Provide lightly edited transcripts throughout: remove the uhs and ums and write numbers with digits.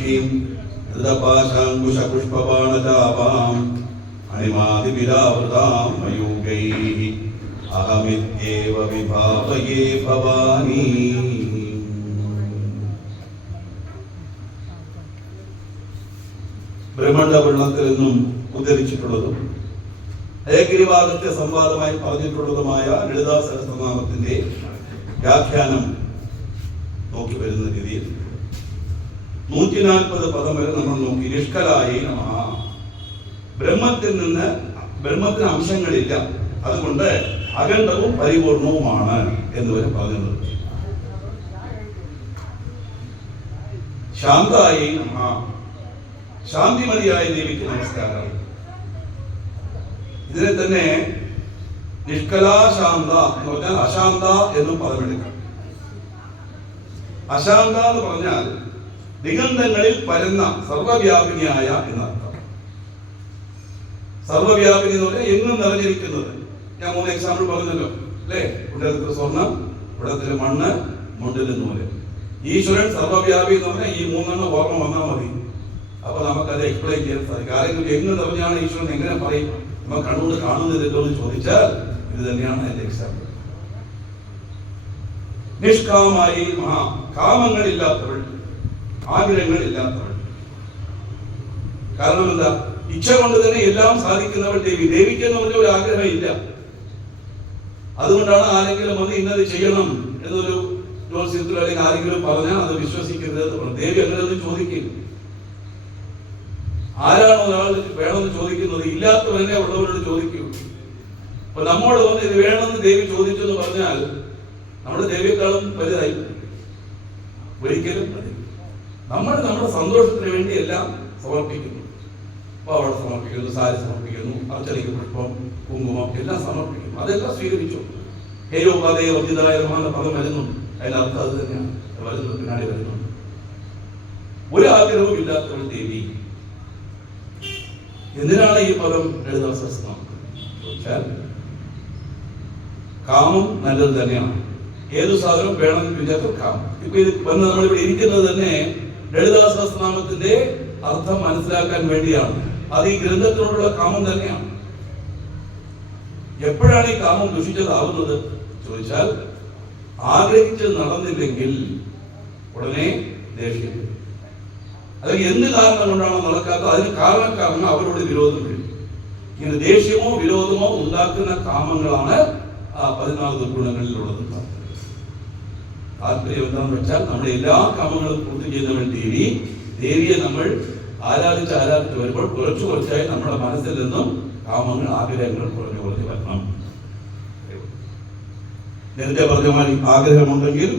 ഹിരണ്യകശിപുത്രപക്ഷീം ധൃതപാശാങ്കുശപുഷ്പബാണചാപാം അണിമാതിപിരാവൃതാം മയൂഖൈഃ അഹമിത്യേവ വിഭാവയേ ഭവാനി. ബ്രഹ്മണ്ഡപുരാണത്തിൽ നിന്നും ഉദ്ധരിച്ചിട്ടുള്ളതും ഹയഗ്രീവാദത്തെ സംവാദമായി പറഞ്ഞിട്ടുള്ളതുമായ ലളിതാ സഹസ്രനാമത്തിന്റെ വ്യാഖ്യാനം നോക്കി വരുന്ന രീതിയിൽ 140 പദം വരെ നമ്മൾ നോക്കി. നിഷ്കലായേ നമഃ. ബ്രഹ്മത്തിന് അംശങ്ങളില്ല, അതുകൊണ്ട് അഖണ്ഡവും പരിപൂർണവുമാണ് എന്ന് വരെ പറഞ്ഞത്. ശാന്തായേ നമഃ. ശാന്തിമതിയായ ദേവിക്ക് നമസ്കാരം. ഇതിനെ തന്നെ നിഷ്കലാശാന്ത എന്ന് പറഞ്ഞാൽ അശാന്ത എന്നും പദമെടുക്കാം. അശാന്ത എന്ന് പറഞ്ഞാൽ ദിഗന്ധങ്ങളിൽ പരന്ന സർവവ്യാപിനിയായ എന്നർത്ഥം. സർവവ്യാപിനി എന്ന് പറഞ്ഞാൽ എങ്ങും നിറഞ്ഞിരിക്കുന്നത്. ഞാൻ 3 എക്സാമ്പിൾ പറഞ്ഞല്ലോ അല്ലേ? കുടത്തിലെ സ്വർണം, കുടത്തിലെ മണ്ണ്, മുണ്ടിലെ നൂല്. ഈശ്വരൻ സർവവ്യാപി എന്ന് പറഞ്ഞാൽ ഈ 3 ഓർമ്മ വന്നാൽ മതി. അപ്പൊ നമുക്കത് എക്സ്പ്ലെയിൻ ചെയ്യാൻ സാധിക്കും. ആരെങ്കിലും എങ്ങ് നിറഞ്ഞാണ് ഈശ്വരൻ എങ്ങനെ പറയും? നമ്മൾ കണ്ണുകൊണ്ട് കാണുന്നില്ലല്ലോ എന്ന് ചോദിച്ചാൽ ഇത് തന്നെയാണ് എന്റെ എക്സാമ്പിൾ. നിഷ്കാമായി മഹാ. കാമങ്ങളില്ലാത്തവൾ, ആഗ്രഹങ്ങളില്ലാത്തവൾ. കാരണം എന്താ? ഇച്ഛ കൊണ്ട് തന്നെ എല്ലാം സാധിക്കുന്നവൾ ദേവി. ദേവിക്ക് എന്ന് പറഞ്ഞ ഒരു ആഗ്രഹം ഇല്ല. അതുകൊണ്ടാണ് ആരെങ്കിലും വന്ന് ഇന്നത് ചെയ്യണം എന്നൊരു ജോത്സ്യത്തിൽ അല്ലെങ്കിൽ ആരെങ്കിലും പറഞ്ഞാൽ അത് വിശ്വസിക്കരുത് എന്ന് പറഞ്ഞു. ദേവി അങ്ങനെ ഒന്നും ചോദിക്കും. ആരാണോ ഒരാൾ വേണമെന്ന് ചോദിക്കുന്നത്? ഇല്ലാത്തവനെ ഉള്ളവരോട് ചോദിക്കൂ. അപ്പൊ നമ്മോട് വന്ന് ഇത് വേണമെന്ന് ദേവി ചോദിച്ചു എന്ന് പറഞ്ഞാൽ നമ്മുടെ ദേവിയെക്കാളും വലുതായി ഒരിക്കലും നമ്മൾ നമ്മുടെ സന്തോഷത്തിന് വേണ്ടി എല്ലാം സമർപ്പിക്കുന്നു. പാവാട സമർപ്പിക്കുന്നു, സാരി സമർപ്പിക്കുന്നു, അർച്ചനയ്ക്ക് പുഷ്പം, കുങ്കുമം എല്ലാം സമർപ്പിക്കുന്നു. അതെല്ലാം സ്വീകരിച്ചു. ഹേയോപാതയെ വർദ്ധിതായ എന്ന പദം വരുന്നുണ്ട്. അതിനർത്ഥം അത് തന്നെയാണ് വരുന്നത്, പിന്നാടി വരുന്നുണ്ട്. ഒരു ആഗ്രഹവും ഇല്ലാത്തവൾ ദേവി. എന്തിനാണ് ഈ പദം ലളിതാ സഹസ്രനാമം ചോദിച്ചാൽ കാമം നല്ലത് തന്നെയാണ്. ഏതു സാധനം വേണമെന്ന് വിചാരിച്ചാൽ കാമം. ഇപ്പൊ ഇത് വന്ന് നമ്മളിവിടെ ഇരിക്കുന്നത് തന്നെ ലളിതാ സഹസ്രനാമത്തിന്റെ അർത്ഥം മനസ്സിലാക്കാൻ വേണ്ടിയാണ്. അത് ഈ ഗ്രന്ഥത്തിനോടുള്ള കാമം തന്നെയാണ്. എപ്പോഴാണ് ഈ കാമം ദുഷിച്ചതാവുന്നത് ചോദിച്ചാൽ ആഗ്രഹിച്ചത് നടന്നില്ലെങ്കിൽ ഉടനെ ദേഷ്യം. അല്ലെങ്കിൽ എന്ത് കാരണം കൊണ്ടാണോ നടക്കാത്തത് അതിന് കാരണക്കാരന് അവരോട് വിരോധം വരും. ഇങ്ങനെ ദേഷ്യമോ വിരോധമോ ഉണ്ടാക്കുന്ന കാമങ്ങളാണ് ആ 14 ദുർഗുണങ്ങളിലുള്ളത്. താല്പര്യം എന്താണെന്ന് വെച്ചാൽ നമ്മുടെ എല്ലാ കാമങ്ങളും പൂർത്തി ചെയ്യുന്നവൻ ദേവിയെ നമ്മൾ ആരാധിച്ച് വരുമ്പോൾ കുറച്ചായി നമ്മുടെ മനസ്സിൽ നിന്നും കാമങ്ങൾ, ആഗ്രഹങ്ങൾ കുറഞ്ഞു വരണം. നേരത്തെ പറഞ്ഞ മാതിരി ആഗ്രഹമുണ്ടെങ്കിൽ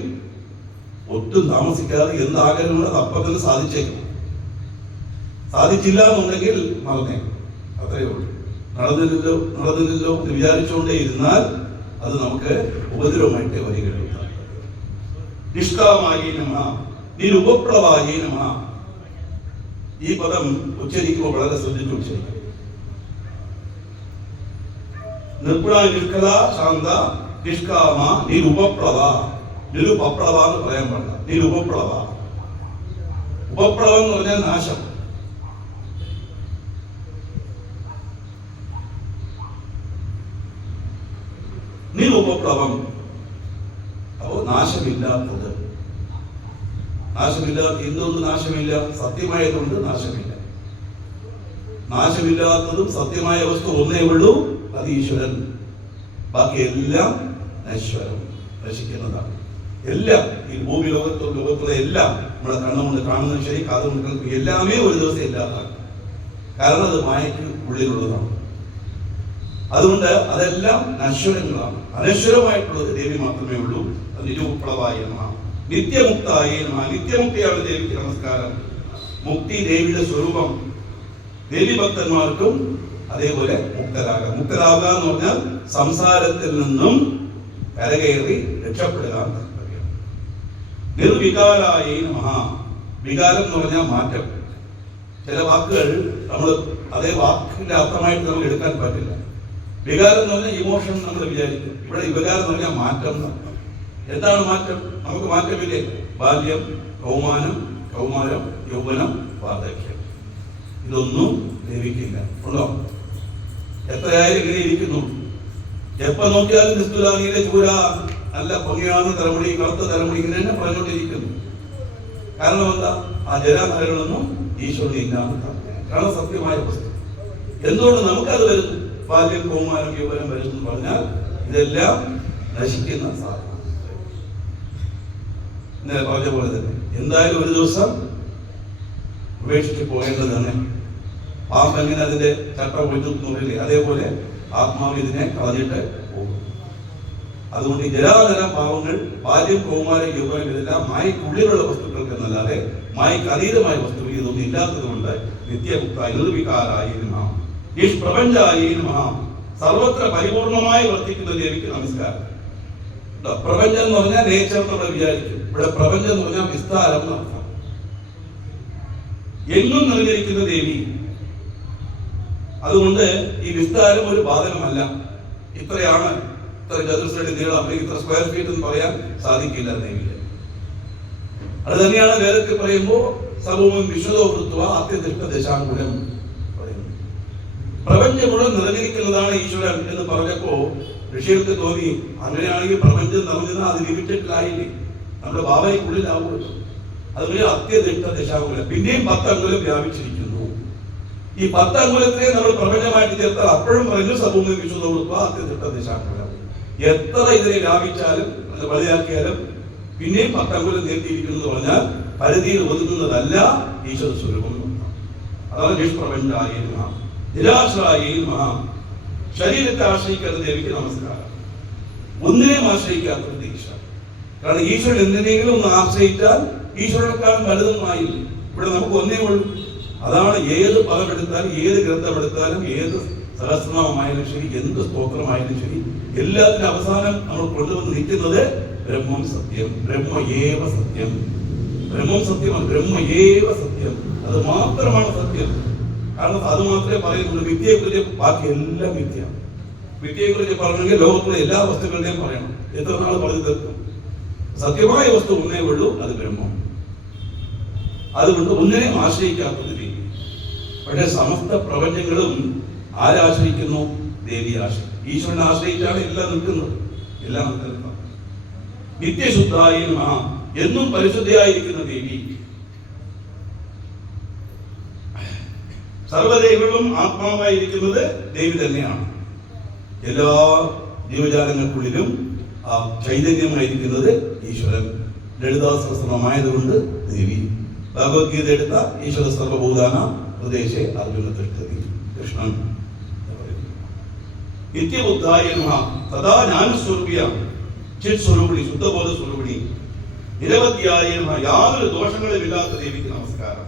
ഒട്ടും താമസിക്കാതെ എന്ത് ആഗ്രഹമുണ്ട് അപ്പം തന്നെ സാധിച്ചേക്കും. സാധിച്ചില്ല എന്നുണ്ടെങ്കിൽ മറന്നേ, അത്രയേ ഉള്ളൂ. നടന്നില്ലല്ലോ എന്ന് വിചാരിച്ചുകൊണ്ടേ ഇരുന്നാൽ അത് നമുക്ക് ഉപദ്രവമായിട്ടേ വരികയുള്ളൂ. നിഷ്കാമായി നമഃ, നിരുപപ്ലവായി നമഃ. ഈ പദം ഉച്ചരിക്കുമ്പോൾ വളരെ ശ്രദ്ധിച്ചു ഉച്ചരിക്കും. നിർഗുണ, നിഷ്കല, ശാന്ത, നിഷ്കാമ, നിരുപപ്ലവ. നിരുപപ്ലവ എന്ന് പറയാൻ പാടില്ല, നിരുപപ്ലവ. ഉപപ്ലവം എന്ന് പറഞ്ഞാൽ നാശം. നിരുപപ്ലവം. അപ്പോ നാശമില്ലാത്തത്. നാശമില്ലാത്ത എന്തുകൊണ്ട് നാശമില്ല? സത്യമായതുകൊണ്ട് നാശമില്ല. നാശമില്ലാത്തതും സത്യമായ വസ്തു ഒന്നേ ഉള്ളൂ, അത് ഈശ്വരൻ. ബാക്കി എല്ലാം നശ്വരം, നശിക്കുന്നതാണ്. എല്ലാം ഈ ഭൂമി ലോകത്തുള്ള എല്ലാം നമ്മളെ കണ്ണുകൊണ്ട് കാണുന്നത് ശരി, കാതുകൊണ്ട് കേൾക്കും, എല്ലാമേ ഒരു ദിവസം ഇല്ലാതാക്കും. കാരണം അത് മായയ്ക്ക് ഉള്ളിലുള്ളതാണ്. അതുകൊണ്ട് അതെല്ലാം നശ്വരങ്ങളാണ്. അനശ്വരമായിട്ടുള്ളത് ദേവി മാത്രമേ ഉള്ളൂ. നിരുപപ്ലവായ നമഃ, നിത്യമുക്തായ നമഃ. നിത്യമുക്തിയാണ് ദേവിക്ക് നമസ്കാരം. മുക്തി ദേവിയുടെ സ്വരൂപം. ദേവി ഭക്തന്മാർക്കും അതേപോലെ മുക്തരാകാം. മുക്തരാകുക എന്ന് പറഞ്ഞാൽ സംസാരത്തിൽ നിന്നും കരകയറി രക്ഷപ്പെടുക. നിർവികാരായ നമഃ. വികാരം എന്ന് പറഞ്ഞാൽ മാറ്റം. ചില വാക്കുകൾ നമ്മൾ അതേ വാക്കിന്റെ അർത്ഥമായിട്ട് നമുക്ക് എടുക്കാൻ പറ്റില്ല. വികാരം എന്ന് പറഞ്ഞാൽ ഇമോഷൻ നമ്മൾ വിചാരിക്കും. ഇവിടെ വികാരം എന്ന് പറഞ്ഞാൽ മാറ്റം. എന്താണ് മാറ്റം? നമുക്ക് മാറ്റമില്ലേ? ബാല്യം, കൗമാനം, കൗമാരം, യൗവനം, വാർദ്ധക്യം. ഇതൊന്നും ദേവിക്കില്ല. ഉണ്ടോ? എത്രയായാലും ഇങ്ങനെ ഇരിക്കുന്നു. എപ്പോ നോക്കിയാലും ക്രിസ്തുരാണിയിലെ ചൂര നല്ല പൊങ്ങിയാന്ന് തലമുടി, കറുത്ത തലമുടി ഇങ്ങനെ തന്നെ പറഞ്ഞുകൊണ്ടിരിക്കുന്നു. കാരണം എന്താ? ആ ജരാനരകളൊന്നും ഈശ്വരന് ഇല്ലാന്ന് കാരണം സത്യമായ വസ്തു. എന്തുകൊണ്ട് നമുക്കത് വരുന്നു? ബാല്യം, കൗമാരം, യൗവനം വരുന്നു എന്ന് പറഞ്ഞാൽ ഇതെല്ലാം നശിക്കുന്ന സാധനം. ഇന്നലെ പറഞ്ഞ പോലെ തന്നെ എന്തായാലും ഒരു ദിവസം ഉപേക്ഷിച്ച് പോകേണ്ടത് തന്നെ. പാമ്പ് എങ്ങനെ അതിന്റെ ചട്ട ഒഴിഞ്ഞില്ലേ, അതേപോലെ ആത്മാവ് ഇതിനെ കളഞ്ഞിട്ട് പോകും. അതുകൊണ്ട് ഈ ജരാതര ഭാവങ്ങൾ, ബാല്യം, കൗമാരം, യൗവനം ഇതെല്ലാം മായക്കുള്ളിലുള്ള വസ്തുക്കൾക്ക് എന്നല്ലാതെ മായക്ക് അതീതമായ വസ്തുക്കൾ ഇതൊന്നും ഇല്ലാത്തത് കൊണ്ട് നിത്യമുക്ത നിർവികാരായി നമഃ, നിഷ്പ്രപഞ്ചായി നമഃ, സർവത്ര പരിപൂർണമായി വർത്തിക്കുന്ന ദേവിക്ക് നമസ്കാരം. പ്രപഞ്ചം എന്ന് പറഞ്ഞാൽ നേച്ചർ നമ്മൾ വിചാരിക്കും. ഇവിടെ പ്രപഞ്ചം എന്ന് പറഞ്ഞാൽ വിസ്താരം എന്നർത്ഥം. എങ്ങും നിറഞ്ഞിരിക്കുന്ന ദേവി. അതുകൊണ്ട് ഈ വിസ്താരം ഒരു ബാധകമല്ല. ഇത്രയാണ്, ഇത്ര ചതുരശ്രയുടെ നീളം, അല്ലെങ്കിൽ ഇത്ര സ്ക്വയർ ഫീറ്റ് എന്ന് പറയാൻ സാധിക്കില്ല ദേവിക്ക്. അത് തന്നെയാണ് വേദത്തിൽ പറയുമ്പോൾ സർവവും വിശ്വതോ വൃത്വ അത്യധിഷ്ഠ ദശാങ്കുലം പറയുന്നു. പ്രപഞ്ചം മുഴുവൻ നിറഞ്ഞിരിക്കുന്നതാണ് ഈശ്വരൻ എന്ന് പറഞ്ഞപ്പോ ഋഷികൾക്ക് തോന്നി, അങ്ങനെയാണെങ്കിൽ പ്രപഞ്ചം നിറഞ്ഞത് അത് ലിമിറ്റഡിലായില്ലേ, നമ്മുടെ ഭാവനയ്ക്കുള്ളിലാവുമല്ലോ. അതുപോലെ അത്യധിഷ്ഠ ദശാങ്കുലം, പിന്നെയും 10 അങ്കുലം വ്യാപിച്ചിരിക്കുന്നു. ഈ 10 അങ്കുലത്തെ നമ്മൾ പ്രപഞ്ചമായിട്ട് ചേർത്താൽ അപ്പോഴും പറഞ്ഞു സർവവും വിശ്വതോ വൃത്വ അത്യധിഷ്ഠ ദശാങ്കുലം. എത്ര ഇതിനെ വ്യാപിച്ചാലും വലുതാക്കിയാലും പിന്നെയും 10 അങ്കുലം നീട്ടിയിരിക്കുന്നു പറഞ്ഞാൽ പരിധിയിൽ ഒതുങ്ങുന്നതല്ല ഈശ്വര സ്വരൂപം. അതാണ് നിഷ്പ്രപഞ്ചായ നമഃ, നിരാശ്രയായ നമഃ. ശരീരത്തെ ആശ്രയിക്കാത്ത ദേവിക്ക് നമസ്കാരം. ഒന്നിനെയും ആശ്രയിക്കാത്ത ഈശ്വരൻ. കാരണം ഈശ്വരൻ എന്തിനെങ്കിലും ഒന്ന് ആശ്രയിച്ചാൽ ഈശ്വരനെക്കാളും വലുതൊന്നുമായില്ല. ഇവിടെ നമുക്ക് ഒന്നേ ഉള്ളൂ. അതാണ് ഏത് പദമെടുത്താലും, ഏത് ഗ്രന്ഥമെടുത്താലും, ഏത് സഹസ്രനാമമായാലും ശരി, എന്ത് സ്തോത്രമായാലും ശരി, എല്ലാത്തിനും അവസാനം നമ്മൾ കൊണ്ടുവന്ന് നിൽക്കുന്നത് ബ്രഹ്മം സത്യം, ബ്രഹ്മ ഏവ സത്യം. ബ്രഹ്മം സത്യമാണ്, ബ്രഹ്മ ഏവ സത്യം. അത് മാത്രമാണ് സത്യം. കാരണം അത് മാത്രമേ പറയുന്നുള്ളൂ. വിദ്യയെക്കുറിച്ച് ബാക്കി എല്ലാം വിദ്യ. വിദ്യയെക്കുറിച്ച് പറയണമെങ്കിൽ ലോകത്തിലെ എല്ലാ വസ്തുക്കളുടെയും പറയണം. എത്ര നാൾ പറഞ്ഞു തീർക്കും? സത്യമായ വസ്തു ഒന്നേ ഉള്ളൂ, അത് ബ്രഹ്മം. അതുകൊണ്ട് ഒന്നിനെയും ആശ്രയിക്കാത്തത് ദേവി. പക്ഷേ സമസ്ത പ്രപഞ്ചങ്ങളും ആരാശ്രയിക്കുന്നു? ദേവി ആശ്രയിക്കും. ഈശ്വരനെ ആശ്രയിച്ചാണ് എല്ലാം നിൽക്കുന്നത്, എല്ലാം നിൽക്കുന്നത്. നിത്യശുദ്ധായ നമഃ, എന്നും പരിശുദ്ധയായിരിക്കുന്ന ദേവി. സർവ്വദേവകളും ആത്മാവായിരിക്കുന്നത് ദേവി തന്നെയാണ്. എല്ലാ ജീവജാലങ്ങൾക്കുള്ളിലും ആ ചൈതന്യമായിരിക്കുന്നത് ഈശ്വരൻ. ലളിതാ സഹസ്രനാമമായതുകൊണ്ട് ദേവി. ഭഗവത്ഗീത എടുത്ത ഈശ്വര സർവഭൂതാന ഹൃദയേ അർജുന തിഷ്ഠതി, കൃഷ്ണൻ. നിത്യബുദ്ധായ നമഃ, സദാ ജ്ഞാനസ്വരൂപിയാം ചിത് സ്വരൂപിണി, ശുദ്ധബോധ സ്വരൂപിണി. നിരവധിയായ നമഃ, യാതൊരു ദോഷങ്ങളും ഇല്ലാത്ത ദേവിക്ക് നമസ്കാരം.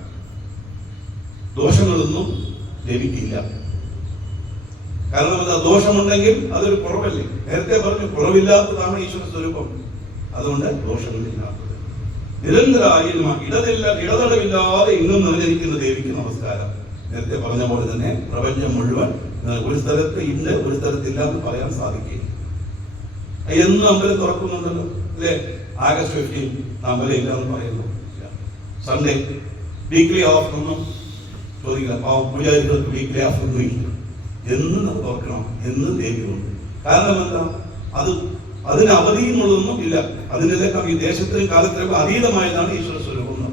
ദോഷങ്ങളൊന്നും ദേവിക്കില്ല. കാരണം എന്താ? ദോഷമുണ്ടെങ്കിൽ അതൊരു കുറവല്ലേ. നേരത്തെ പറഞ്ഞു കുറവില്ലാത്തതാണ് ഈശ്വര സ്വരൂപം. അതുകൊണ്ട് ദോഷങ്ങളില്ലാത്തത്. നിരന്തരായ ഇടതടവില്ലാതെ ഇന്നും നിലനിൽക്കുന്ന ദേവിക്ക് നമസ്കാരം. നേരത്തെ പറഞ്ഞ പോലെ തന്നെ പ്രപഞ്ചം മുഴുവൻ ഒരു സ്ഥലത്ത് ഇന്ന്, ഒരു സ്ഥലത്തില്ല എന്ന് പറയാൻ സാധിക്കില്ല. എന്നും അമ്പലം തുറക്കുന്നുണ്ടല്ലോ അല്ലേ? ആഗസ്റ്റ് 15 അമ്പലം ഇല്ല എന്ന് പറയുന്നു. സൺഡേ വീക്ക്ലി ഓഫ് ഒന്നും ചോദിക്കില്ല. പൂജാരികൾക്ക് വീക്ക്ലി ഓഫ് ഒന്നും ഇല്ല. എന്നും അത് തുറക്കണം, എന്നും ദേവിയുണ്ട്. കാരണം എന്താ? അതിന് അവധിയുള്ളതൊന്നും ഇല്ല. അതിനെല്ലാം ഈ ദേശത്തിനും കാലത്തിനും അതീതമായതാണ് ഈശ്വര സ്വരൂപം.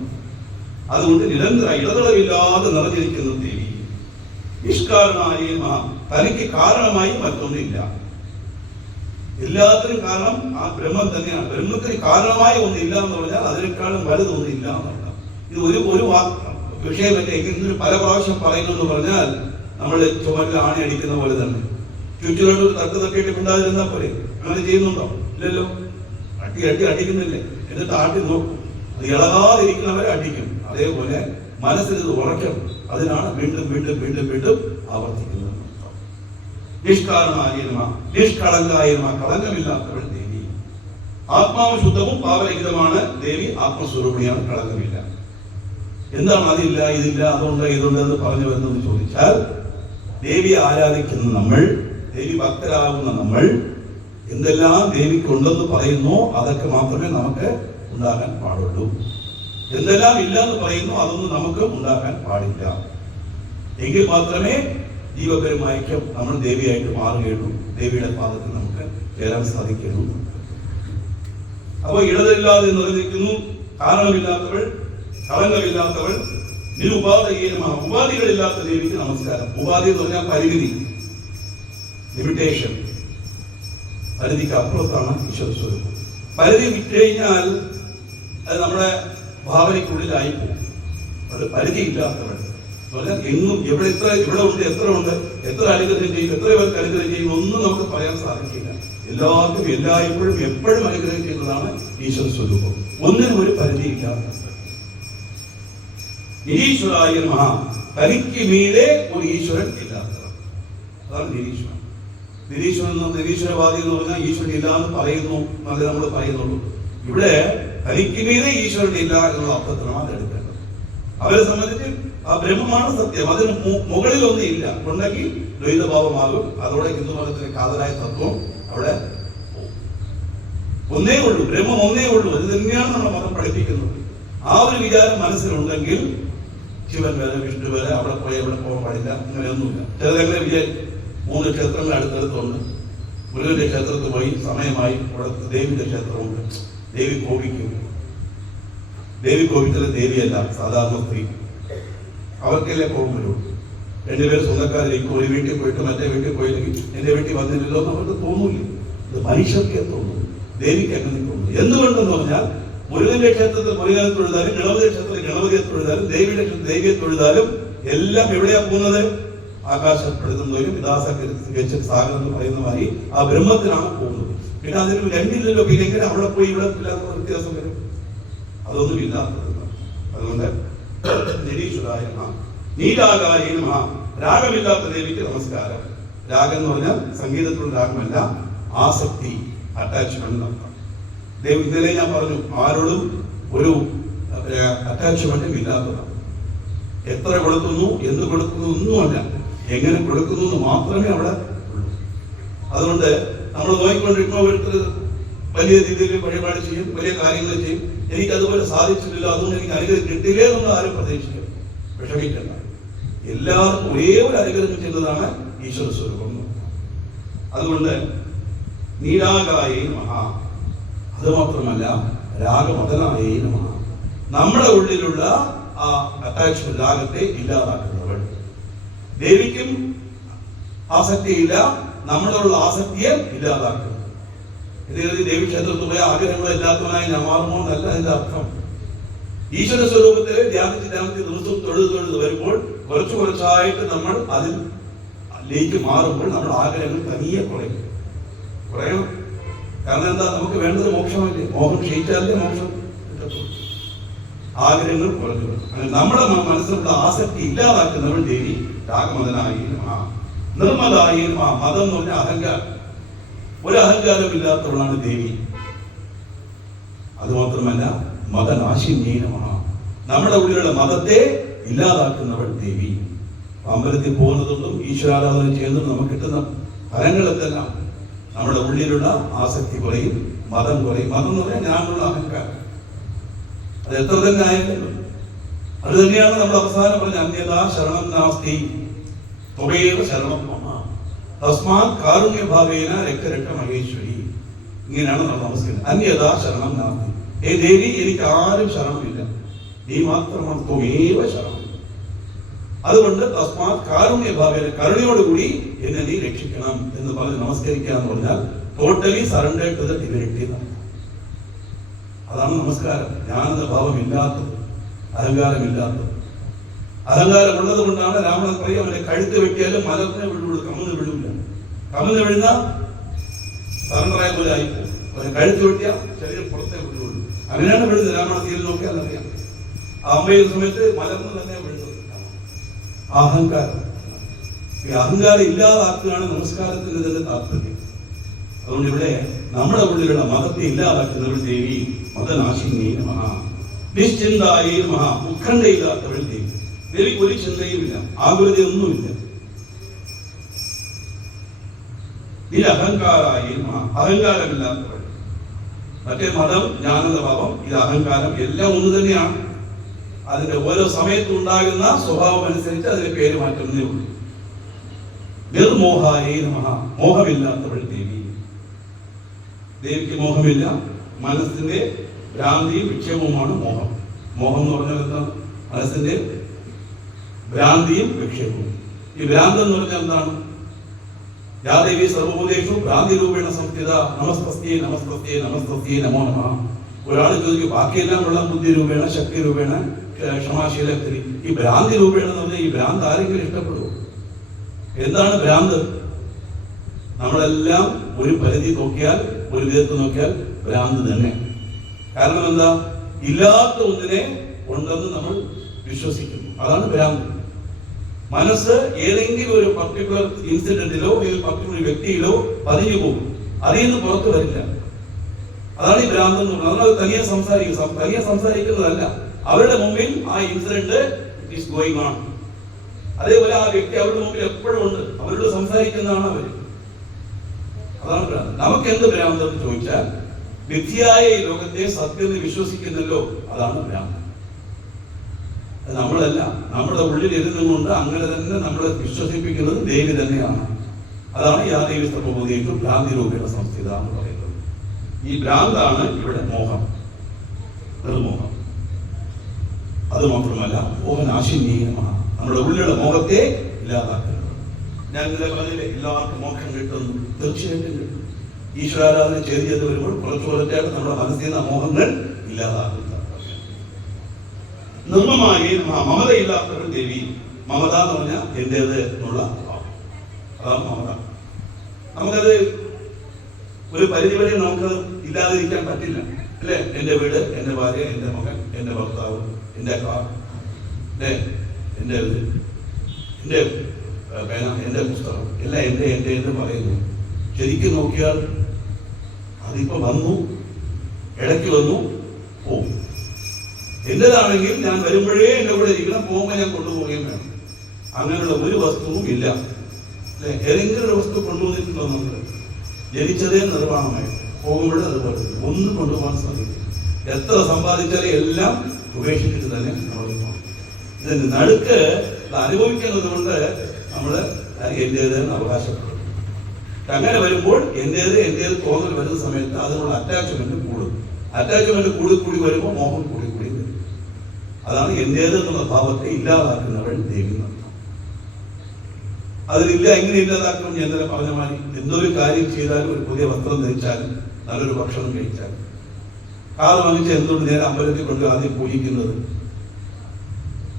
അതുകൊണ്ട് നിരന്തര ഇടതടവില്ലാതെ നിറഞ്ഞിരിക്കുന്ന ദേവി. നിഷ്കാരണമായ തനിക്ക് കാരണമായി മറ്റൊന്നില്ല. എല്ലാത്തിനും കാരണം ആ ബ്രഹ്മം തന്നെയാണ്. ബ്രഹ്മത്തിന് കാരണമായ ഒന്നില്ല എന്ന് പറഞ്ഞാൽ അതിനേക്കാളും വലുതൊന്നില്ല എന്നർത്ഥം. ഇത് ഒരു വിഷയമല്ല. എങ്കിലും പല പ്രാവശ്യം പറയുന്നു എന്ന് പറഞ്ഞാൽ നമ്മൾ ചുമരിൽ ആണി അടിക്കുന്ന പോലെ തന്നെ. ചുറ്റിലോട്ട് ഒരു തട്ട് തട്ടിയിട്ട് മിണ്ടാതിരുന്നാൽ പോലെ. അങ്ങനെ ചെയ്യുന്നുണ്ടോ? ഇല്ലല്ലോ. അടിക്കുന്നില്ലേ? എന്നിട്ട് ആട്ടി നോക്കും. അത് ഇളകാതിരിക്കുന്നവരെ അടിക്കും. അതേപോലെ മനസ്സിന് ഉറക്കണം. അതിനാണ് വീണ്ടും വീണ്ടും വീണ്ടും വീണ്ടും ആവർത്തിക്കുന്നത്. നിഷ്കാരണായ നമഃ, നിഷ്കളങ്കായ നമഃ, കളങ്കമില്ലാത്തവൾ ദേവി. ആത്മാവ് ശുദ്ധവും പാപരഹിതമാണ് ദേവി. ആത്മസ്വരൂപിണിയാണ്, കളങ്കമില്ല. എന്താണ് അതില്ല, ഇതില്ല, അതുണ്ട്, ഇതുണ്ട് എന്ന് പറഞ്ഞു വരുന്നത് ചോദിച്ചാൽ, ദേവിയെ ആരാധിക്കുന്ന നമ്മൾ, ദേവി ഭക്തരാകുന്ന നമ്മൾ എന്തെല്ലാം ദേവിക്കുണ്ടെന്ന് പറയുന്നോ അതൊക്കെ മാത്രമേ നമുക്ക് ഉണ്ടാകാൻ പാടുള്ളൂ. എന്തെല്ലാം ഇല്ല എന്ന് പറയുന്നു അതൊന്നും നമുക്ക് ഉണ്ടാക്കാൻ പാടില്ല. എങ്കിൽ മാത്രമേ ജീവപരമായിരിക്കും നമ്മൾ ദേവിയായിട്ട് മാറുകയുള്ളൂ, ദേവിയുടെ പാദത്തിൽ നമുക്ക് ചേരാൻ സാധിക്കുകയുള്ളൂ. അപ്പോൾ ഇടതില്ലാതെ നിലനിൽക്കുന്നു, കാരണമില്ലാത്തവൾ, കളങ്കമില്ലാത്തവൾ, നിരുപാധികീനമാണ്. ഉപാധികളില്ലാത്ത ദേവിക്ക് നമസ്കാരം. ഉപാധി എന്ന് പറഞ്ഞാൽ പരിമിതി, ലിമിറ്റേഷൻ. പരിധിക്ക് അപ്പുറത്താണ് ഈശ്വര സ്വരൂപം. പരിധി വിട്ട് കഴിഞ്ഞാൽ അത് നമ്മുടെ ഭാവനയ്ക്കുള്ളിലായി പോകും. അത് പരിധി ഇല്ലാത്തവൾ എന്ന് പറഞ്ഞാൽ എങ്ങും ഇവിടെ ഉണ്ട്, എത്ര അനുഗ്രഹം ചെയ്യും, എത്ര പേർക്ക് അനുഗ്രഹം ചെയ്യും ഒന്നും നമുക്ക് പറയാൻ സാധിക്കില്ല. എല്ലാവർക്കും എല്ലായ്പ്പോഴും എപ്പോഴും അനുഗ്രഹം ചെയ്യുന്നതാണ് ഈശ്വര സ്വരൂപം. ഒന്നിനും ഒരു പരിധിയില്ല. നിരീശ്വരായ മഹാ, തനിക്ക് മീതെ ഒരു ഈശ്വരൻ ഇല്ലാത്തതാണ്. അതാണ് നിരീശ്വരൻ. നിരീശ്വരവാദി എന്ന് പറഞ്ഞാൽ ഈശ്വരൻ ഇല്ല എന്ന് പറയുന്നു എന്നല്ലേ നമ്മൾ പറയുന്നുള്ളൂ. ഇവിടെ തനിക്ക് മീതെ ഈശ്വരൻ ഇല്ല എന്നുള്ള അർത്ഥത്തിലാണ് അത് എടുക്കേണ്ടത്. അവരെ സംബന്ധിച്ച് ആ ബ്രഹ്മമാണ് സത്യം, അതിന് മുകളിൽ ഒന്നും ഇല്ല. ഉണ്ടെങ്കിൽ ദ്വൈതഭാവമാകും. അതോടെ ഹിന്ദുമതത്തിന് കാതലായ തത്വം അവിടെ ഒന്നേ ഉള്ളൂ, ബ്രഹ്മം ഒന്നേ ഉള്ളൂ. അത് തന്നെയാണ് നമ്മുടെ മതം പഠിപ്പിക്കുന്നത്. ആ ഒരു വിചാരം മനസ്സിലുണ്ടെങ്കിൽ ശിവൻ വരെ, വിഷ്ണു വരെ, അവിടെ പോയി എവിടെ പോകാൻ പാടില്ല, അങ്ങനെയൊന്നുമില്ല. ചിലരെങ്ങനെ വിചാരിക്കും 3 ക്ഷേത്രങ്ങൾ അടുത്തടുത്തുണ്ട്, മുരുകന്റെ ക്ഷേത്രത്തിൽ പോയി സമയമായി, അവിടെ ദേവിയുടെ ക്ഷേത്രമുണ്ട്, ദേവി കോപിക്കും. ദേവി കോപിക്കൽ ദേവിയല്ല, സാധാരണ സ്ത്രീ. അവർക്കല്ലേ കോപം വരും. 2 പേര് സ്വന്തക്കാരിലേക്ക് ഒരു വീട്ടിൽ പോയിട്ട് മറ്റേ വീട്ടിൽ പോയില്ലെങ്കിൽ എന്റെ വീട്ടിൽ വന്നില്ലല്ലോ എന്ന് അവർക്ക് തോന്നൂല്ല. ഇത് മനുഷ്യർക്കേ തോന്നുന്നു, ദേവിക്ക് അങ്ങനെ തോന്നുന്നു. എന്തുകൊണ്ടെന്ന് പറഞ്ഞാൽ മുരുകന്റെ ക്ഷേത്രത്തിൽ മുരുകനെ തൊഴുതാലും, ഗണപതി ക്ഷേത്രത്തിൽ ഗണപതിയെ തൊഴുതാലും, ദേവിയുടെ ക്ഷേത്രത്തിൽ ദേവിയെ തൊഴുതാലും എല്ലാം എവിടെയാ പോകുന്നത്? ആകാശപ്പെടുത്തുന്നവരും സാഗരം എന്ന് പറയുന്ന മാതിരി ആ ബ്രഹ്മത്തിനാണ് പോകുന്നത്. പിന്നെ അതിന് രണ്ടില്ലല്ലോ, പിന്നെ എങ്ങനെ അവിടെ പോയി ഇവിടെ ഇല്ലാത്ത വ്യത്യാസം വരും? അതൊന്നും ഇല്ലാത്തത്. അതുകൊണ്ട് നിരീശ്വരായ നീരാകായ രാഗമില്ലാത്ത ദേവിക്ക് നമസ്കാരം. രാഗം എന്ന് പറഞ്ഞാൽ സംഗീതത്തിലുള്ള രാഗമല്ല, ആസക്തി, അറ്റാച്ച്മെന്റ് നടത്താം. ദേവി ഇന്നലെ ഞാൻ പറഞ്ഞു, ആരോടും ഒരു അറ്റാച്ച്മെന്റും ഇല്ലാത്തതാണ്. എത്ര കൊടുക്കുന്നു, എന്ത് കൊടുക്കുന്നു ഒന്നുമല്ല, എങ്ങനെ കൊടുക്കുന്നു എന്ന് മാത്രമേ അവിടെ ഉള്ളൂ. അതുകൊണ്ട് നമ്മൾ നോക്കിക്കൊണ്ടിരിക്കുമ്പോൾ ഒരിടത്ത് വലിയ രീതിയിൽ വഴിപാട് ചെയ്യും, വലിയ കാര്യങ്ങൾ ചെയ്യും. എനിക്ക് അതുപോലെ സാധിച്ചിട്ടില്ല, അതുകൊണ്ട് എനിക്ക് അനുഗ്രഹം കിട്ടില്ലേ എന്നൊന്നും ആരും പ്രതീക്ഷിക്കണം, വിഷമിക്കണ്ട. എല്ലാവർക്കും ഒരേ ഒരു അനുഗ്രഹം ചെയ്യുന്നതാണ് ഈശ്വര സ്വരൂപം. അതുകൊണ്ട് നീരാകായ മഹാ, അത് മാത്രമല്ല രാഗമതനായ മഹാ, നമ്മുടെ ഉള്ളിലുള്ള ആ അറ്റാച്ച്മെന്റ്, രാഗത്തെ ഇല്ലാതാക്കുന്നവൾ. ദേവിക്കും ആസക്തിയില്ല, നമ്മളുള്ള ആസക്തിയെ ഇല്ലാതാക്കുന്നു. ദേവി ക്ഷേത്രത്തിൽ പോയ ആഗ്രഹങ്ങൾ ഇല്ലാത്തവനായി ഞാൻ മാറുമോ എന്നല്ല അതിന്റെ അർത്ഥം. ഈശ്വര സ്വരൂപത്തെ ധ്യാനിച്ച് ദിവസവും തൊഴുത് വരുമ്പോൾ കുറച്ചായിട്ട് നമ്മൾ അതിലേക്ക് മാറുമ്പോൾ നമ്മുടെ ആഗ്രഹങ്ങൾ തനിയെ കുറയണം. കാരണം എന്താ? നമുക്ക് വേണ്ടത് മോക്ഷമല്ലേ. മോഹം ക്ഷയിച്ചാലേ മോക്ഷം കിട്ടത്തുള്ളൂ. ആഗ്രഹങ്ങൾ കുറഞ്ഞു. അങ്ങനെ നമ്മുടെ മനസ്സിലുള്ള ആസക്തി ഇല്ലാതാക്കുന്നവൾ ദേവി രാഗമതനായി നിർമ്മലായി. മതം എന്ന് പറഞ്ഞാൽ അഹങ്കാരം. ഒരു അഹങ്കാരമില്ലാത്തവളാണ് ദേവി. അതുമാത്രമല്ല മതനാശിന്യമാണ്, നമ്മുടെ ഉള്ളിലുള്ള മതത്തെ ഇല്ലാതാക്കുന്നവൾ ദേവി. അമ്പലത്തിൽ പോകുന്നതൊന്നും ഈശ്വരാരാധന ചെയ്യുന്നതും നമുക്ക് കിട്ടുന്ന ഫലങ്ങളെല്ലാം നമ്മുടെ ഉള്ളിലുള്ള ആസക്തി കുറയും, മതം കുറയും. മതം എന്ന് പറഞ്ഞാൽ ഞാനുള്ള അഹങ്കാരം. അത് എത്ര തന്നെ ആയിരുന്നല്ലോ. അത് തന്നെയാണ് നമ്മൾ അവസാനം പറഞ്ഞ അന്യതാ ശരണം നാസ്തി ത്വമേവ ശരണം മമ തസ്മാത് കാരുണ്യഭാവേന രക്തരക്ഷ മഹേശ്വരി. ഇങ്ങനെയാണ് നമ്മൾ നമസ്കരിക്കുന്നത്. അന്യതാ ശരണം നാസ്തി. ഏ ദേവി, എനിക്ക് ആരും ശരണമില്ല, നീ മാത്രമാണ്, ത്വമേവ ശരണം. അതുകൊണ്ട് തസ്മാത് കാരുണ്യഭാവേന, കരുണയോടുകൂടി എന്നെ നീ രക്ഷിക്കണം എന്ന് പറഞ്ഞ് നമസ്കരിക്കുക എന്ന് പറഞ്ഞാൽ totally surrender to the divinity. അതാണ് നമസ്കാരം. ജ്ഞാനത ഭാവം ഇല്ലാത്തത്, അഹങ്കാരമില്ലാത്തത്. അഹങ്കാരമുള്ളത് കൊണ്ടാണ് രാവണൻ പറയും, അവന്റെ കഴുത്ത് വെട്ടിയാലും മലർന്നെ വിഴുള്ളൂ, കമന്ന് വിഴില്ല. കമന്ന് വിഴുന്ന സറണ്ടറായ പോലെ ആയിപ്പോ. അവന്റെ കഴുത്ത് വെട്ടിയാൽ ശരീരം പുറത്തേ വിഴുള്ളൂ. അങ്ങനെയാണ് വിഴുന്നത്. രാവണ സീരിയൽ നോക്കിയാൽ അറിയാം. ആ അമ്മയുടെ സമയത്ത് മലർന്ന് തന്നെ വിഴുന്നത്. അഹങ്കാരം. ഈ അഹങ്കാരം ഇല്ലാതാക്കുകയാണ് നമസ്കാരത്തിന് ഇതിന്റെ താല്പര്യം. അതുകൊണ്ട് ഇവിടെ നമ്മുടെ ഉള്ളിലുള്ള മതത്തെ ഇല്ലാതാക്കുന്നവൾ ദേവി മതനാശിന്യേ നമഃ. നിശ്ചിന്തായേ നമഃ. ഉത്കണ്ഠയില്ലാത്തവൾ ദേവി. ദേവിക്ക് ഒരു ചിന്തയുമില്ല, ആകുലതയൊന്നുമില്ല. നിരഹങ്കാരായേ നമഃ. അഹങ്കാരമില്ലാത്തവൾ. മറ്റേ മതം, ജ്ഞാനത ഭാവം, ഇത് അഹങ്കാരം, എല്ലാം ഒന്ന് തന്നെയാണ്. അതിന്റെ ഓരോ സമയത്തും ഉണ്ടാകുന്ന സ്വഭാവം അനുസരിച്ച് അതിന് പേര് മാറ്റുന്നേ ഉള്ളൂ. നിർമോഹായേ നമഃ. മോഹമില്ലാത്തവൾ ദേവി. ദേവിക്ക് മോഹമില്ല. മനസ്സിന്റെ ഭ്രാന്തിയും വിക്ഷേപവുമാണ് മോഹം. മോഹം എന്ന് പറഞ്ഞാൽ എന്താണ്? മനസ്സിന്റെ ഭ്രാന്തിയും വിക്ഷേപവും. ഈ ഭ്രാന്ത് എന്ന് പറഞ്ഞാൽ എന്താണ്? യാദേവി സർവോപദേശു ഭ്രാന്തി രൂപേണ സംസ്ഥിത നമസ്തസ്യേ നമസ്തസ്യേ നമസ്തസ്യേ നമോ നമഃ. ഒരാൾ ചോദിക്കും ബാക്കിയെല്ലാം ഉള്ള ബുദ്ധി രൂപേണ ശക്തി രൂപേണ ക്ഷമാശീലത്തിൽ ഈ ഭ്രാന്തി രൂപേണ എന്ന് പറഞ്ഞാൽ ഈ ഭ്രാന്ത് ആരെങ്കിലും ഇഷ്ടപ്പെടുമോ? എന്താണ് ഭ്രാന്ത്? നമ്മളെല്ലാം ഒരു പരിധി നോക്കിയാൽ, ഒരു വിധത്തിൽ നോക്കിയാൽ ഭ്രാന്ത് തന്നെ. കാരണം എന്താ? ഇല്ലാത്ത ഒന്നിനെ ഉണ്ടെന്ന് നമ്മൾ വിശ്വസിക്കുന്നു. അതാണ് ഭ്രാന്ത്. മനസ്സ് ഏതെങ്കിലും ഒരു പർട്ടിക്കുലർ ഇൻസിഡന്റിലോ ഏതെങ്കിലും പർട്ടിക്കുലർ വ്യക്തിയിലോ പതിഞ്ഞു പോകും. അതിൽ നിന്ന് പുറത്തു വരില്ല. അതാണ് ഈ ഭ്രാന്ത് എന്ന് പറയുന്നത്. അത് തനിയെ സംസാരിക്കുന്നതല്ല. അവരുടെ മുമ്പിൽ ആ ഇൻസിഡന്റ് ഈസ് ഗോയിങ് ഓൺ. അതേപോലെ ആ വ്യക്തി അവരുടെ മുമ്പിൽ എപ്പോഴും ഉണ്ട്. അവരോട് സംസാരിക്കുന്നതാണ് അവർ. അതാണ് ഭ്രാന്ത്. നമുക്ക് എന്ത് ഭ്രാന്ത് എന്ന് ചോദിച്ചാൽ, മിഥ്യയായ ഈ ലോകത്തെ സത്യം വിശ്വസിക്കുന്നല്ലോ, അതാണ് ഭ്രാന്ത്. അത് നമ്മളല്ല. നമ്മുടെ ഉള്ളിൽ ഇരുന്നുകൊണ്ട് അങ്ങനെ തന്നെ നമ്മളെ വിശ്വസിപ്പിക്കുന്നത് ദേവി തന്നെയാണ്. അതാണ് യാദേവി സർവോപദേശു ഭ്രാന്തി രൂപേണ സംസ്ഥിത എന്ന് പറയുന്നത്. ഈ ഭ്രാന്താണ് ഇവിടെ മോഹം, നിർമോഹം. അത് മാത്രമല്ല മോഹനാശിന്യമാണ്. നമ്മുടെ ഉള്ളിലുള്ള മോഹത്തെ ഇല്ലാതാക്കുന്നത്. ഞാൻ ഇന്നലെ പറഞ്ഞില്ലേ, എല്ലാവർക്കും മോക്ഷം കിട്ടുന്നു. തീർച്ചയായിട്ടും കിട്ടും. ഈശ്വരാരാധന ചെയ്ത് വരുമ്പോൾ കുറച്ചു കുറച്ചായിട്ട് നമ്മുടെ മനസ്സിൽ നിന്ന് മോഹങ്ങൾ ഇല്ലാതാകുന്നത്. നിർമ്മമായ മമതയില്ലാത്തവൾ ദേവി. മമത എന്ന് പറഞ്ഞാൽ എന്റേത് എന്നുള്ള ഭാവം. അതാണ് മമത. നമുക്കത് ഒരു പരിധി വരെ നമുക്ക് ഇല്ലാതിരിക്കാൻ പറ്റില്ല, അല്ലേ? എന്റെ വീട്, എന്റെ ഭാര്യ, എന്റെ മകൻ, എന്റെ ഭർത്താവ്, എന്റെ കാർ, അല്ലേ, എന്റെ പേന, എന്റെ പുസ്തകം എല്ലാം എന്റെ എന്ന് പറയുന്നു. ശരിക്കും നോക്കിയാൽ അതിപ്പോ വന്നു, ഇടയ്ക്ക് വന്നു, പോവും. എന്റേതാണെങ്കിൽ ഞാൻ വരുമ്പോഴേ എന്റെ കൂടെ ഇരിക്കണം, പോകുമ്പോൾ ഞാൻ കൊണ്ടുപോവുകയും വേണം. അങ്ങനെയുള്ള ഒരു വസ്തുവും ഇല്ല, അല്ലെ? ഏതെങ്കിലും ഒരു വസ്തു കൊണ്ടുവന്നിട്ടുണ്ടോ? നമ്മൾ ജനിച്ചതേ നിർവ്വാണമായിട്ട്, പോകുമ്പോഴേ അതുപോലെ ഒന്നും കൊണ്ടുപോകാൻ സാധിക്കും. എത്ര സമ്പാദിച്ചാലും എല്ലാം ഉപേക്ഷിച്ചിട്ട് തന്നെ നമ്മൾ ഇതിന് നടുക്ക് അനുഭവിക്കുന്നത് കൊണ്ട് നമ്മൾ എന്റേതെന്ന് അവകാശപ്പെടും. അങ്ങനെ വരുമ്പോൾ എന്റേത് തോന്നൽ വരുന്ന സമയത്ത് അതിനുള്ള അറ്റാച്ച്മെന്റ് കൂടും. അറ്റാച്ച്മെന്റ് കൂടി വരുമ്പോൾ മോഹം കൂടി വരും. അതാണ് എന്റേത് എന്നുള്ള ഭാവത്തെ ഇല്ലാതാക്കുന്നവൾ ദേവി. അതിലില്ല. എങ്ങനെ ഇല്ലാതാക്കണം? ഞാൻ ഇന്നലെ പറഞ്ഞ മാതിരി എന്തൊരു കാര്യം ചെയ്താലും, ഒരു പുതിയ വസ്ത്രം ധരിച്ചാലും, നല്ലൊരു ഭക്ഷണം കഴിച്ചാലും, കാർ വാങ്ങിച്ച് എന്തുകൊണ്ട് നേരെ അമ്പലത്തിൽ കൊണ്ട് ആദ്യം പൂജിക്കുന്നത്?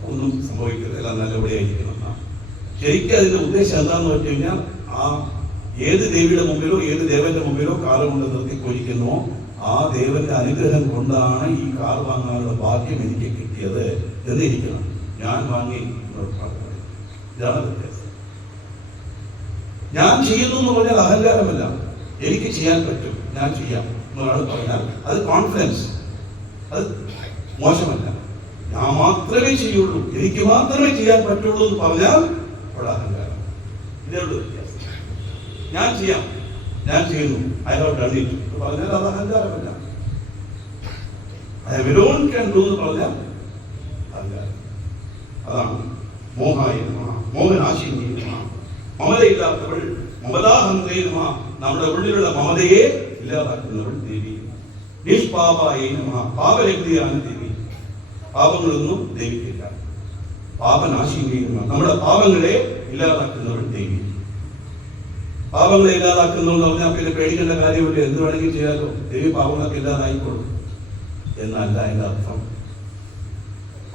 ഒന്നും സംഭവിക്കരുത്, എല്ലാം നല്ലപടിയായിരിക്കണം. ശരിക്കും അതിന്റെ ഉദ്ദേശം എന്താന്ന് വെച്ച് കഴിഞ്ഞാൽ, ആ ഏത് ദേവിയുടെ മുമ്പിലോ ഏത് ദേവന്റെ മുമ്പിലോ കാർ കൊണ്ട് നിർത്തി പൂജിക്കുന്നുവോ ആ ദേവന്റെ അനുഗ്രഹം കൊണ്ടാണ് ഈ കാർ വാങ്ങാനുള്ള ഭാഗ്യം എനിക്ക് കിട്ടിയത് എന്നിരിക്കണം. ഞാൻ വാങ്ങി. ഇതാണ് വ്യത്യാസം. ഞാൻ ചെയ്യുന്നു എന്ന് പറഞ്ഞാൽ അഹങ്കാരമല്ല. എനിക്ക് ചെയ്യാൻ പറ്റും, ഞാൻ ചെയ്യാം എന്നൊരാൾ പറഞ്ഞാൽ അത് കോൺഫിഡൻസ്, അത് മോശമല്ല. ഞാൻ മാത്രമേ ചെയ്യുള്ളൂ, എനിക്ക് മാത്രമേ ചെയ്യാൻ പറ്റുള്ളൂ എന്ന് പറഞ്ഞാൽ അവിടെ അഹങ്കാരം. ഇതേ ഉള്ളൂ വ്യത്യാസം. ഞാൻ ചെയ്യാം, ഞാൻ ചെയ്യുന്നു, ഐ ഹാവ് ഡൺ ഇറ്റ് എന്ന് പറഞ്ഞാൽ അത് അഹങ്കാരമല്ല. ഐ alone can do എന്ന് പറഞ്ഞാൽ അഹങ്കാരം. അതാണ് മോഹായ നമഃ, മോഹനാശിന്യേ നമഃ. മമതയില്ലാത്തവൾ മമതാഹന്ത്രേ നമഃ. നമ്മുടെ ഉള്ളിലുള്ള മമതയെ ഇല്ലാതാക്കുന്നവൾ ദേവി. നിഷ്പാപായ നമഃ. പാപരഹിതയാണ് ദേവി. പാപങ്ങളൊന്നും ദേവിക്കില്ല. പാപനാശിന്യേ നമഃ. നമ്മുടെ പാപങ്ങളെ ഇല്ലാതാക്കുന്നവൾ ദേവി. പാപങ്ങളെ ഇല്ലാതാക്കുന്നു എന്ന് പറഞ്ഞാൽ പിന്നെ പേടിക്കേണ്ട കാര്യമില്ല, എന്ത് വേണമെങ്കിലും ചെയ്യാലോ. ദേവി പാപങ്ങളൊക്കെ ഇല്ലാതായിക്കോളും എന്നല്ല എന്റെ അർത്ഥം.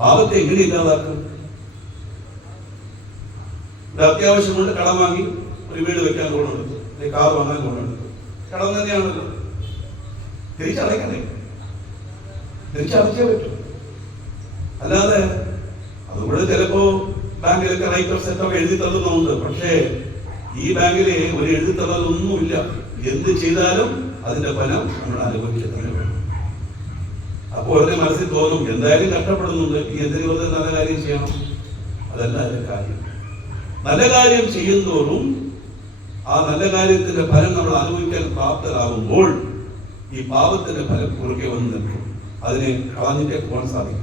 പാപത്തെ എങ്ങനെ ഇല്ലാതാക്കും? ഒരു അത്യാവശ്യം കൊണ്ട് കടം വാങ്ങി ഒരു വീട് വെക്കാൻ കൊണ്ടെടുത്തു, അല്ലെങ്കിൽ കാർ വാങ്ങാൻ കൊണ്ടെടുത്തു. കടം തന്നെയാണല്ലോ, തിരിച്ചടയ്ക്കണേ, തിരിച്ചടച്ചേ പറ്റൂ. അല്ലാതെ അതുകൂടെ ചിലപ്പോ ബാങ്കിലൊക്കെ റൈറ്റ് ഓഫ് സെറ്റ് ഒക്കെ എഴുതി തള്ളുന്നുണ്ട്. പക്ഷേ ഈ ബാങ്കില് ഒരു എഴുതി തള്ളലൊന്നുമില്ല. എന്ത് ചെയ്താലും അതിന്റെ ഫലം നമ്മൾ അനുഭവിച്ചു തന്നെ വേണം. അപ്പോൾ അവരുടെ മനസ്സിൽ തോന്നും എന്തായാലും കഷ്ടപ്പെടുന്നുണ്ട്, ഈ എന്തിനു വെറുതെ നല്ല കാര്യം ചെയ്യണം. അതല്ല അതിന്റെ കാര്യം. നല്ല കാര്യം ചെയ്യുന്നതോറും ആ നല്ല കാര്യത്തിന്റെ ഫലം നമ്മൾ അനുഭവിക്കാൻ പ്രാപ്തരാകുമ്പോൾ ഈ പാപത്തിന്റെ ഫലം കുറുകെ വന്ന് നിൽക്കും. അതിനെ കളഞ്ഞിട്ടേ പോകാൻ സാധിക്കും.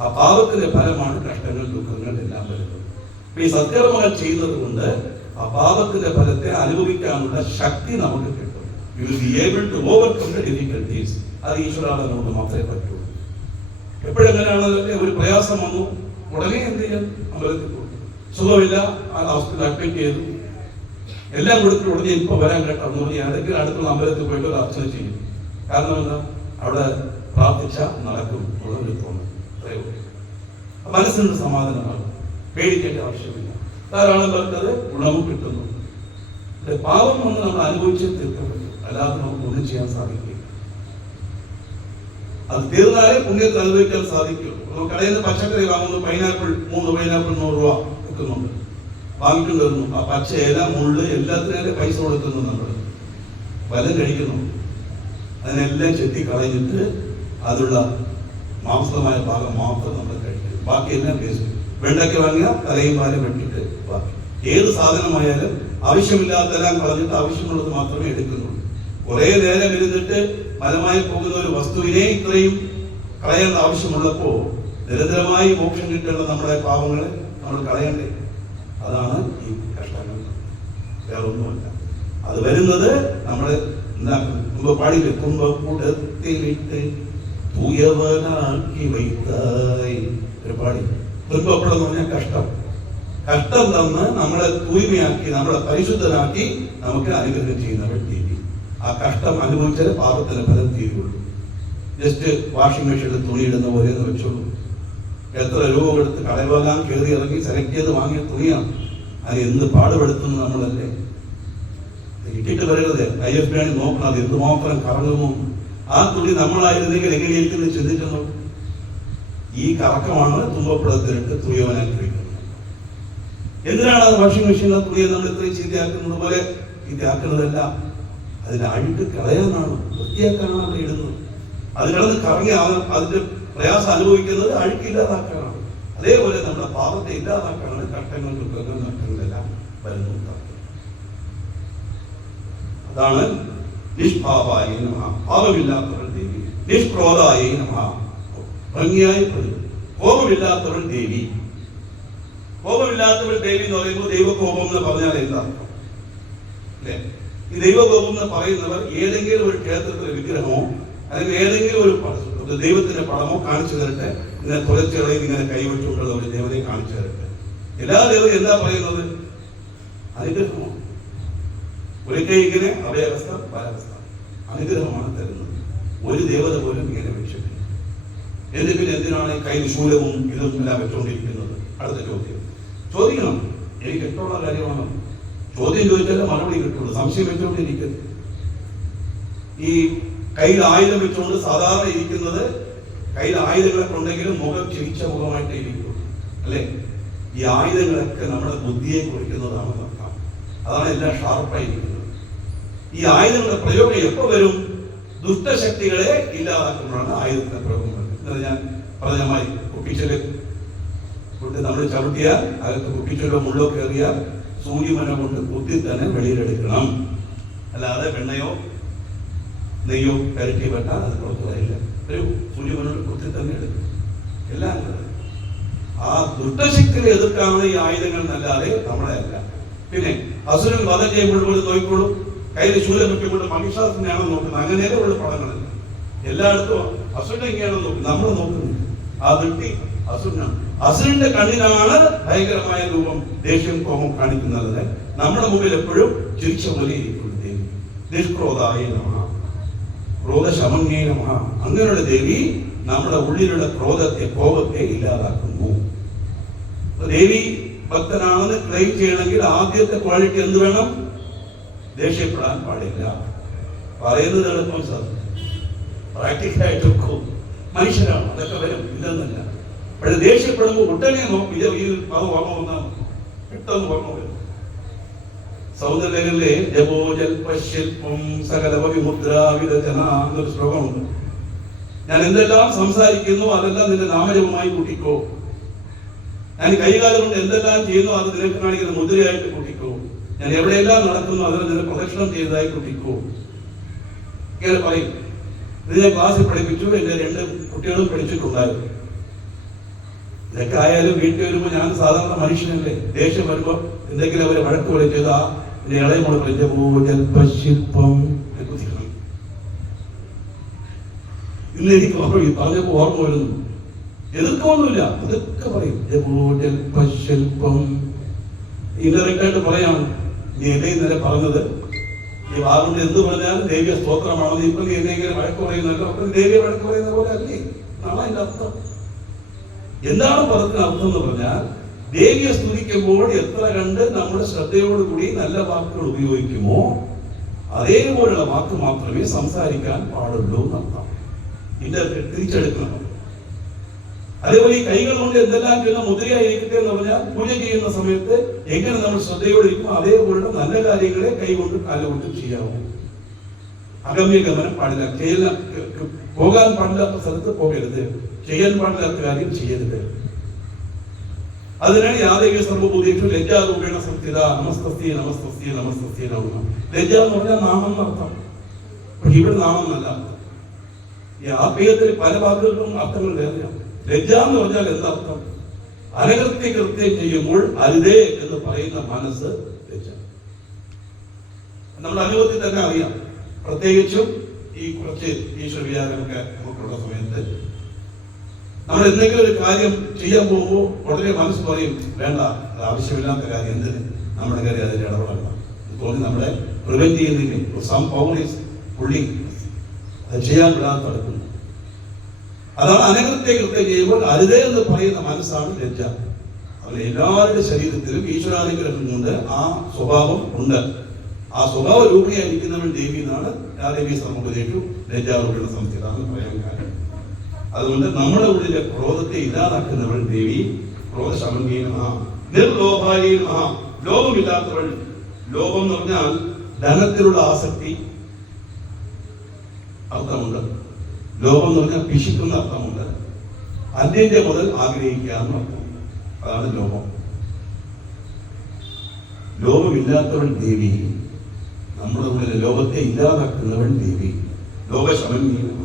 ആ പാപത്തിന്റെ ഫലമാണ് കഷ്ടങ്ങൾ, ദുഃഖങ്ങൾ എല്ലാം വരുന്നത്. ഈ സത്കർമ്മങ്ങൾ ചെയ്യുന്നത് കൊണ്ട് ആ പാപത്തിന്റെ ഫലത്തെ അനുഭവിക്കാനുള്ള ശക്തി നമുക്ക് കിട്ടും. You will be able to overcome the difficulties. അത് ഈശ്വരാധനോട് മാത്രമേ പറ്റുള്ളൂ. എപ്പോഴെങ്ങനെയാണ് ഒരു പ്രയാസം വന്നു, ഉടനെ എന്ത് ചെയ്യാൻ? അമ്പലത്തിൽ പോകും. സുഖമില്ല, ആ ഹോസ്പിറ്റലിൽ അഡ്മിറ്റ് ചെയ്തു, എല്ലാം കൊടുത്തിട്ട് ഉടനെ ഇപ്പൊ വരാൻ കേട്ടോ എന്ന് പറഞ്ഞ് ഏതെങ്കിലും അടുത്തുള്ള അമ്പലത്തിൽ പോയിട്ട് ഒരു അർച്ചന ചെയ്യും. കാരണം എന്താ? അവിടെ പ്രാർത്ഥിച്ച നടക്കും ഉള്ളൊരു തോന്നും. മനസ്സിന് സമാധാനമാണ്, പേടിക്കേണ്ട ആവശ്യമില്ല. ധാരാളം പേർക്കത് ഗുണവും കിട്ടുന്നു. പാപം വന്ന് നമ്മൾ അനുഭവിച്ച് തീർക്കാൻ പറ്റും, അല്ലാതെ നമുക്ക് ഒന്നും ചെയ്യാൻ സാധിക്കില്ല. അത് തീർന്നാലേ പുണ്യത്തിൽ അനുഭവിക്കാൻ സാധിക്കും. കടയിൽ നിന്ന് പച്ചക്കറി വാങ്ങുന്നു, പൈനാപ്പിൾ 3 പൈനാപ്പിൾ 100 രൂപ വെക്കുന്നുണ്ട്, വാങ്ങിക്കൊണ്ട് വരുന്നു. ആ പച്ച ഇല, മുള്ള് എല്ലാത്തിനും പൈസ കൊടുക്കുന്നു. നമ്മൾ വല്ലം കഴിക്കുന്നു, അതിനെല്ലാം ചെത്തി കളഞ്ഞിട്ട് അതിലുള്ള മാംസമായ ഭാഗം മാത്രം നമ്മൾ കഴിക്കും, ബാക്കിയെല്ലാം വേസ്റ്റ്. വെണ്ടയ്ക്ക വാങ്ങിയ തലയും പാലും വെട്ടിട്ട് ബാക്കി. ഏത് സാധനമായാലും ആവശ്യമില്ലാത്തെല്ലാം കളഞ്ഞിട്ട് ആവശ്യമുള്ളത് മാത്രമേ എടുക്കുന്നുള്ളൂ. കുറെ നേരം ഇരുന്നിട്ട് ഫലമായി പോകുന്ന ഒരു വസ്തുവിനെ ഇത്രയും കളയേണ്ട ആവശ്യമുള്ളപ്പോ നിരന്തരമായി മോക്ഷം കിട്ടേണ്ട നമ്മുടെ പാവങ്ങളെ നമ്മൾ കളയണ്ടേ? അതാണ് ഈ കഷ്ടങ്ങൾ, വേറൊന്നുമല്ല. അത് വരുന്നത് നമ്മള് എന്താ പാടില്ലേ? തുമ്പക്കൂടത്തിലിട്ട് തൂയവനാക്കി വൈത്തായി ഒരു പാടി. തുன்பപ്പെടം എന്ന് പറഞ്ഞാൽ കഷ്ടം. കഷ്ടം തന്ന് നമ്മളെ തൂയ്മയാക്കി, നമ്മളെ പരിശുദ്ധനാക്കി നമുക്ക് അനുഗ്രഹം ചെയ്യുന്ന വ്യക്തി. ആ കഷ്ടം അനുഭവിച്ചാൽ പാപത്തിന് ഫലം തീരുള്ളൂ. ജസ്റ്റ് വാഷിംഗ് മെഷീനിൽ തുണിയിടുന്ന പോലെ എന്ന് വെച്ചോളൂ. എത്ര രൂപ എടുത്ത് കടകളെല്ലാം കയറി ഇറങ്ങി സെലക്ട് ചെയ്ത് വാങ്ങിയ തുണിയാണ്. അത് എന്ത് പാടുപെടുത്തുന്നു നമ്മളല്ലേ? ഇട്ടിട്ട് വരരുത്, IFB നോക്കണം അത് എന്തുമാത്രം കറങ്ങുന്നു. ആ തുണി നമ്മളായിരുന്നെങ്കിൽ എങ്ങനെയിരിക്കുന്നു ചിന്തിക്കുന്നു. ഈ കറക്കമാണ് തുമ്പപ്പുറത്തിലിട്ട് തുണിയവനാക്കി വയ്ക്കുന്നത്. എന്തിനാണ് അത് വാഷിംഗ് മെഷീനിലെ തുണിയെ നമ്മൾ ഇത്രയും ചീത്തയാക്കുന്നത് പോലെ? ചീത്തയാക്കുന്നതല്ല, അതിന്റെ അഴുക്ക് കളയാനാണ്, വൃത്തിയാക്കാനാണ് അവിടെ ഇടുന്നത്. അത് കിടന്ന് കറങ്ങി അതിന്റെ പ്രയാസം അനുഭവിക്കുന്നത് അഴുക്കില്ലാതാക്കാനാണ്. അതേപോലെ നമ്മുടെ പാപത്തെ ഇല്ലാതാക്കാനാണ് കഷ്ടങ്ങൾ, ദുഃഖങ്ങൾ, നഷ്ടങ്ങളെല്ലാം വരുന്നത്. അതാണ് നിഷ്പാപായ നമഃ, പാപമില്ലാത്തവൾ ദേവി. നിഷ്ക്രോധായ നമഃ, ഭംഗിയായി കോപമില്ലാത്തവൾ ദേവി. കോപമില്ലാത്തവൾ ദേവി എന്ന് പറയുമ്പോൾ ദൈവകോപം എന്ന് പറഞ്ഞാൽ എന്താർത്ഥം അല്ലേ? ഈ ദൈവകോപം എന്ന് പറയുന്നവർ ഏതെങ്കിലും ഒരു ക്ഷേത്രത്തിലെ വിഗ്രഹമോ അല്ലെങ്കിൽ ഏതെങ്കിലും ഒരു ദൈവത്തിന്റെ പടമോ കാണിച്ചു തരട്ടെ, ഇങ്ങനെ തുളച്ചുകളയും ഇങ്ങനെ കൈവച്ചുകൊണ്ടുള്ള ഒരു ദേവതയെ കാണിച്ചു തരട്ടെ. എല്ലാ ദേവതയും എന്താ പറയുന്നത്? അനുഗ്രഹമോ? ഒരിക്കൽ ഇങ്ങനെ അഭയാവസ്ഥ, പരാവസ്ഥ, അനുഗ്രഹമാണ് തരുന്നത്. ഒരു ദേവത പോലും ഇങ്ങനെ വെച്ചിട്ടില്ല. എന്നിട്ട് എന്തിനാണ് കയ്യിൽ ശൂലവും ഇതും എല്ലാം വെച്ചുകൊണ്ടിരിക്കുന്നത്? അടുത്ത ചോദ്യം ചോദിക്കണം. എനിക്ക് ഇഷ്ടമുള്ള കാര്യമാണ്. ചോദ്യം ചോദിച്ചാലേ മറുപടി കിട്ടുള്ളൂ. സംശയം വെച്ചുകൊണ്ടിരിക്കുന്നത്. ഈ കയ്യിൽ ആയുധം വെച്ചുകൊണ്ട് സാധാരണ ഇരിക്കുന്നത്, കയ്യിൽ ആയുധങ്ങളൊക്കെ ഉണ്ടെങ്കിലും മുഖം ചിരിച്ച മുഖമായിട്ടേ ഇരിക്കുള്ളൂ അല്ലേ? ഈ ആയുധങ്ങളൊക്കെ നമ്മുടെ ബുദ്ധിയെ കുറിക്കുന്നതാണ് അർത്ഥം. അതാണ് എല്ലാം ഷാർപ്പായിരിക്കുന്നത്. ഈ ആയുധങ്ങളുടെ പ്രയോഗം എപ്പോ വരും? ദുഷ്ടശക്തികളെ ഇല്ലാതാക്കുമ്പോഴാണ് ആയുധത്തിന്റെ പ്രയോഗം വരുന്നത്. ഞാൻ പറഞ്ഞമായി കുപ്പിച്ചല് കൊണ്ട് നമ്മൾ ചവിട്ടിയാൽ അകത്ത് കുപ്പിച്ചല്ലോ മുള്ളോ കയറിയാൽ സൂര്യമന കൊണ്ട് കുത്തി തന്നെ വെളിയിലെടുക്കണം. അല്ലാതെ വെണ്ണയോ നെയ്യോ കരട്ടി വെട്ടാൻ അത് പുറത്തു വരില്ല. ഒരു സൂര്യമനോട് കുത്തി തന്നെ എടുക്കും. എല്ലാം ആ ദുഷ്ടശക്തികളെ എതിർക്കാനുള്ള ഈ ആയുധങ്ങൾ എന്നല്ലാതെ നമ്മളെ അല്ല. പിന്നെ അസുരൻ വധം ചെയ്യുമ്പോൾ നോക്കിക്കോളും, കയ്യിൽ ശൂലം വെക്കുമ്പോൾ മഹിഷാസിനെയാണോ നോക്കുന്നത്? അങ്ങനെയല്ലേ ഉള്ള പടങ്ങളല്ല. എല്ലായിടത്തും അസുരനെ എങ്ങനെയാണോ നോക്കുന്നത്? നമ്മൾ നോക്കുന്നില്ല. ആ വ്യക്തി അസുരനാണ്. അസുരന്റെ കണ്ണിനാണ് ഭയങ്കരമായ രൂപം, ദേഷ്യം, കോപം കാണിക്കുന്നത്. നമ്മുടെ മുമ്പിൽ എപ്പോഴും ചിരിച്ച പോലെ ഇരിക്കുന്നു ദേവി. നിഷ്ക്രോധായ നമഃ, ക്രോധശമന്യേ നമഃ. അങ്ങനെയുള്ള ദേവി നമ്മുടെ ഉള്ളിലുള്ള ക്രോധത്തെ, കോപത്തെ ഇല്ലാതാക്കുന്നു. ദേവി ഭക്തനാണെന്ന് ക്ലെയിം ചെയ്യണമെങ്കിൽ ആദ്യത്തെ ക്വാളിറ്റി എന്ത് വേണം? ദേഷ്യപ്പെടാൻ പാടില്ല. പറയുന്നത് എളുപ്പം സാർ, പ്രാക്ടിക്കലായിട്ട് മനുഷ്യരാണ്, അതൊക്കെ വരും, ഇല്ലെന്നല്ല. പക്ഷെ ദേഷ്യപ്പെടുമ്പോൾ ഉടനെ നോക്കും, ഈ ഓർമ്മ വന്നാൽ പെട്ടെന്ന് ഓർമ്മ വരും. സൗന്ദര്യങ്ങളിലെ ജപോജൽപശ്യൽപം സകലവിമുദ്രാവിരചന എന്നൊരു ശ്ലോകമുണ്ട്. ഞാൻ എന്തെല്ലാം സംസാരിക്കുന്നു അതെല്ലാം നിന്റെ നാമജപമായി കൂട്ടിക്കോ. ഞാൻ കൈകാലം കൊണ്ട് എന്തെല്ലാം ചെയ്യുന്നു അത് നിനക്ക് കാണിക്കുന്ന മുദ്രയായിട്ട് കൂട്ടിക്കോ. ഞാൻ എവിടെയെല്ലാം നടക്കുന്നു അതിനെ നിന്നെ പ്രദക്ഷിണം ചെയ്തതായി കൂട്ടിക്കോ. ഇങ്ങനെ പറയും. ഇത് ഞാൻ ക്ലാസ്സിൽ പഠിപ്പിച്ചു. എൻ്റെ 2 കുട്ടികളും പഠിച്ചിട്ടുണ്ടായിരുന്നു. ഇതൊക്കെ ആയാലും വീട്ടിൽ വരുമ്പോൾ ഞാൻ സാധാരണ മനുഷ്യനല്ലേ, ദേഷ്യം വരുമ്പോൾ എന്തെങ്കിലും അവരെ വഴക്ക് പോലെ ചെയ്താ ഇളയ മോള് ശില്പം ഇന്ന് എനിക്ക് പറഞ്ഞപ്പോ ഓർമ്മ വരുന്നു. എതിർക്കൊന്നുമില്ല, അതൊക്കെ പറയും. ശില്പം ഇൻഡയറക്റ്റായിട്ട് പറയാം. നീ എന്നെ ഇന്നലെ പറഞ്ഞത് ഈ വാഗുണ്ട് എന്ത് പറഞ്ഞാലും ദേവിയ സ്തോത്രമാണെന്ന് ഇപ്പൊ നീ എന്നെങ്കിലും വഴക്ക് പറയുന്നല്ലോ, അപ്പൊ ദേവിയെ വഴക്ക് പറയുന്ന പോലെ അല്ലേ നാളെ അതിന്റെ അർത്ഥം. എന്താണ് പദത്തിന് അർത്ഥം എന്ന് പറഞ്ഞാൽ, ദേവിയെ സ്തുതിക്കുമ്പോൾ എത്ര കണ്ട് നമ്മുടെ ശ്രദ്ധയോടുകൂടി നല്ല വാക്കുകൾ ഉപയോഗിക്കുമോ അതേപോലുള്ള വാക്ക് മാത്രമേ സംസാരിക്കാൻ പാടുള്ളൂ എന്നർത്ഥം. ഇതിന്റെ തിരിച്ചെടുക്കണം. അതേപോലെ ഈ കൈകൾ കൊണ്ട് എന്തെല്ലാം ചെയ്യുന്ന മുദ്രയായിരിക്കട്ടെ എന്ന് പറഞ്ഞാൽ, പൂജ ചെയ്യുന്ന സമയത്ത് എങ്ങനെ നമ്മൾ ശ്രദ്ധയോടെ ഇരിക്കുമോ അതേപോലുള്ള നല്ല കാര്യങ്ങളെ കൈകൊണ്ട് കാലുകൊണ്ട് ചെയ്യാവൂ. അഗമ്യഗമനം പാടില്ല, പോകാൻ പാടില്ലാത്ത സ്ഥലത്ത് പോകരുത്, ചെയ്യാൻ പാടില്ലാത്ത കാര്യം ചെയ്യരുത്. അതിനാണ് യാതൊരു സർവ്വഭൂതേഷു ലജ്ജാരൂപേണ സംസ്ഥിത നമസ്തസ്തി നമസ്തസ്തി നമസ്തസ്തി നമ. ലജ്ജ എന്ന് പറഞ്ഞാൽ നാമം എന്നർത്ഥം. പക്ഷെ ഇവിടെ നാമം എന്നല്ല. ഈ ആത്മീയത്തിൽ പല വാക്കുകൾക്കും അർത്ഥങ്ങൾ വേറെയാണ്. ലജ്ജ എന്ന് പറഞ്ഞാൽ എന്താർത്ഥം? അനകൃത്യം ചെയ്യുമ്പോൾ അരുതേ എന്ന് പറയുന്ന മനസ്സ് ലജ്ജ. നമ്മുടെ അനുഭവത്തിൽ തന്നെ അറിയാം. പ്രത്യേകിച്ചും ഈ കുറച്ച് ഈശ്വര വിചാരമൊക്കെ നമുക്കുള്ള സമയത്ത് നമ്മൾ എന്തെങ്കിലും ഒരു കാര്യം ചെയ്യാൻ പോകുമ്പോൾ ഉടനെ മനസ്സ് പറയും, വേണ്ട, അത് ആവശ്യമില്ലാത്ത കാര്യം, എന്തിന് നമ്മുടെ കാര്യം അതിൽ ഇടപെടണം തോന്നി നമ്മളെ പ്രിവെന്റ് ചെയ്യുന്നില്ല. സം പവർ ഈസ് പുള്ളിങ്, അത് ചെയ്യാൻ വിടാതെ തടുക്കുന്നു. അതാണ് അനകൃത്യം ചെയ്യുമ്പോൾ അരുതേ എന്ന് പറയുന്ന മനസ്സാണ് ലജ്ജ. അതുപോലെ എല്ലാവരുടെ ശരീരത്തിലും ഈശ്വരാനുഗ്രഹം കൊണ്ട് ആ സ്വഭാവം ഉണ്ട്. ആ സ്വഭാവ രൂപയായിരിക്കുന്നവൻ ദേവി എന്നാണ് ദേവി സമൂഹത്തിലേക്കു ലജ്ജാരൂപേണ സംസ്ഥിത എന്ന് പറയാൻ കാര്യം. അതുകൊണ്ട് നമ്മുടെ ഉള്ളിലെ ക്രോധത്തെ ഇല്ലാതാക്കുന്നവൾ ദേവി. ക്രോധശമനീയനമ നിർലോഭായനമ, ലോഭമില്ലാത്തവൾ. ലോഭം എന്ന് പറഞ്ഞാൽ ധനത്തിലുള്ള ആസക്തി അർത്ഥമുണ്ട്. ലോഭം എന്ന് പറഞ്ഞാൽ പിശിക്കുന്ന അർത്ഥമുണ്ട്. അന്യന്റെ മുതൽ ആഗ്രഹിക്കുക എന്ന അർത്ഥമുണ്ട്. അതാണ് ലോഭം. ലോഭമില്ലാത്തവൾ ദേവി. നമ്മുടെ ഉള്ളിലെ ലോകത്തെ ഇല്ലാതാക്കുന്നവൾ ദേവി. ലോകശമനീയനമ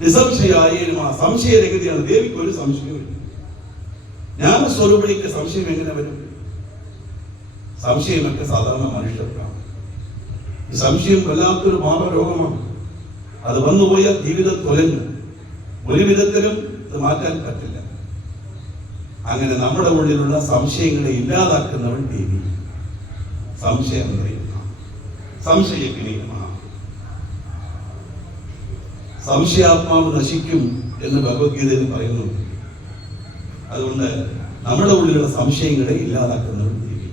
നിസംശയായനമ, സംശയരഹിതയാണ് ദേവിക്ക്. ഒരു സംശയമില്ല. ജ്ഞാനസ്വരൂപിണിക്ക് സംശയം എങ്ങനെ വരും? സംശയമൊക്കെ സാധാരണ മനുഷ്യർക്കാണ്. ഈ സംശയം വല്ലാത്തൊരു മാനരോഗമാണ്. അത് വന്നുപോയാൽ ജീവിതം തൊലഞ്ഞു. ഒരു വിധത്തിലും ഇത് മാറ്റാൻ പറ്റില്ല. അങ്ങനെ നമ്മുടെ ഉള്ളിലുള്ള സംശയങ്ങളെ ഇല്ലാതാക്കുന്നവൾ ദേവി. സംശയം സംശയത്തിനീയമാണ്. സംശയാത്മാവ് നശിക്കും എന്ന് ഭഗവത്ഗീതയിൽ പറയുന്നു. അതുകൊണ്ട് നമ്മുടെ ഉള്ളിലുള്ള സംശയങ്ങളെ ഇല്ലാതാക്കുന്നവൾ ദേവി.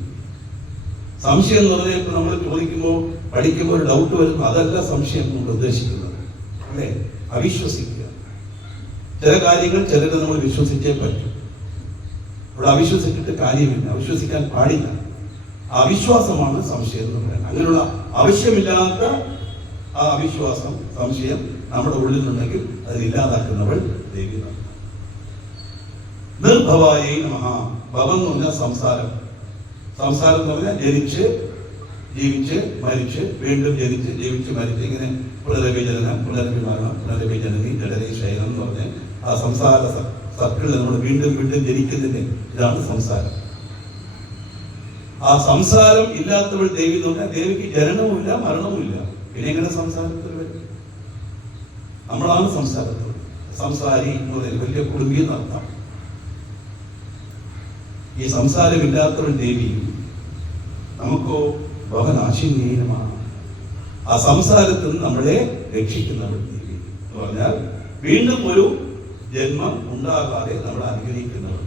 സംശയം എന്ന് പറഞ്ഞാൽ ഇപ്പൊ നമ്മൾ ചോദിക്കുമ്പോൾ പഠിക്കുമ്പോൾ ഒരു ഡൗട്ട് വരുന്നു, അതല്ല സംശയം കൊണ്ട് ഉദ്ദേശിക്കുന്നത്, അല്ലേ? അവിശ്വസിക്കുക. ചില കാര്യങ്ങൾ ചിലരെ നമ്മൾ വിശ്വസിച്ചേ പറ്റും. ഇവിടെ അവിശ്വസിച്ചിട്ട് കാര്യമില്ല, അവിശ്വസിക്കാൻ പാടില്ല. ആ അവിശ്വാസമാണ് സംശയം എന്ന് പറയുന്നത്. അങ്ങനെയുള്ള ആവശ്യമില്ലാത്ത ആ അവിശ്വാസം, സംശയം നമ്മുടെ ഉള്ളിലുണ്ടെങ്കിൽ അതിലില്ലാതാക്കുന്നവൾ ദേവി. നിർഭവായ നമഃ. ഭവം എന്ന് പറഞ്ഞാൽ സംസാരം. സംസാരം എന്ന് പറഞ്ഞാൽ ജനിച്ച് ജീവിച്ച് മരിച്ച് വീണ്ടും ജനിച്ച് ജീവിച്ച് മരിച്ച് ഇങ്ങനെ പുനരവിജനനം, പുനരവിമരണം, പുനരവിജനനി, ജഡരി, ശയനം എന്ന് പറഞ്ഞ് ആ സംസാര സർക്കിളിൽ നമ്മൾ വീണ്ടും വീണ്ടും ജനിക്കുന്നതിന് ഇതാണ് സംസാരം. ആ സംസാരം ഇല്ലാത്തവൾ ദേവി എന്ന് പറഞ്ഞാൽ ദേവിക്ക് ജനനവുമില്ല മരണവുമില്ല. പിന്നെ എങ്ങനെ സംസാരത്തിൽ വരും? നമ്മളാണ് സംസാരത്തിൽ. സംസാരി എന്ന് പറയുന്നത് വലിയ കുടുംബി എന്നർത്ഥം. ഈ സംസാരമില്ലാത്തവൾ ദേവി. നമുക്കോ ഭവനാശിന്യമാണ്. ആ സംസാരത്തിൽ നിന്ന് നമ്മളെ രക്ഷിക്കുന്നവൾ ദേവി എന്ന് പറഞ്ഞാൽ വീണ്ടും ഒരു ജന്മം ഉണ്ടാകാതെ നമ്മളെ അനുഗ്രഹിക്കുന്നവൾ.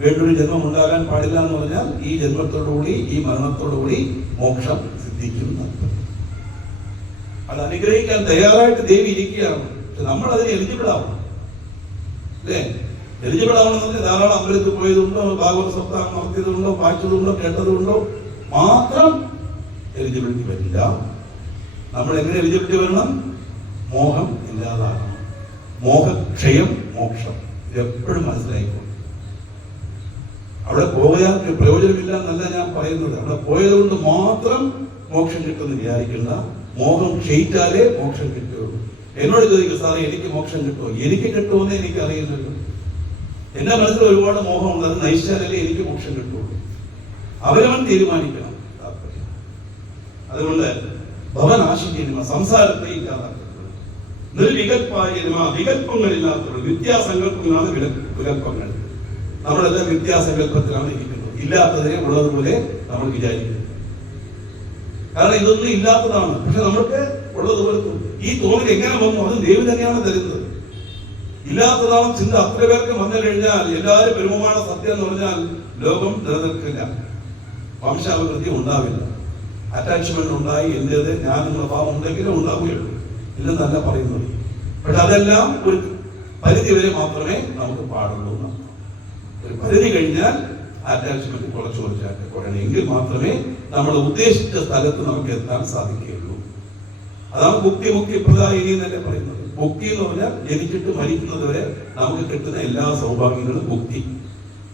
വീണ്ടൊരു ജന്മം ഉണ്ടാകാൻ പാടില്ല എന്ന് പറഞ്ഞാൽ ഈ ജന്മത്തോടുകൂടി ഈ മരണത്തോടുകൂടി മോക്ഷം സിദ്ധിക്കുന്ന. അത് അനുഗ്രഹിക്കാൻ തയ്യാറായിട്ട് ദേവി ഇരിക്കുകയാണ്. പക്ഷെ നമ്മൾ അതിന് എലിജിബിൾ ആവണം, അല്ലേ? എലിജിബിൾ ആവണമെന്ന് ധാരാളം അമ്പലത്തിൽ പോയതുകൊണ്ടോ ഭാഗവത സപ്താഹം നടത്തിയതുകൊണ്ടോ വായിച്ചതുകൊണ്ടോ കേട്ടതുകൊണ്ടോ മാത്രം എലിജിബിലിറ്റി വരില്ല. നമ്മൾ എങ്ങനെ എലിജിബിലിറ്റി വരണം? മോഹം ഇല്ലാതാകണം. മോഹക്ഷയം മോക്ഷം. ഇത് എപ്പോഴും മനസ്സിലായിക്കോളും. അവിടെ പോയാൽ പ്രയോജനമില്ല എന്നല്ല ഞാൻ പറയുന്നത്. അവിടെ പോയത് കൊണ്ട് മാത്രം മോക്ഷം കിട്ടുമെന്ന് വിചാരിക്കേണ്ട. മോഹം ക്ഷയിച്ചാലേ മോക്ഷം കിട്ടുകയുള്ളൂ. എന്നോട് ചോദിക്കും, സാറേ എനിക്ക് മോക്ഷം കിട്ടുമോ? എനിക്ക് കിട്ടുമെന്ന് എനിക്ക് അറിയുന്നല്ലോ. എന്റെ മനസ്സിൽ ഒരുപാട് മോഹമുണ്ട്. അത് നയിച്ചാലല്ലേ എനിക്ക് മോക്ഷം കിട്ടുള്ളൂ. അവരവൻ തീരുമാനിക്കണം താല്പര്യം. അതുകൊണ്ട് ഭവനാശിന്യനിമ, സംസാരത്തെ ഇല്ലാതാക്കുന്നത്, നിർവികൽപ്പായനിമ, വികല്പങ്ങളില്ലാത്തവർ. വിദ്യാസങ്കല്പങ്ങളാണ് വികല്പങ്ങൾ. നമ്മളെല്ലാം വിദ്യാസങ്കല്പത്തിലാണ് ഇരിക്കുന്നത്. ഇല്ലാത്തതിനെ ഉള്ളതുപോലെ നമ്മൾ വിചാരിക്കുന്നു. കാരണം ഇതൊന്നും ഇല്ലാത്തതാണ്. പക്ഷെ നമ്മൾക്ക് ഉള്ളതുപോലെ ഈ തോന്നൽ എങ്ങനെ വന്നു? അത് ദൈവം തന്നെയാണ് തരുന്നത്. ഇല്ലാത്തതാണ് ചിന്ത അത്ര പേർക്ക് വന്നു കഴിഞ്ഞാൽ എല്ലാവരും പെരുമമാണ് സത്യം എന്ന് പറഞ്ഞാൽ ലോകം നിലനിൽക്കില്ല, വംശാഭിവൃദ്ധി ഉണ്ടാവില്ല, അറ്റാച്ച്മെന്റ് ഉണ്ടായി എന്റേത് ഞാൻ നിങ്ങളുടെ ഭാവം ഉണ്ടെങ്കിലും ഉണ്ടാവുകയുള്ളൂ ഇല്ലെന്നല്ല പറയുന്നത്. പക്ഷെ അതെല്ലാം ഒരു പരിധി വരെ മാത്രമേ നമുക്ക് പാടുള്ളൂ. ഒരു പരിധി കഴിഞ്ഞാൽ അറ്റാച്ച്മെന്റ് കുറയണം. എങ്കിൽ മാത്രമേ നമ്മൾ ഉദ്ദേശിച്ച സ്ഥലത്ത് നമുക്ക് എത്താൻ സാധിക്കുകയുള്ളൂ. അതാണ് മുക്തി. മുക്തി പ്രദായിനി എന്നല്ലേ പറയുന്നത്. മുക്തി എന്ന് പറഞ്ഞാൽ ജനിച്ചിട്ട് മരിക്കുന്നത് വരെ നമുക്ക് കിട്ടുന്ന എല്ലാ സൗഭാഗ്യങ്ങളും മുക്തി.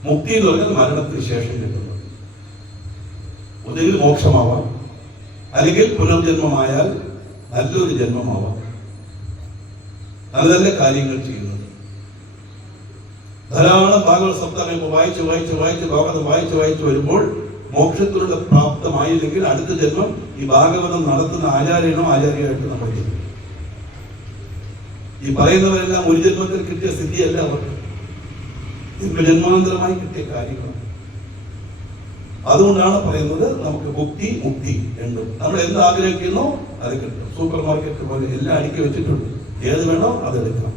മുക്തി എന്ന് പറഞ്ഞാൽ മരണത്തിന് ശേഷം കിട്ടുന്നത്. ഒന്നുകിൽ മോക്ഷമാവാം, അല്ലെങ്കിൽ പുനർജന്മമായാൽ നല്ലൊരു ജന്മമാവാം. നല്ല നല്ല കാര്യങ്ങൾ ചെയ്യുന്നത്. ധാരാളം ഭാഗവത സപ്താഹം വായിച്ച് ഭാഗവതം വായിച്ച് വരുമ്പോൾ മോക്ഷത്തിലുള്ള പ്രാപ്തമായില്ലെങ്കിൽ അടുത്ത ജന്മം ഈ ഭാഗവതം നടത്തുന്ന ആചാര്യനോ ആചാര്യമായിട്ട് നമ്മൾ ചെയ്യും. ഈ പറയുന്നവരെല്ലാം ഒരു ജന്മത്തിൽ കിട്ടിയ സ്ഥിതിയല്ല അവർക്ക്, ജന്മാന്തരമായി കിട്ടിയ കാര്യങ്ങളാണ്. അതുകൊണ്ടാണ് പറയുന്നത് നമുക്ക് മുക്തി മുക്തി രണ്ടും. നമ്മൾ എന്ത് ആഗ്രഹിക്കുന്നോ അത് കിട്ടും. സൂപ്പർ മാർക്കറ്റ് പോലെ എല്ലാം അടുക്കി വെച്ചിട്ടുണ്ട്. ഏത് വേണോ അത് എടുക്കാം.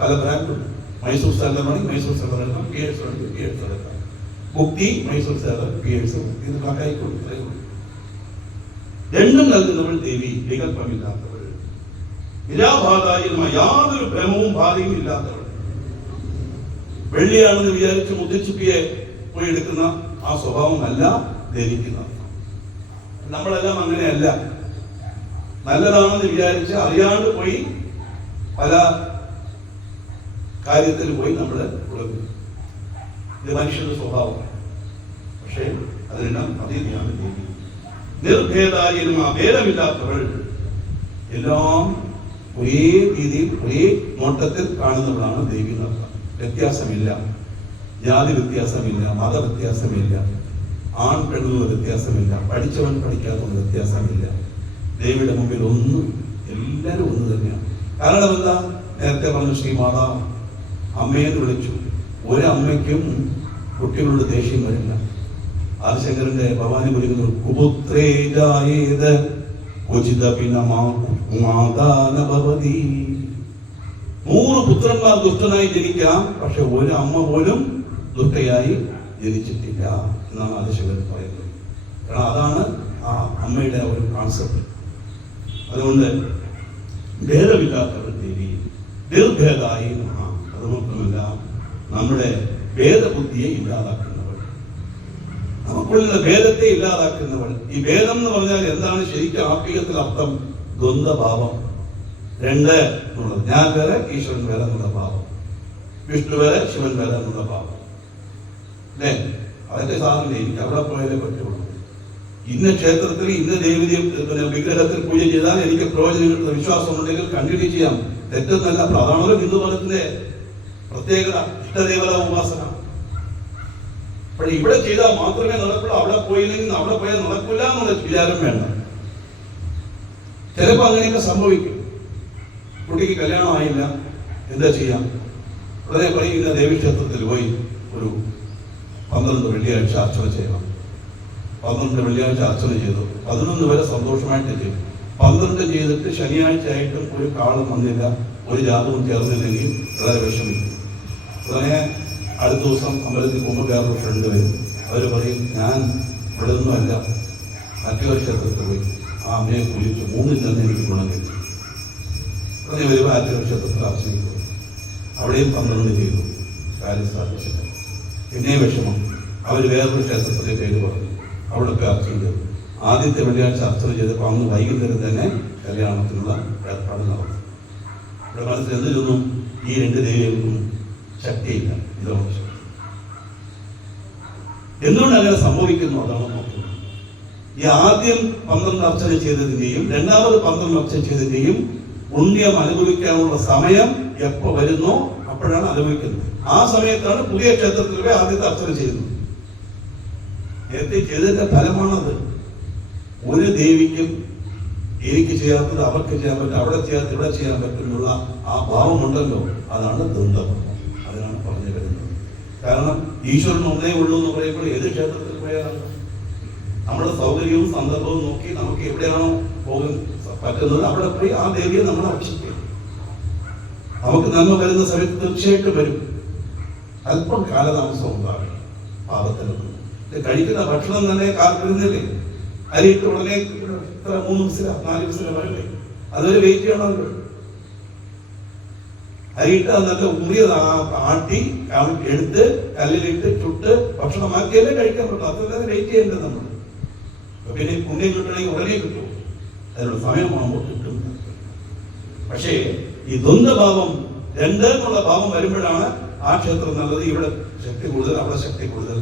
പല ബ്രാൻഡുണ്ട്. മൈസൂർ സാലർ വേണമെങ്കിൽ മൈസൂർ സാലർ എടുക്കാം, പിയേഴ്സ് വേണമെങ്കിൽ പിയേഴ്സ് എടുക്കാം. മുക്തി, മൈസൂർ സാലർ, പിയേഴ്സ്, ഇത് കണക്കായിക്കോളും. രണ്ടും നൽകുന്നവൾ ദേവി, വികല്പമില്ലാത്തവൾ, നിരാബാധായിരുന്ന യാതൊരു ഭ്രമവും ബാധയും ഇല്ലാത്തവൾ. വെള്ളിയാണെന്ന് വിചാരിച്ച് മുദ്രച്ചിപ്പിയെ പോയി എടുക്കുന്ന ആ സ്വഭാവമല്ല ധരിക്കുന്നത്. നമ്മളെല്ലാം അങ്ങനെയല്ല. നല്ലതാണെന്ന് വിചാരിച്ച് അറിയാണ്ട് പോയി പല കാര്യത്തിൽ പോയി നമ്മൾ ഉടങ്ങും. ഇത് മനുഷ്യന്റെ സ്വഭാവം. പക്ഷേ അതിനെല്ലാം അതീതിയാണ് ദേവി. നിർഭേദായിരുന്ന, ഭേദമില്ലാത്തവൾ, എല്ലാം ഒരേ രീതിയിൽ ഒരേ നോട്ടത്തിൽ കാണുന്നവളാണ് ദേവി എന്നർത്ഥം. വ്യത്യാസമില്ല, ജാതി വ്യത്യാസമില്ല, മത വ്യത്യാസമില്ല, ആൺ പെണ്ണുള്ള വ്യത്യാസമില്ല, പഠിച്ചവൻ പഠിക്കാത്തവൻ വ്യത്യാസമില്ല. ദേവിയുടെ മുമ്പിൽ ഒന്നും, എല്ലാവരും ഒന്ന് തന്നെയാണ്. കാരണം എന്താ? നേരത്തെ പറഞ്ഞു ശ്രീമാതാ അമ്മയെന്ന് വിളിച്ചു. ഒരമ്മയ്ക്കും കുട്ടികളുടെ ദേഷ്യം വരില്ല. ആദിശങ്കരന്റെ ഭവാനി വിളിക്കുന്നു, കുപുത്രേജായേത് ഉചിത മാതാനഭവതി. 100 പുത്രന്മാർ ദുഷ്ടനായി ജനിക്കാം, പക്ഷെ ഒരു അമ്മ പോലും ദുഷ്ടയായി ജനിച്ചിട്ടില്ല എന്നാണ് ആദിശങ്കരൻ പറയുന്നത്. കാരണം അതാണ് ആ അമ്മയുടെ ഒരു കോൺസെപ്റ്റ്. അതുകൊണ്ട് ഭേദമില്ലാത്തവർ ദേവി, നിർഭേദായി. അത് മാത്രമല്ല, നമ്മുടെ ഭേദബുദ്ധിയെ ഇല്ലാതാക്കുന്നവൾ, നമുക്കുള്ള ഭേദത്തെ ഇല്ലാതാക്കുന്നവൾ. ഈ ഭേദം എന്ന് പറഞ്ഞാൽ എന്താണ് ശരിക്കും ആത്മീയത്തിൽ അർത്ഥം? ദ്വന്ദ്ഭാവം. രണ്ട് എന്നുള്ളത്, ഞാൻ വേറെ ഈശ്വരൻ വേറെ എന്നുള്ള ഭാവം, വിഷ്ണു വേറെ ശിവൻ വേറെ എന്നുള്ള ഭാവം. അല്ലേ? അതിന്റെ സാധനം എനിക്ക് അവിടെ പോയാലേ പറ്റുള്ളൂ. ഇന്ന ക്ഷേത്രത്തിൽ ഇന്ന ദേവതയെ വിഗ്രഹത്തിൽ പൂജ ചെയ്താൽ എനിക്ക് പ്രയോജനം കിട്ടുന്ന വിശ്വാസം ഉണ്ടെങ്കിൽ കണ്ടിന്യൂ ചെയ്യാം. തെറ്റെന്നല്ല. അതാണല്ലോ ഹിന്ദു മതത്തിന്റെ പ്രത്യേകത, ഇഷ്ടദേവത ഉപാസന. പക്ഷെ ഇവിടെ ചെയ്താൽ മാത്രമേ നടക്കുള്ളൂ. അവിടെ പോയില്ലെങ്കിൽ അവിടെ പോയാൽ നടക്കില്ല എന്നുള്ള വിചാരം വേണ്ട. ചിലപ്പോൾ അങ്ങനെയൊക്കെ സംഭവിക്കും. കുട്ടിക്ക് കല്യാണം ആയില്ല, എന്താ ചെയ്യാം? ഉടനെ പറയുന്ന ദേവീക്ഷേത്രത്തിൽ പോയി ഒരു 12 വെള്ളിയാഴ്ച അർച്ചന ചെയ്യണം. 12 വെള്ളിയാഴ്ച അർച്ചന ചെയ്തു. 11 വരെ സന്തോഷമായിട്ട് ചെയ്തു. 12 ചെയ്തിട്ട് ശനിയാഴ്ച ആയിട്ടും ഒരു കാളും വന്നില്ല, ഒരു ജാതവും ചേർന്നില്ലെങ്കിൽ വളരെ വിഷമിക്കും. ഉടനെ അടുത്ത ദിവസം അമ്പലത്തിൽ പോകുമ്പോൾ വേറൊരു ഫ്രണ്ട് വരും. അവർ പറയും, ഞാൻ ഇവിടെ ഒന്നുമല്ല, മറ്റൊരു ക്ഷേത്രത്തിൽ പോയി ആ അമ്മയെ കുളിച്ചു, 3 തന്നെ എനിക്ക് ഗുണം കിട്ടി. ഉടനെ വരുമ്പോൾ ആറ്റൂർ ക്ഷേത്രത്തിൽ അർച്ചനയ്ക്ക് പോയി. അവിടെയും 12 ചെയ്തു, കാര്യം സാധിച്ചില്ല. പിന്നെ വിഷമം. അവർ വേറൊരു ക്ഷേത്രത്തിലെ പേര് പറഞ്ഞു, അവിടെ പോയി അർച്ചന ചെയ്തു. ആദ്യത്തെ വെള്ളിയാഴ്ച അർച്ചന ചെയ്തപ്പോൾ അന്ന് വൈകുന്നേരം തന്നെ കല്യാണത്തിനുള്ള ഏർപ്പാട് നടന്നു. ഇവിടെ മനസ്സിൽ എന്ത് ചെന്നു? ഈ 2 ദേവികൾക്കും ശക്തിയില്ല. ഇതാണ് എന്തുകൊണ്ട് അങ്ങനെ സംഭവിക്കുന്നു? അതാണ് നോക്കുന്നത്. ഈ ആദ്യം 12 അർച്ചന ചെയ്തതിന്റെയും രണ്ടാമത് 12 അർച്ചന ചെയ്തതിന്റെയും പുണ്യം അനുഭവിക്കാനുള്ള സമയം എപ്പോ വരുന്നോ അപ്പോഴാണ് അനുഭവിക്കുന്നത്. ആ സമയത്താണ് പുതിയ ക്ഷേത്രത്തിൽ പോയി ആദ്യത്തെ അർച്ചന ചെയ്യുന്നത്. നേരത്തെ ചെയ്തതിന്റെ ഫലമാണത്. ഒരു ദേവിക്കും എനിക്ക് ചെയ്യാത്തത് അവർക്ക് ചെയ്യാൻ പറ്റും, അവിടെ ചെയ്യാത്തത് ഇവിടെ ചെയ്യാൻ പറ്റുന്നുള്ള ആ ഭാവമുണ്ടല്ലോ, അതാണ് ദ്വന്ദ്വഭാവം. അതിനാണ് പറഞ്ഞു വരുന്നത്. കാരണം ഈശ്വരൻ ഒന്നേ ഉള്ളൂ എന്ന് പറയുമ്പോൾ ഏത് ക്ഷേത്രത്തിൽ പോയാലാണ് നമ്മുടെ സൗകര്യവും സന്ദർഭവും നോക്കി നമുക്ക് എവിടെയാണോ പോകാൻ പറ്റുന്നത് അവിടെ പോയി ആ ദേവിയെ നമ്മൾ അർച്ചിക്കുക. നമുക്ക് നന്മ വരുന്ന സമയത്ത് തീർച്ചയായിട്ടും വരും. അല്പം കാലതാമസം ഉണ്ടാകും പാപത്തിനൊന്നും. കഴിക്കുന്ന ഭക്ഷണം തന്നെ കാത്തിരുന്നില്ലേ, അരിയിട്ട് ഉടനെ ഇത്ര 3 വിസില 4 വിസില വരണ്ടേ, അതൊരു വെയിറ്റ് ചെയ്യണമല്ലോ. അരിയിട്ട് അത് നല്ല ഊറിയത് ആട്ടി എടുത്ത് കല്ലിലിട്ട് ചുട്ട് ഭക്ഷണമാക്കിയാലേ കഴിക്കാൻ പറ്റും. അത്രയും വെയിറ്റ് ചെയ്യേണ്ടത് നമ്മൾ. പിന്നെ പുണ്യം കിട്ടണമെങ്കിൽ ഉടനെ കിട്ടും, അതിനുള്ള സമയമാകുമ്പോൾ കിട്ടും. പക്ഷേ ഈ ദ്വന്ദ്വഭാവം, എന്നുള്ള ഭാവം വരുമ്പോഴാണ് ആ ക്ഷേത്രം നല്ലത്, ഇവിടെ ശക്തി കൂടുതൽ, അവിടെ ശക്തി കൂടുതൽ.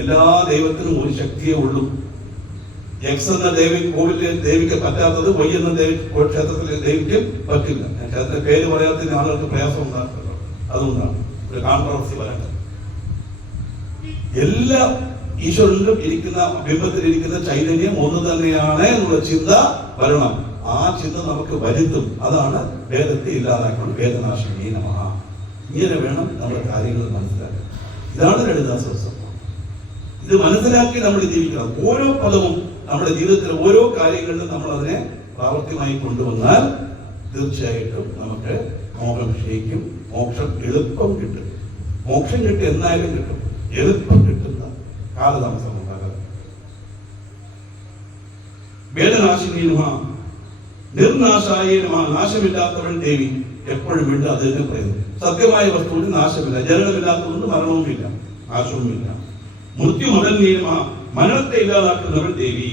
എല്ലാ ദൈവത്തിനും ഒരു ശക്തിയേ ഉള്ളൂ. എക്സ് എന്ന കോവിലിലെ ദേവിക്ക് പറ്റാത്തത് വൈ എന്ന ക്ഷേത്രത്തിലെ ദേവിക്ക് പറ്റില്ല. ക്ഷേത്രത്തിന്റെ പേര് പറയാത്തതിന് ആളുകൾക്ക് പ്രയാസം ഉണ്ടാകുമല്ലോ, അതുകൊണ്ടാണ് ഒരു കോൺട്രവേഴ്സി വരേണ്ടത്. എല്ലാ ഈശ്വരനിലും ഇരിക്കുന്ന ബിംബത്തിലിരിക്കുന്ന ചൈതന്യം ഒന്ന് തന്നെയാണ് എന്നുള്ള ചിന്ത വരണം. ആ ചിന്ത നമുക്ക് വരുത്തും. അതാണ് വേദത്തെ ഇല്ലാതാക്കണം. വേദനാശിനി നമഃ. ഇങ്ങനെ വേണം നമ്മുടെ കാര്യങ്ങൾ മനസ്സിലാക്കാൻ. ഇതാണ് ലളിതാസഹസ്രം. ഇത് മനസ്സിലാക്കി നമ്മൾ ജീവിക്കണം. ഓരോ പദവും നമ്മുടെ ജീവിതത്തിലെ ഓരോ കാര്യങ്ങളിലും നമ്മൾ അതിനെ പ്രാവർത്തികമായി കൊണ്ടുവന്നാൽ തീർച്ചയായിട്ടും നമുക്ക് മോഹം ക്ഷയിക്കും. മോക്ഷം എളുപ്പം കിട്ടും. മോക്ഷം കിട്ടും, എന്നായാലും കിട്ടും. എളുപ്പം കിട്ടുന്ന കാലതാമസം ഉണ്ടാകാം. വേദനാശിനി നമഃ, നിർനാശായ നമഃ. നാശമില്ലാത്തവൾ ദേവി. എപ്പോഴും വീണ്ടും അത് തന്നെ പറയുന്നു. സത്യമായ വസ്തുവിന് നാശമില്ല. ജനനമില്ലാത്തതുകൊണ്ട് മരണവുമില്ല, നാശവുമില്ല. മൃത്യുമതന്യേ നമഃ. മരണത്തെ ഇല്ലാതാക്കുന്നവൾ ദേവി.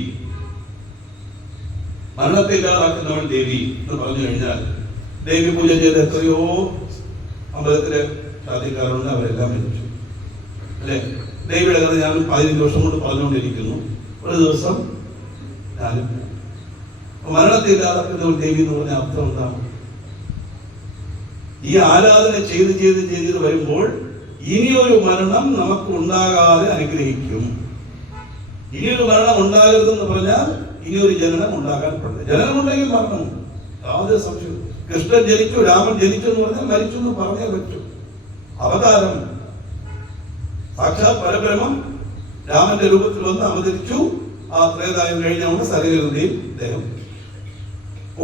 മരണത്തെ ഇല്ലാതാക്കുന്നവൾ ദേവി എന്ന് പറഞ്ഞു കഴിഞ്ഞാൽ ദേവി പൂജ ചെയ്ത എത്രയോ അമ്പലത്തിലെ ശാന്തിക്കാരുണ്ട്, അവരെല്ലാം മരിച്ചു അല്ലെ. ദേവിയുടെ കഥ ഞാൻ 15 വർഷം കൊണ്ട് പറഞ്ഞുകൊണ്ടിരിക്കുന്നു. ഒരു ദിവസം ഞാനും മരണത്തെ ഇല്ലാതാക്കുന്നവൾ ദേവി എന്ന് പറഞ്ഞ അർത്ഥം എന്താണ്? ഈ ആരാധന ചെയ്ത് വരുമ്പോൾ ഇനിയൊരു മരണം നമുക്ക് ഉണ്ടാകാതെ അനുഗ്രഹിക്കും. ഇനിയൊരു മരണം ഉണ്ടാകരുതെന്ന് പറഞ്ഞാൽ ഇനിയൊരു ജനനം ഉണ്ടാകാൻ പാടില്ല. ജനനം ഉണ്ടെങ്കിൽ മരണം, യാതൊരു സംശയം. കൃഷ്ണൻ ജനിച്ചു, രാമൻ ജനിച്ചു എന്ന് പറഞ്ഞാൽ മരിച്ചു എന്ന് പറഞ്ഞേ പറ്റൂ. അവതാരം സാക്ഷാത് പരബ്രഹ്മം രാമന്റെ രൂപത്തിൽ വന്ന് അവതരിച്ചു. ആ ത്രേതായം കഴിഞ്ഞാണ് സരയുടെയും ദേഹം.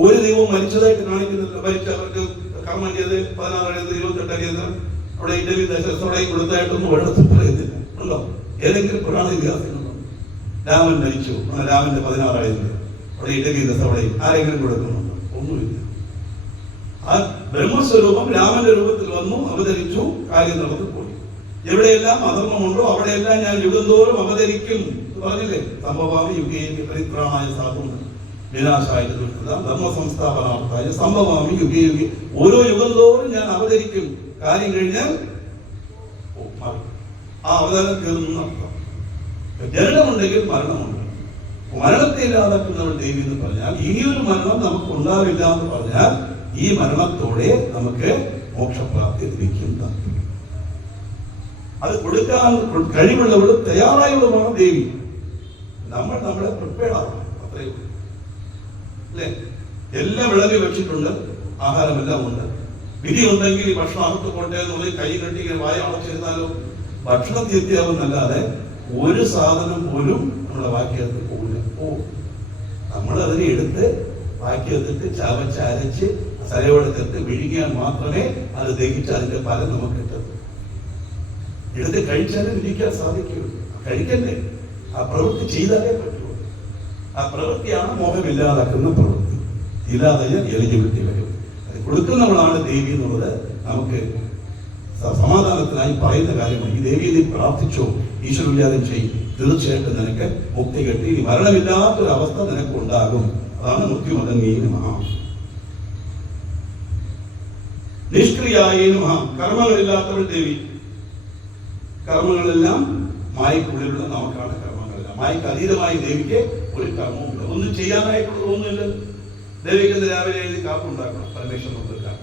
ഒരു ദൈവവും മരിച്ചതായിട്ട് കാണിക്കുന്നില്ല. മരിച്ചവർക്ക് കർമ്മം ചെയ്ത് 16 28 അവിടെ ഇന്റർവ്യൂ ദശരഥോടെയും കൊടുത്തായിട്ടൊന്നും ഒരിടത്തും പറയുന്നില്ല. ഉണ്ടോ? ഏതെങ്കിലും പുരാണ ഇതിഹാസങ്ങളുണ്ടോ? രാമൻ മരിച്ചു, രാമന്റെ 16 അവിടെ ഇന്റർവ്യൂ ദശയോടെയും ആരെങ്കിലും കൊടുക്കുന്നുണ്ടോ? ഒന്നുമില്ല. ആ ബ്രഹ്മസ്വരൂപം രാമന്റെ രൂപത്തിൽ വന്നു, അവതരിച്ചു, കാര്യം നടന്നു പോയി. എവിടെയെല്ലാം അധർമ്മമുണ്ടോ അവിടെയെല്ലാം ഞാൻ യുഗന്തോറും അവതരിക്കും പറഞ്ഞില്ലേ? സംഭവാമി യുഗേ പരിത്രാണായ സാധുണ്ട് വിനാശായ ധർമ്മ സംസ്ഥാപനാർത്ഥായ സംഭവാമി യുഗേ യുഗേ. ഓരോ യുഗം തോറും ഞാൻ അവതരിക്കും. കാര്യം കഴിഞ്ഞാൽ ആ അവതാരം തീർന്നു അർത്ഥം. ജനനമുണ്ടെങ്കിൽ മരണമുണ്ട്. മരണത്തെ ഇല്ലാതാക്കുന്നവൾ ദേവി എന്ന് പറഞ്ഞാൽ ഇനിയൊരു മരണം നമുക്ക് ഉണ്ടാവില്ല എന്ന് പറഞ്ഞാൽ ഈ മരണത്തോടെ നമുക്ക് മോക്ഷപ്രാപ്തി ലഭിക്കും. അത് കൊടുക്കാൻ കഴിവുള്ളവളും തയ്യാറായവളുമാണ് ദേവി. നമ്മൾ നമ്മളെ പ്രിപ്പയർഡ് ആവണം, അത്രയേ ഉള്ളൂ അല്ലേ? എല്ലാം വിളവി വെച്ചിട്ടുണ്ട്, ആഹാരമെല്ലാം ഉണ്ട്. വിധി ഉണ്ടെങ്കിൽ ഈ ഭക്ഷണം അകത്ത് പോട്ടെ എന്നുള്ളത് കൈ കെട്ടി വായ അടച്ചിരുന്നാലോ ഭക്ഷണം തീർത്തിയാവുന്നല്ലാതെ ഒരു സാധനം പോലും നമ്മുടെ വാക്യത്തിൽ പോകില്ല. നമ്മൾ അതിനെ എടുത്ത് വാക്യത്തിൽ ചവച്ചരച്ച് സരയോടത്തിൽ വിഴുങ്ങിയാൽ മാത്രമേ അത് ദഹിച്ച് അതിന്റെ ഫലം നമുക്ക് കിട്ടും. എടുത്ത് കഴിച്ചാലും ഇരിക്കാൻ സാധിക്കുള്ളൂ. കഴിക്കണ്ടേ? ആ പ്രവൃത്തി ചെയ്താലേ പറ്റുള്ളൂ. ആ പ്രവൃത്തിയാണ് മോഹമില്ലാതാക്കുന്ന പ്രവൃത്തി. ഇല്ലാതെ എലിജിബിലിറ്റി വരും. അത് കൊടുക്കുന്നവളാണ് ദേവി എന്നുള്ളത് നമുക്ക് സമാധാനത്തിനായി പറയുന്ന കാര്യമാണ്. ഈ ദേവിയെ നീ പ്രാർത്ഥിച്ചോ, ഈശ്വര വിചാരം ചെയ്യും, തീർച്ചയായിട്ടും നിനക്ക് മുക്തി കിട്ടി. ഇനി മരണമില്ലാത്തൊരു അവസ്ഥ നിനക്ക് ഉണ്ടാകും. അതാണ് മൃത്യുമതന്യേ നമഃ. നിഷ്ക്രിയായ നമഃ. കർമ്മങ്ങളില്ലാത്തവൾ ദേവി. കർമ്മങ്ങളെല്ലാം മായക്കുള്ളിലുള്ള നമുക്കാണ് കർമ്മങ്ങളെല്ലാം. മായക്ക് അതീതമായി ദേവിക്ക് ഒരു കർമ്മവുമില്ല. ഒന്നും ചെയ്യാനായിട്ടുള്ളത് ഒന്നുമില്ല. ദേവിക്ക് രാവിലെ എഴുതി കാപ്പുണ്ടാക്കണം, പരമേശ്വരൻ കൊടുക്കാം.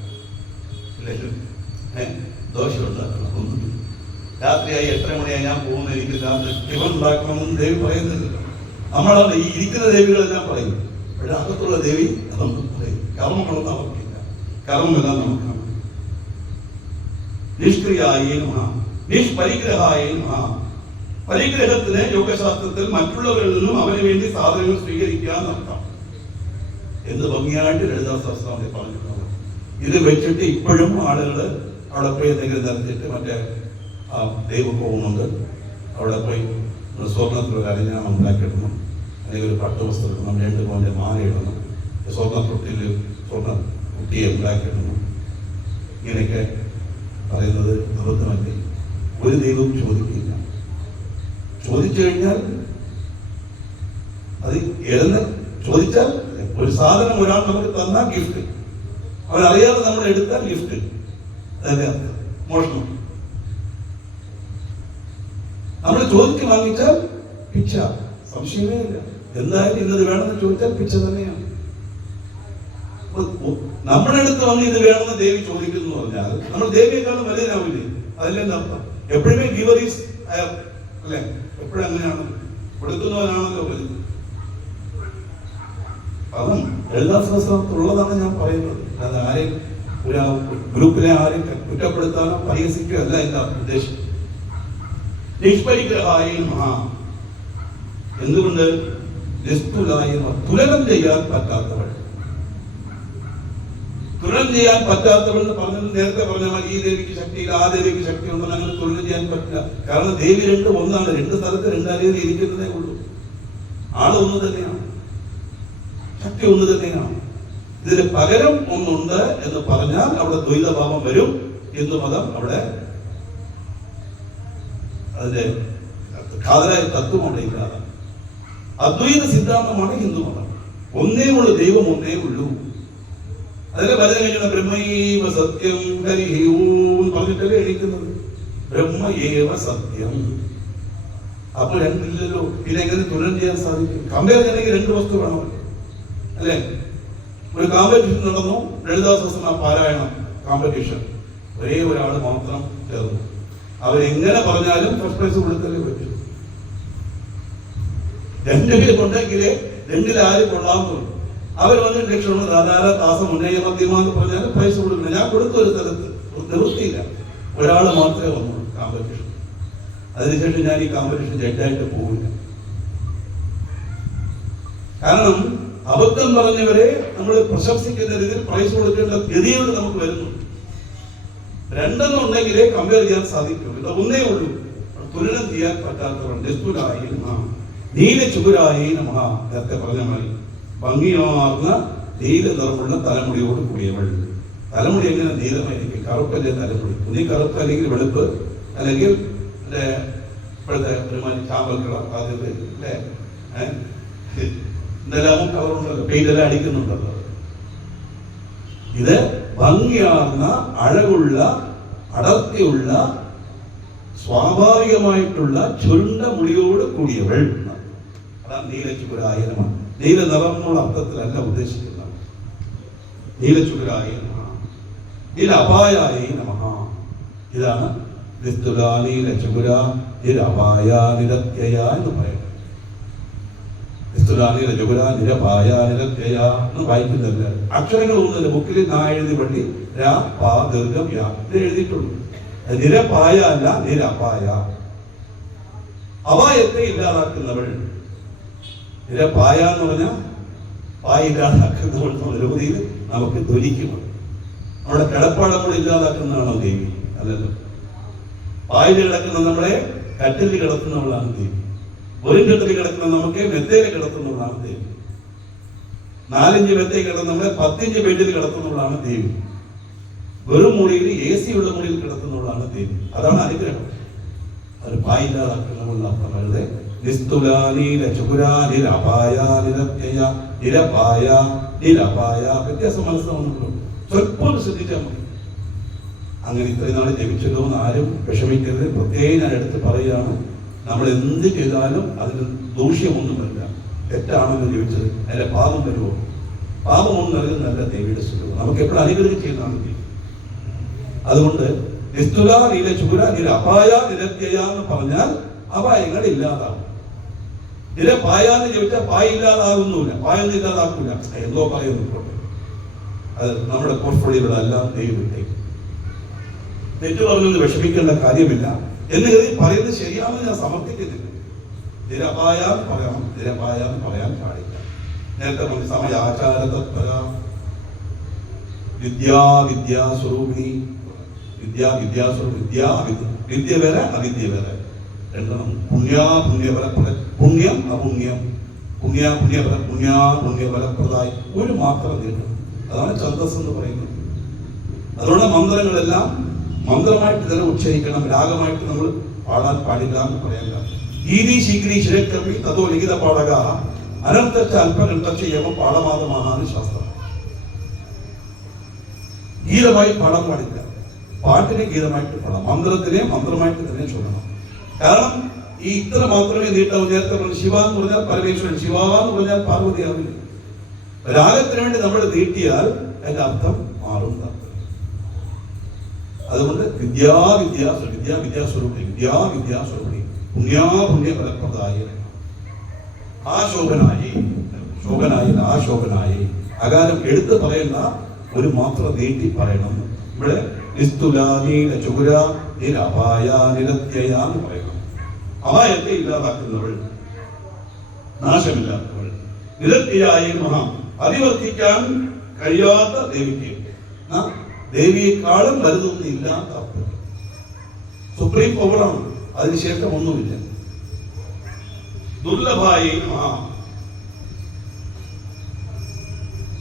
ദോശ ഉണ്ടാക്കണം, ഒന്നും. രാത്രിയായി 8:30 മണിയായി ഞാൻ പോകുന്ന എനിക്ക് ടിഫൻ ഉണ്ടാക്കണമെന്ന് ദേവി പറയുന്നില്ല. നമ്മളാണ് ഈ ഇരിക്കുന്ന ദേവികളെല്ലാം പറയും, പക്ഷെ അകത്തുള്ള ദേവി അതൊന്നും പറയും. കർമ്മങ്ങളൊന്നും അവർക്കില്ല, കർമ്മമെല്ലാം നമുക്കാണ്. നിഷ്ക്രിയായ നമഃ, നിഷ്പരിഗ്രഹായ നമഃ. പരിഗ്രഹത്തിന് യോഗശാസ്ത്രത്തിൽ മറ്റുള്ളവരിൽ നിന്നും അവന് വേണ്ടി സാധനങ്ങൾ സ്വീകരിക്കുക എന്നർത്ഥം എന്ന് ഭംഗിയായിട്ട് ലളിതാ സഹസ്രനാമത്തിൽ പറഞ്ഞിട്ടുണ്ട്. ഇത് വെച്ചിട്ട് ഇപ്പോഴും ആളുകൾ അവിടെ പോയി എന്തെങ്കിലും നിറച്ചിട്ട് മറ്റേ ദൈവം പോകുന്നുണ്ട്, അവിടെ പോയി സ്വർണ്ണത്തിലൊരു അരഞ്ഞാണം ഉണ്ടാക്കിയിടണം, അല്ലെങ്കിൽ ഒരു പട്ടുവസ്ത്രം ഇടണം, 2 പവന്റെ മാല ഇടണം, സ്വർണ്ണത്തൊട്ടിൽ സ്വർണ്ണ കുട്ടിയെ ഉണ്ടാക്കിയിടണം. ഇങ്ങനെയൊക്കെ പറയുന്നത് അബദ്ധമല്ലേ? ഒരു ദൈവവും ചോദിക്കില്ല. ചോദിച്ചു കഴിഞ്ഞാൽ അത് ചോദിച്ചാൽ ഒരു സാധനം ഒരാൾ നമുക്ക് തന്നാൽ ഗിഫ്റ്റ്, അവരറിയാതെ നമ്മൾ എടുത്താൽ ഗിഫ്റ്റ്, അതല്ലേ അർത്ഥം. മോഷണം. നമ്മൾ ചോദിച്ചു വാങ്ങിച്ചാൽ പിച്ച, സംശയമേ ഇല്ല. എന്തായാലും ഇന്നത് വേണമെന്ന് ചോദിച്ചാൽ പിച്ച തന്നെയാണ്. നമ്മുടെ അടുത്ത് വന്ന് ഇത് വേണമെന്ന് ദേവി ചോദിക്കുന്നു പറഞ്ഞാൽ നമ്മൾ ദേവിയെക്കാളും വലിയനാവില്ലേ? അതല്ലേ അർത്ഥം. എപ്പോഴുമേ ഗിവർ ഈസ് അല്ലേ? എപ്പോഴും അങ്ങനെയാണ്, കൊടുക്കുന്നവനാണല്ലോ വലുത്. അതും ലളിതാ സഹസ്രനാമത്തിലുള്ളതാണ് ഞാൻ പറയുന്നത്. അത് ആരെയും ഒരു ഗ്രൂപ്പിനെ ആരെയും കുറ്റപ്പെടുത്താനോ പരിഹസിക്കുകയോ അല്ല എന്റെ ഉദ്ദേശം. നിഷ്പരിഗ്രഹായ നമഃ. എന്തുകൊണ്ട്? നിസ്തുലായ നമഃ. തുലനം ചെയ്യാൻ പറ്റാത്തവൾ. തുലനം ചെയ്യാൻ പറ്റാത്തവൾ എന്ന് പറഞ്ഞത് നേരത്തെ പറഞ്ഞാൽ ഈ ദേവിക്ക് ശക്തിയില്ല, ആ ദേവിക്ക് ശക്തി ഉണ്ടെന്ന് അങ്ങനെ തുലനം ചെയ്യാൻ പറ്റില്ല. കാരണം ദേവി രണ്ടും ഒന്നാണ്. 2 സ്ഥലത്ത് 2 അരയിൽ ഇരിക്കുന്നതേ ഉള്ളൂ. ആള് ഒന്ന് തന്നെയാണ്, ശക്തി ഒന്ന് തന്നെയാണ്. ഇതിന് പകരം ഒന്നുണ്ട് എന്ന് പറഞ്ഞാൽ അവിടെ ദ്വൈതഭാവം വരും. ഹിന്ദുമതം അവിടെ അതിന്റെ കാതലായ തത്വം അവിടെ ഇല്ലാതെ. അദ്വൈത സിദ്ധാന്തമാണ് ഹിന്ദുമതം. ഒന്നേ ഉള്ളൂ ദൈവം, ഒന്നേ ഉള്ളൂ. അതിലെ ഭജന കഴിക്കുന്ന ബ്രഹ്മയേവ സത്യം ഹരിഃ ഓം പറഞ്ഞിട്ടല്ലേ എഴുതിക്കുന്നത്. ബ്രഹ്മയേവ സത്യം. അപ്പൊ രണ്ടില്ലല്ലോ, പിന്നെ എങ്ങനെ തുലനം ചെയ്യാൻ സാധിക്കും? കമ്പയർ ചെയ്യണമെങ്കിൽ 2 വസ്തു വേണമല്ലോ, അല്ലേ? ഒരു കോമ്പറ്റീഷൻ നടന്നു, ലളിതാ സഹസ്രനാമ പാരായണം കോമ്പറ്റീഷൻ. ഒരേ ഒരാൾ മാത്രം ചേർന്നു. അവരെങ്ങനെ പറഞ്ഞാലും ഫസ്റ്റ് പ്രൈസ് കൊടുത്തല്ലേ പറ്റും. 2 പേരുണ്ടെങ്കിലേ 2-ൽ ആരും കൊള്ളാമെന്നുള്ളൂ. അവർ വന്നിട്ട് ലക്ഷണം ധാരാള താസം ഉന്നയ മധ്യമാന്ന് പറഞ്ഞാൽ പ്രൈസ് കൊടുക്കണം. ഞാൻ കൊടുത്ത ഒരു സ്ഥലത്ത് നിവൃത്തിയില്ല, ഒരാൾ മാത്രമേ വന്നു കോമ്പറ്റീഷൻ. അതിനുശേഷം ഞാൻ ഈ കോമ്പറ്റീഷൻ ജഡ്ജായിട്ട് പോകില്ല. കാരണം അബദ്ധം പറഞ്ഞവരെ നമ്മൾ പ്രശംസിക്കുന്ന രീതിയിൽ പ്രൈസ് കൊടുക്കേണ്ട ഗതിയോട് നമുക്ക് വരുന്നു. 2 ഉണ്ടെങ്കിലേ കമ്പയർ ചെയ്യാൻ സാധിക്കുള്ളൂ. ഇത് ഒന്നേ ഉള്ളൂ. തുലനം ചെയ്യാൻ പറ്റാത്തവർ. നിസ്തുലായ നമഃ, നീല ചുകുരായ നമഃ. നേരത്തെ പറഞ്ഞ മതി, ഭംഗിയാർന്ന നീല നിറമുള്ള തലമുടിയോട് കൂടിയവൾ. തലമുടി എങ്ങനെ നീലമായിരിക്കും? കറുപ്പല്ലേ തലമുടി. നീ കറുപ്പ് അല്ലെങ്കിൽ വെളുപ്പ് അല്ലെങ്കിൽ ഇപ്പോഴത്തെ ഒരുമാതിരി ചാമ്പൽ കളർ, ആദ്യത്തെ അല്ലേ, എന്തെല്ലാമും കളറുണ്ടല്ലോ, പെയിന്റെല്ലാം അടിക്കുന്നുണ്ടല്ലോ. ഇത് ഭംഗിയാർന്ന അഴകുള്ള അടർത്തിയുള്ള സ്വാഭാവികമായിട്ടുള്ള ചുരുണ്ട മുടിയോട് കൂടിയവൾ. അതാണ് നീലച്ചുകുരായ നമഃ. നീല നിറം എന്നുള്ള അർത്ഥത്തിലല്ല ഉദ്ദേശിക്കുന്നത്. നീലച്ചുകുരായ നമഃ, നിരപായായ നമഃ. ഇതാണ് നിസ്തുല നീലചുകുര നിരപായ നിരത്യയ എന്ന് പറയുന്നത്. നിസ്തുല നീലചുകുര നിരപായ നിരത്യയ എന്ന് വായിക്കുന്നില്ല. അക്ഷരങ്ങളൊന്നുമില്ല ബുക്കിൽ. എഴുതി പള്ളി രാ പാ ദീർഘം യാ ഇത് എഴുതിയിട്ടുള്ളൂ. നിരപായ അല്ല, നിരപായ. അപായത്തെ ഇല്ലാതാക്കുന്നവൾ. നിരപായ എന്ന് പറഞ്ഞാൽ പായ ഇല്ലാതാക്കുന്നവൾ എന്നുള്ള രൂപയിൽ നമുക്ക് ധ്വനിക്കും. നമ്മുടെ കിടപ്പാടം കൂടെ ഇല്ലാതാക്കുന്നതാണോ ദേവി? അല്ലല്ലോ. പായിൽ കിടക്കുന്ന നമ്മളെ കട്ടിലിൽ കിടത്തുന്നവളാണ് ദേവി. വെറും കെട്ടിൽ കിടക്കുന്ന നമുക്ക് മെത്തയിൽ കിടത്തുന്നവളാണ് ദേവി. 4 ഇഞ്ച് മെത്തയിൽ കിടന്ന നമ്മളെ 10 ഇഞ്ച് ബെഡിൽ കിടത്തുന്നവളാണ് ദേവി. വെറും മുറിയിൽ AC ഉള്ള മുറിയിൽ കിടത്തുന്നവളാണ് ദേവി. അതാണ് അനുഗ്രഹം. അത് പായില്ലാതാക്കുന്നവളുടെ അർത്ഥം വെറുതെ വ്യത്യാസം മനസ്സിലാവുന്നുള്ളൂ. സ്വല്പം ശ്രദ്ധിച്ചാൽ മതി. അങ്ങനെ ഇത്രയും നാൾ ജപിച്ചല്ലോ എന്ന് ആരും വിഷമിക്കരുത്. പ്രത്യേകം ഞാൻ എടുത്ത് പറയുകയാണ്, നമ്മൾ എന്ത് ചെയ്താലും അതിന് ദൂഷ്യമൊന്നും വരില്ല. തെറ്റാണെന്ന് ജപിച്ചത് അതിന്റെ പാപം വരുമോ? പാപമൊന്നും നൽകുന്നതല്ല ദേവിയുടെ സ്വരൂപം. നമുക്ക് എപ്പോഴും അനുഗ്രഹം ചെയ്യുന്നതാണ് ദേവി. അതുകൊണ്ട് നിസ്തുല നീല ചുകുല നിരപായ നിരത്യയ എന്ന് പറഞ്ഞാൽ അപായങ്ങൾ ഇല്ലാതാവും. നിരപായ എന്ന് ചോദിച്ചാൽ പായ ഇല്ലാതാകുന്നില്ല, പായൊന്നും ഇല്ലാതാക്കൂല. എന്തോ പറയുന്നു, അത് നമ്മുടെ പോർട്ട്ഫോളിയോയുടെ എല്ലാം ദൈവത്തേക്ക് തെറ്റ് പറഞ്ഞൊന്ന് വിഷമിക്കേണ്ട കാര്യമില്ല എന്ന് കരുതി പറയുന്നത് ശരിയാണെന്ന് ഞാൻ സമർത്ഥിക്കുന്നില്ല. നിരപായാന്ന് പറയണം, നിരപായാന്ന് പറയാൻ പാടില്ല. നേരത്തെ പറഞ്ഞ സമയാചാരതത്പര വിദ്യാസ്വരൂപിണി, വിദ്യ വേറെ അവിദ്യ വേറെ രണ്ടെണ്ണം. പുണ്യം അപുണ്യം, പുണ്യഫലപ്രദായി ഒരു മാത്രം നീട്ടണം. അതാണ് ഛന്ദസ് എന്ന് പറയുന്നത്. അതുകൊണ്ട് മന്ത്രങ്ങളെല്ലാം മന്ത്രമായിട്ട് തന്നെ ഉച്ചരിക്കണം, രാഗമായിട്ട് നമ്മൾ പാടാൻ പാടില്ല എന്ന് പറയാൻ കാരണം ഗീതി ശീഗ്രി ശിരക്കവി തതോ ലിഖിത പാടക അനന്തച്ച അല്പകണ്ഠച്ച ഏവ പാഠമാതമാഹാന്ന് ശാസ്ത്രം. ഗീതമായി പാടാൻ പാടില്ല, പാട്ടിനെ ഗീതമായിട്ട് പാടാം, മന്ത്രത്തിനെ മന്ത്രമായിട്ട് തന്നെ ചൊല്ലണം. കാരണം ഈ ഇത്ര മാത്രമേ നീട്ടാവൂ. നേരത്തെ പറഞ്ഞ ശിവ എന്ന് പറഞ്ഞാൽ പരമേശ്വരൻ, ശിവ എന്ന് പറഞ്ഞാൽ പാർവതിയാവില്ല. രാഗത്തിന് വേണ്ടി നമ്മൾ നീട്ടിയാൽ അതിന്റെ അർത്ഥം മാറും. അതുകൊണ്ട് വിദ്യാസ്വരൂപിണി പുണ്യഫലപ്രദായി ആശോഭനായി അകാരം എടുത്ത് പറയുന്ന ഒരു മാത്രം നീട്ടി പറയണം. ഇവിടെ എന്ന് പറയണം. അപായത്തെ ഇല്ലാതാക്കുന്നവൾ, നാശമില്ലാത്തവൾ, നിരത്യയായി മഹാ അതിവർത്തിക്കാൻ കഴിയാത്ത ദേവിക്ക്, ദേവിയെക്കാളും വലുതൊന്നും ഇല്ലാത്ത അർത്ഥം. സുപ്രീം പവറാണ്, അതിനുശേഷം ഒന്നുമില്ല. ദുർലഭായി മഹാ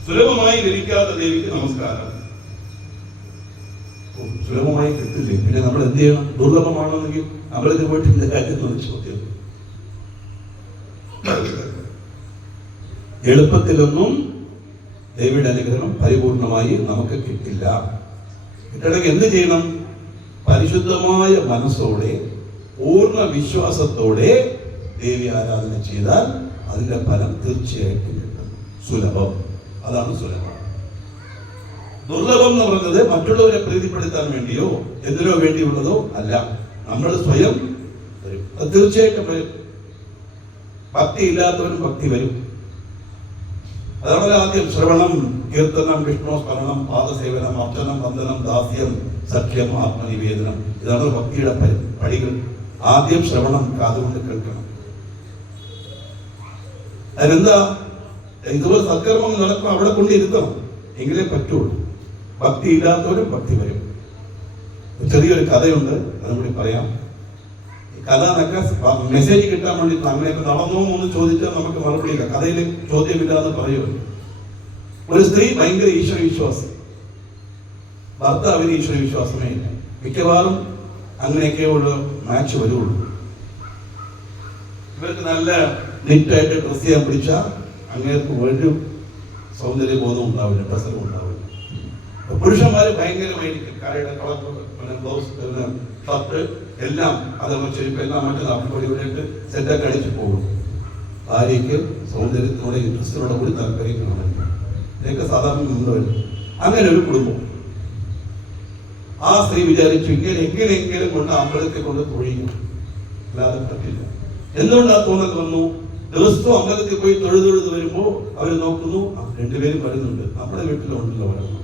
സുലഭമായി ലഭിക്കാത്ത ദേവിക്ക് നമസ്കാരം. സുലഭമായി കിട്ടില്ലേ, പിന്നെ നമ്മൾ എന്ത് ചെയ്യണം? ദുർലഭമാണെന്നെങ്കിൽ നമ്മളിത് പോയിട്ട് ഇതിന്റെ കാര്യം ചോദ്യം. എളുപ്പത്തിലൊന്നും ദേവിയുടെ അനുഗ്രഹം പരിപൂർണമായി നമുക്ക് കിട്ടില്ല. കിട്ടണമെങ്കിൽ എന്ത് ചെയ്യണം? പരിശുദ്ധമായ മനസ്സോടെ പൂർണ്ണ വിശ്വാസത്തോടെ ദേവി ആരാധന ചെയ്താൽ അതിന്റെ ഫലം തീർച്ചയായിട്ടും കിട്ടും. സുലഭം, അതാണ് സുലഭം. ദുർലഭം എന്ന് പറയുന്നത് മറ്റുള്ളവരെ പ്രീതിപ്പെടുത്താൻ വേണ്ടിയോ എന്തിനോ വേണ്ടിയുള്ളതോ അല്ല, നമ്മൾ സ്വയം വരും. അത് തീർച്ചയായിട്ടും വരും. ഭക്തി ഇല്ലാത്തവരും ഭക്തി വരും. അതാണ് ആദ്യം ശ്രവണം, കീർത്തനം, വിഷ്ണു സ്മരണം, പാദസേവനം, അർച്ചനം, വന്ദനം, ദാസ്യം, സഖ്യം, ആത്മനിവേദനം. ഇതാണ് ഭക്തിയുടെ പടികൾ. ആദ്യം ശ്രവണം, കാതുകൊണ്ട് കേൾക്കണം. അതിനെന്താ? ഇതുപോലെ സത്കർമ്മം നടക്കും, അവിടെ കൊണ്ടിരുത്തണം, എങ്കിലേ പറ്റുള്ളൂ. ഭക്തി ഇല്ലാത്തവരും ഭക്തി വരും. ചെറിയൊരു കഥയുണ്ട്, അതുകൂടി പറയാം. കഥ എന്നൊക്കെ മെസ്സേജ് കിട്ടാൻ വേണ്ടി അങ്ങനെയൊക്കെ നടന്നോ എന്ന് ചോദിച്ചാൽ നമുക്ക് മറുപടിയില്ല, കഥയിൽ ചോദ്യമില്ല എന്ന് പറയുമല്ലോ. ഒരു സ്ത്രീ ഭയങ്കര ഈശ്വരവിശ്വാസം, ഭർത്താവിന് ഈശ്വരവിശ്വാസമേ ഇല്ല. മിക്കവാറും അങ്ങനെയൊക്കെ ഉള്ള മാച്ച് വരുള്ളൂ. ഇവർക്ക് നല്ല നീറ്റായിട്ട് ഡ്രസ് ചെയ്യാൻ പിടിച്ചാൽ അങ്ങേർക്ക് ഒരു സൗന്ദര്യബോധം ഉണ്ടാവില്ല, ഡ്രസ്സും ഉണ്ടാവില്ല. പുരുഷന്മാര് ഭയങ്കരമായിരിക്കും, കരയുടെ കളർ, ബ്ലൗസ്, ഷർട്ട് എല്ലാം, അതേപോലെ ചെരുപ്പ് എല്ലാം മറ്റേ നാട്ടിൻപടിയോടെ സെറ്റൊക്കെ അടിച്ചു പോകും. ഭാര്യയ്ക്ക് സൗന്ദര്യത്തോടെ ഡ്രസ്സിനോടെ കൂടി താല്പര്യം കാണുന്നില്ല. ഇതൊക്കെ സാധാരണ ഉണ്ടവരും. അങ്ങനെ ഒരു കുടുംബം. ആ സ്ത്രീ വിചാരിച്ചു എങ്ങനെയെങ്കിലും കൊണ്ട് അമ്പലത്തെ കൊണ്ട് തൊഴിയും, അല്ലാതെ പറ്റില്ല. എന്തുകൊണ്ട് ആ തോന്നൽ വന്നു? ദിവസവും അമ്പലത്തിൽ പോയി തൊഴുതൊഴുത് വരുമ്പോൾ അവർ നോക്കുന്നു, രണ്ടുപേരും വരുന്നുണ്ട്, നമ്മുടെ വീട്ടിലുണ്ടല്ലോ വരണം,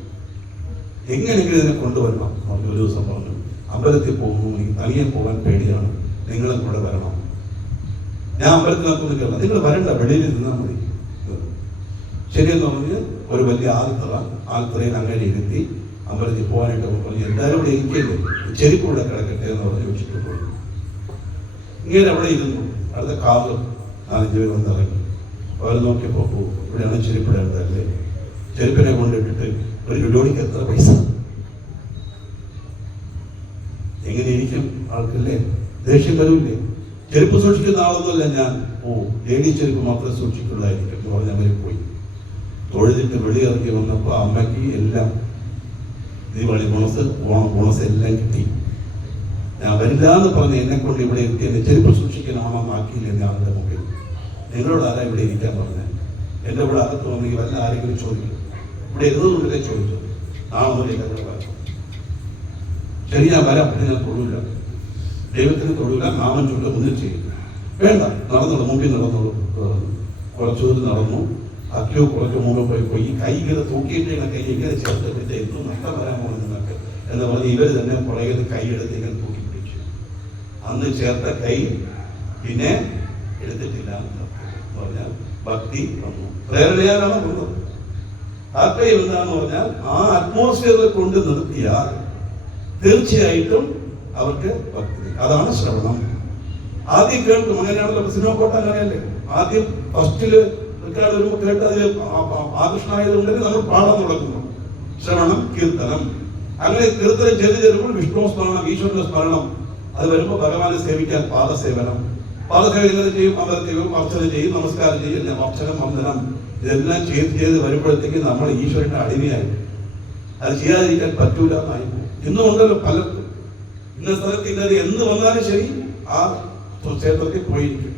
എങ്ങനെയെങ്കിലും ഇതിനെ കൊണ്ടുവരണം. ഒരു ദിവസം പറഞ്ഞു, അമ്പലത്തിൽ പോകുന്നു, എനിക്ക് തനിയെ പോകാൻ പേടിയാണ്, നിങ്ങളും കൂടെ വരണം. ഞാൻ അമ്പലത്തിനകത്തൊന്ന് കയറണം, നിങ്ങൾ വരണ്ട, വെളിയിൽ നിന്നാൽ മതി. ശരിയെന്ന് പറഞ്ഞ് ഒരു വലിയ ആൽത്തറയിൽ അങ്ങനെ ഇരുത്തി അമ്പലത്തിൽ പോകാനായിട്ട് പറഞ്ഞു, എല്ലാവരും ഇവിടെ ഇരിക്കല്ലേ, ചെരുപ്പൂടെ കിടക്കട്ടെ എന്ന് പറഞ്ഞ് വെച്ചിട്ട് പോയി. ഇങ്ങനെ അവിടെ ഇരുന്നു. അടുത്ത കാറ് 4-5 പേര് വന്നിറങ്ങി. അവർ നോക്കിയപ്പോൾ ഇവിടെയാണ് ചെരുപ്പിടേണ്ടതല്ലേ, ചെരുപ്പിനെ കൊണ്ടിട്ടിട്ട് ഒരു ജോഡിക്ക് എത്ര പൈസ? എങ്ങനെ ഇരിക്കും ആൾക്കല്ലേ? ദേഷ്യം വരൂല്ലേ? ചെരുപ്പ് സൂക്ഷിക്കുന്ന ആളൊന്നുമല്ല ഞാൻ. ലേഡി ചെരുപ്പ് മാത്രമേ സൂക്ഷിക്കുള്ളായിരിക്കും എന്ന് പറഞ്ഞ് അവർ പോയി. തൊഴുതിട്ട് വെളിയിറങ്ങി വന്നപ്പോൾ അമ്മയ്ക്ക് എല്ലാം ദീപാവലി ബോണസ്, ഓണം ബോണസ് എല്ലാം കിട്ടി. ഞാൻ വരില്ല എന്ന് പറഞ്ഞ് എന്നെ കൊണ്ട് ഇവിടെ എത്തിയെന്ന് ചെരുപ്പ് സൂക്ഷിക്കണമെന്ന് ആക്കിയില്ലേ ഞാനെൻ്റെ മുമ്പിൽ. നിങ്ങളോട് ആരാ ഇവിടെ ഇരിക്കാൻ പറഞ്ഞത്? എൻ്റെ ഇവിടെ അകത്ത് വന്നെങ്കിൽ വല്ല ആരെങ്കിലും ചോദിക്കും, ഇവിടെ ഇരുന്നുകൊണ്ടില്ലേ ചോദിച്ചു. നാളെ മുതൽ ഇവിടെ വരാം. ശരി, ഞാൻ വരാം, പിന്നെ ഞാൻ തൊഴില്ല, ദൈവത്തിന് തൊഴില്ല, നാമം ചൊല്ല ഒന്നും ചെയ്യില്ല. വേണ്ട, നടന്നോളൂ, മുമ്പിൽ നടന്നോളൂ. കുറച്ചു ദൂരം നടന്നു, അക്കോ കുറച്ച് മുമ്പ് പോയി ഈ കൈ ഇങ്ങനെ തൂക്കിയിട്ട് കൈ ഇങ്ങനെ ചേർത്ത് പിടിച്ച എന്തും നഷ്ടം വരാൻ പോകുന്നു നിങ്ങൾക്ക് എന്ന് പറഞ്ഞ് ഇവർ തന്നെ പുറകെ കൈയെടുത്ത് ഇങ്ങനെ തൂക്കി പിടിച്ചു. അന്ന് ചേർത്ത കൈ പിന്നെ എടുത്തിട്ടില്ല എന്ന് പറഞ്ഞാൽ ഭക്തി വന്നു. പ്രേരണയാലാണ് വന്നത്. താല്പര്യം എന്താണെന്ന് പറഞ്ഞാൽ ആ അറ്റ്മോസ്ഫിയറിൽ കൊണ്ട് നിർത്തിയാൽ തീർച്ചയായിട്ടും അവർക്ക് ഭക്തി. അതാണ് ശ്രവണം. ആദ്യം കേൾക്കും. അങ്ങനെയാണല്ലോ സിനിമ കോട്ട, അങ്ങനെയല്ലേ? ആദ്യം ഫസ്റ്റില് വരുമ്പോൾ കേട്ട് അതിൽ ആകൃഷ്ടനായതുകൊണ്ടെങ്കിൽ നമ്മൾ പാടാൻ തുടങ്ങുന്നു. ശ്രവണം, കീർത്തനം. അങ്ങനെ കീർത്തനം ചെയ്ത് ചെല്ലുമ്പോൾ വിഷ്ണു സ്മരണം, ഈശ്വരന്റെ സ്മരണം. അത് വരുമ്പോൾ ഭഗവാനെ സേവിക്കാൻ പാദസേവനം. പാദസേവനം ചെയ്യും, അമർത്തിയും അർച്ചന ചെയ്യും, നമസ്കാരം ചെയ്യും, അർച്ചനം, വന്ദനം, ഇതെല്ലാം ചെയ്ത് വരുമ്പോഴത്തേക്ക് നമ്മൾ ഈശ്വരന്റെ അടിമയായി. അത് ചെയ്യാതിരിക്കാൻ പറ്റൂല എന്നായി. ഇന്നും ഉണ്ടല്ലോ പലർക്കും. ഇന്ന സ്ഥലത്ത് ഇന്നത് എന്ത് വന്നാലും ശരി ആ ക്ഷേത്രത്തിൽ പോയിരിക്കും.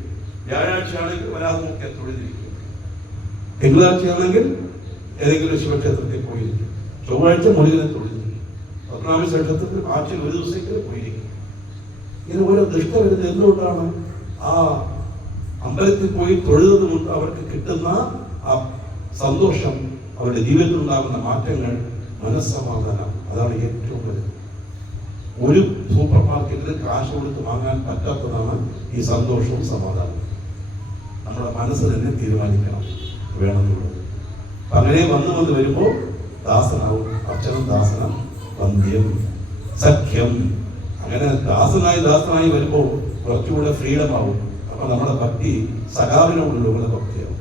വ്യാഴാഴ്ചയാണെങ്കിൽ വരാതെ നോക്കിയാൽ തൊഴിലിരിക്കും. തിങ്കളാഴ്ചയാണെങ്കിൽ ഏതെങ്കിലും ശിവക്ഷേത്രത്തിൽ പോയിരിക്കും. ചൊവ്വാഴ്ച മുരുകനെ തൊഴിലിരിക്കും. പത്മനാഭ ക്ഷേത്രത്തിൽ ആഴ്ചയിൽ ഒരു ദിവസത്തേക്ക് പോയിരിക്കും. ഇങ്ങനെ ഓരോ ദൃഷ്ട വരുന്നത് എന്തുകൊണ്ടാണ്? ആ അമ്പലത്തിൽ പോയി തൊഴുന്നത് കൊണ്ട് അവർക്ക് കിട്ടുന്ന ആ സന്തോഷം, അവരുടെ ജീവിതത്തിൽ ഉണ്ടാകുന്ന മാറ്റങ്ങൾ, മനസ്സമാധാനം, അതാണ് ഏറ്റവും വലുത്. ഒരു സൂപ്പർ മാർക്കറ്റിൽ കാശ് കൊടുത്ത് വാങ്ങാൻ പറ്റാത്തതാണ് ഈ സന്തോഷവും സമാധാനവും. നമ്മുടെ മനസ്സ് തന്നെ തീരുമാനിക്കണം വേണമെന്നുള്ളത്. അങ്ങനെ വന്ന് വരുമ്പോൾ ദാസനാവും. അർച്ചനം ദാസനം, വന്ധ്യം, സഖ്യം. അങ്ങനെ ദാസനായി വരുമ്പോൾ കുറച്ചുകൂടെ ഫ്രീഡം ആവും. അപ്പൊ നമ്മുടെ ഭക്തി സഖാവിനോടുള്ള ഭക്തിയാവും.